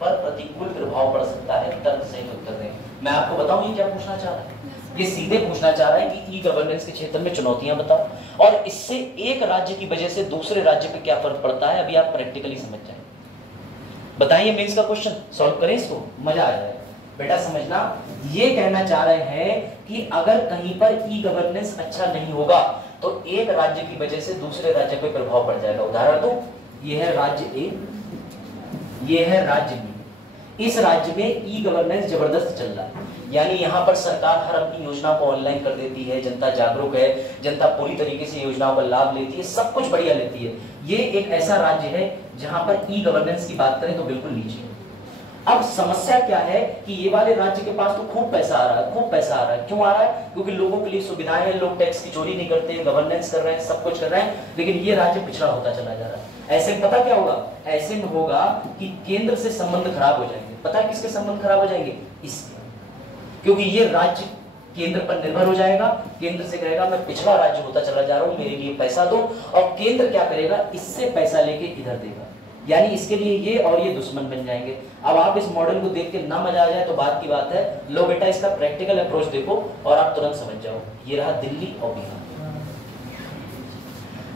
पर प्रतिकूल प्रभाव पड़ सकता है। तर्क सही उत्तर दें। मैं आपको बताऊं ये क्या पूछना चाह रहा है, ये सीधे पूछना चाह रहा है कि ई गवर्नेंस के क्षेत्र में चुनौतियां बताओ और इससे एक राज्य की वजह से दूसरे राज्य पे क्या फर्क पड़ता है, अभी आप प्रैक्टिकली समझ जाएं। बताइए मेंस का क्वेश्चन सॉल्व करें, इसको मजा आ जाएगा। बेटा समझना, ये कहना चाह रहे हैं कि अगर कहीं पर ई गवर्नेंस अच्छा नहीं होगा तो एक राज्य की वजह से दूसरे राज्य पे प्रभाव पड़ जाएगा। उदाहरण तो ये है राज्य ए, ये है राज्य बी। इस राज्य में ई गवर्नेंस जबरदस्त चल रहा है, यानी यहाँ पर सरकार हर अपनी योजनाओं को ऑनलाइन कर देती है, जनता जागरूक है, जनता पूरी तरीके से योजनाओं का लाभ लेती है, सब कुछ बढ़िया लेती है। ये एक ऐसा राज्य है जहां पर ई गवर्नेंस की बात करें तो बिल्कुल नीचे। अब समस्या क्या है कि ये वाले राज्य के पास तो खूब पैसा आ रहा है, खूब पैसा आ रहा है। क्यों आ रहा है? क्योंकि लोगों के लिए सुविधाएं हैं, लोग टैक्स की चोरी नहीं करते, गवर्नेंस कर रहे हैं, सब कुछ कर रहे हैं, लेकिन ये राज्य पिछड़ा होता चला जा रहा है। ऐसे में पता क्या होगा? ऐसे में होगा कि केंद्र से संबंध खराब हो जाएंगे। पता है किसके संबंध खराब हो जाएंगे? इसके, क्योंकि ये राज्य केंद्र पर निर्भर हो जाएगा। केंद्र से कहेगा मैं पिछड़ा राज्य होता चला जा रहा हूं, मेरे लिए पैसा दो, और केंद्र क्या करेगा? इससे पैसा लेके इधर देगा, यानी इसके लिए ये और ये दुश्मन बन जाएंगे। अब आप इस मॉडल को देख के ना मजा आ जाए तो बात की बात है। लो बेटा इसका प्रैक्टिकल अप्रोच देखो और आप तुरंत समझ जाओ। ये रहा दिल्ली और बिहार।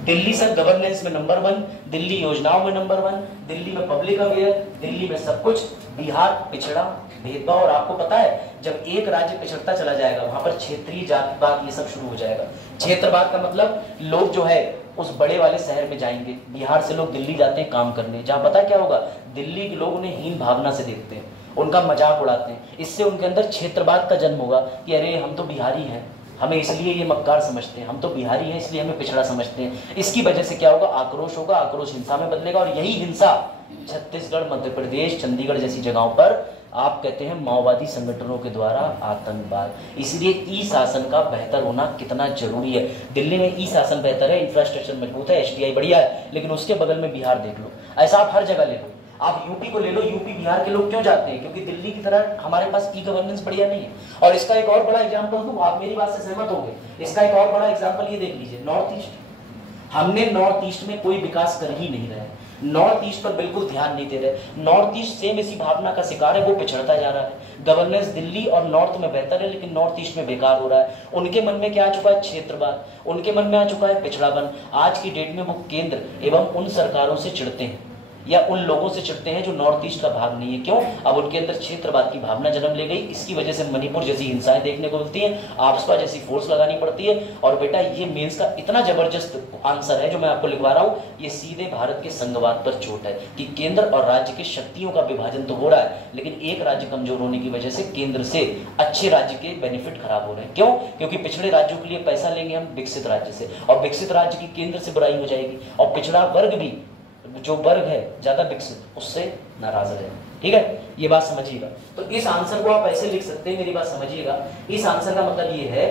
दिल्ली सर गवर्नेंस में नंबर 1, दिल्ली योजनाओं में नंबर 1, दिल्ली में पब्लिक अवेयर, दिल्ली में सब कुछ। बिहार पिछड़ा, भेदभाव। और आपको पता है जब एक राज्य पिछड़ता चला जाएगा वहां पर क्षेत्रीय जातिवाद ये सब शुरू हो जाएगा। क्षेत्रवाद का मतलब लोग जो है उस बड़े वाले शहर में जाएंगे। बिहार से लोग दिल्ली जाते हैं काम करने, जहां पता क्या होगा? दिल्ली के लोग उन्हें हीन भावना से देखते हैं, उनका मजाक उड़ाते हैं। इससे उनके अंदर क्षेत्रवाद का जन्म होगा कि अरे हम तो बिहारी हैं, हमें इसलिए ये मक्कार समझते हैं, हम तो बिहारी हैं इसलिए हमें पिछड़ा समझते हैं। इसकी वजह से क्या होगा? आक्रोश होगा, आक्रोश हिंसा में बदलेगा। और यही हिंसा छत्तीसगढ़, मध्य प्रदेश, चंडीगढ़ जैसी जगहों पर आप कहते हैं माओवादी संगठनों के द्वारा आतंकवाद। इसलिए ई शासन का बेहतर होना कितना जरूरी है। दिल्ली में ई शासन बेहतर है, इंफ्रास्ट्रक्चर मजबूत है, एसटीआई बढ़िया है, लेकिन उसके बगल में बिहार देख लो। ऐसा आप हर जगह ले लो। आप यूपी को ले लो, यूपी बिहार के लोग क्यों जाते हैं? क्योंकि दिल्ली की तरह हमारे पास ई गवर्नेंस बढ़िया नहीं है। और इसका एक और बड़ा एग्जाम्पल दूं, आप मेरी बात से सहमत होंगे। इसका एक और बड़ा एग्जाम्पल ये देख लीजिए, नॉर्थ ईस्ट। हमने नॉर्थ ईस्ट में कोई विकास कर ही नहीं रहे, नॉर्थ ईस्ट पर बिल्कुल ध्यान नहीं दे रहे। नॉर्थ ईस्ट सेम इसी भावना का शिकार है, वो पिछड़ता जा रहा है। गवर्नेंस दिल्ली और नॉर्थ में बेहतर है, लेकिन नॉर्थ ईस्ट में बेकार हो रहा है। उनके मन में क्या आ चुका है? क्षेत्रवाद। उनके मन में आ चुका है पिछड़ापन। आज की डेट में वो केंद्र एवं उन सरकारों से चिढ़ते हैं या उन लोगों से चिढ़ते हैं जो नॉर्थ ईस्ट का भाग नहीं है। क्यों? अब उनके अंदर क्षेत्रवाद की भावना जन्म ले गई। इसकी वजह से मणिपुर जैसी हिंसाएं देखने को मिलती हैं, आपसपा जैसी फोर्स लगानी पड़ती है। और बेटा ये मेंस का इतना जबरदस्त आंसर है जो मैं आपको लिखवा रहा हूँ, ये सीधे भारत के संघवाद पर चोट है कि केंद्र और राज्य के शक्तियों का विभाजन तो हो रहा है, लेकिन एक राज्य कमजोर होने की वजह से केंद्र से अच्छे राज्य के बेनिफिट खराब हो रहे हैं। क्यों? क्योंकि पिछड़े राज्यों के लिए पैसा लेंगे हम विकसित राज्य से, और विकसित राज्य की केंद्र से बुराई हो जाएगी, और पिछड़ा वर्ग भी जो वर्ग है ज्यादा विकसित उससे नाराज रहे। ठीक है, ये बात समझिएगा। तो इस आंसर को आप ऐसे लिख सकते हैं, मेरी बात समझिएगा। इस आंसर का मतलब ये है,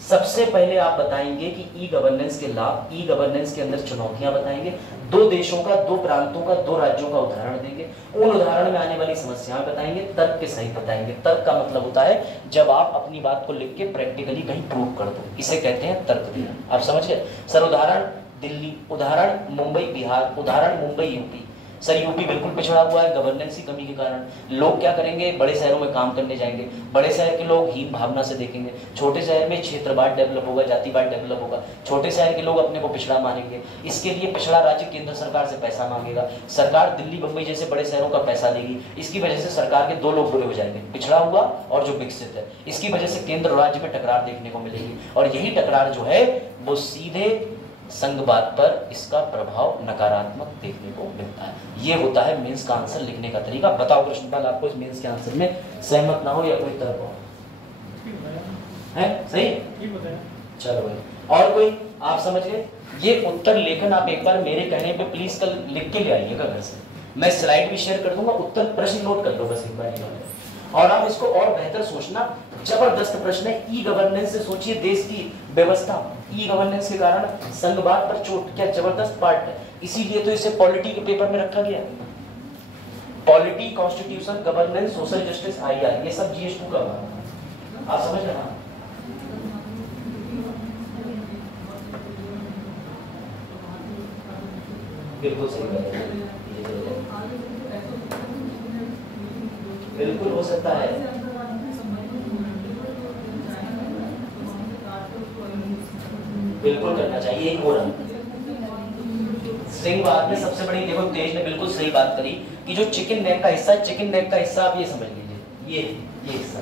सबसे पहले आप बताएंगे कि ई गवर्नेंस के लाभ, ई गवर्नेंस के अंदर चुनौतियां बताएंगे, दो देशों का, दो प्रांतों का, दो राज्यों का उदाहरण देंगे, उन उदाहरण में आने वाली समस्याएं बताएंगे, तर्क के सहित बताएंगे। तर्क का मतलब होता है जब आप अपनी बात को लिख के प्रैक्टिकली कहीं प्रूव कर दो, इसे कहते हैं तर्क देना। आप समझ गए सर? उदाहरण दिल्ली, उदाहरण मुंबई बिहार, उदाहरण मुंबई यूपी। सर यूपी बिल्कुल पिछड़ा हुआ है गवर्नेंस की कमी के कारण। लोग क्या करेंगे, बड़े शहरों में काम करने जाएंगे, बड़े शहर के लोग हीन भावना से देखेंगे, छोटे शहर में क्षेत्रवाद डेवलप होगा, जातिवाद डेवलप होगा, छोटे शहर के लोग अपने को पिछड़ा मानेंगे। इसके लिए पिछड़ा राज्य केंद्र सरकार से पैसा मांगेगा, सरकार दिल्ली बम्बई जैसे बड़े शहरों का पैसा देगी। इसकी वजह से सरकार के दो लोग बुरे हो जाएंगे, पिछड़ा हुआ और जो विकसित है। इसकी वजह से केंद्र और राज्य में टकरार देखने को मिलेगी, और यही टकरार जो है वो सीधे संघवाद पर इसका प्रभाव नकारात्मक देखने को मिलता है। ये होता है मेंस का आंसर लिखने का तरीका। बताओ कृष्णपाल, आपको इस मेंस के आंसर में सहमत ना हो या कोई तर्क हो? है सही? चलो भाई, और कोई आप समझ गए? ये उत्तर लेखन आप एक बार मेरे कहने पे प्लीज कल लिख के ले आइएगा घर से, मैं स्लाइड भी शेयर कर दूंगा, उत्तर प्रश्न नोट कर लो बस एक बार। और आप इसको और बेहतर सोचना, जबरदस्त प्रश्न है। ई गवर्नेंस से सोचिए देश की व्यवस्था, ई गवर्नेंस के कारण संघवाद पर चोट, क्या जबरदस्त पार्ट है। इसीलिए तो इसे पॉलिटी के पेपर में रखा गया। Polity, constitution, governance, social justice, IR, ये सब GS2 का भाग। आप समझ रहे हैं? बिल्कुल सही बात है, बिल्कुल हो सकता है। बिल्कुल करना चाहिए, यही हो रहा। सिंहवाद में सबसे बड़ी, देखो तेज ने बिल्कुल सही बात करी कि जो चिकन नेक का हिस्सा है, चिकन नेक का हिस्सा आप ये समझ लीजिए, ये हिस्सा,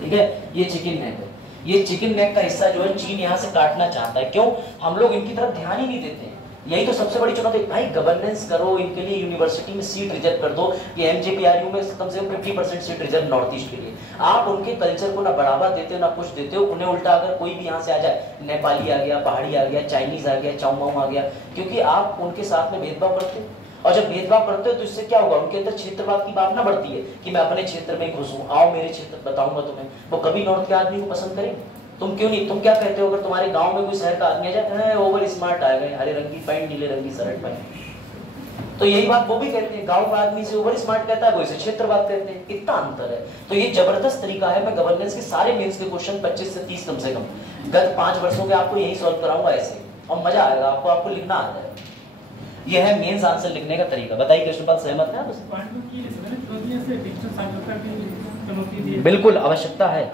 ठीक है, ये चिकन नेक है। ये चिकन नेक का हिस्सा जो है चीन यहाँ से काटना चाहता है। क्यों? हम लोग इनकी तरफ ध्यान ही नहीं देते। यही तो सबसे बड़ी चुनौती। भाई गवर्नेंस करो, इनके लिए यूनिवर्सिटी में सीट रिजर्व कर दो, कि MJPRU में कम से कम 50% सीट रिजर्व नॉर्थ ईस्ट के लिए। आप उनके कल्चर को ना बढ़ावा देते हो ना कुछ देते हो, उन्हें उल्टा अगर कोई भी यहाँ से आ जाए, नेपाली आ गया, पहाड़ी आ गया, चाइनीज आ गया, चाउमाऊ आ गया, क्योंकि आप उनके साथ में भेदभाव करते हो। और जब भेदभाव करते हो तो इससे क्या होगा, उनके अंदर क्षेत्रवाद की भावना बढ़ती है कि मैं अपने क्षेत्र में घुस हूँ, आओ मेरे क्षेत्र बताऊंगा तुम्हें। वो कभी नॉर्थ के आदमी को पसंद करेंगे? तुम क्यों नहीं? तुम क्या कहते हो, अगर तुम्हारे गांव में कोई शहर का आदमी आ जाए, ओवर स्मार्ट आ गए, हरे रंग की पैंट, नीले रंग की शर्ट पहने, तो यही बात वो भी कहते हैं। गांव का आदमी से ओवर स्मार्ट कहता है, वो इसे क्षेत्रवाद कहते हैं। कितना अंतर है। तो ये जबरदस्त तरीका है। मैं गवर्नेंस के सारे मेंस के क्वेश्चन 25 से 30 कम से कम गत 5 वर्षों के आपको यही सॉल्व कराऊंगा ऐसे, और मजा आएगा आपको, आपको लिखना आ जाएगा। ये है मेंस आंसर लिखने का तरीका। बताइए कृष्णपाल, सहमत है? बिल्कुल आवश्यकता है।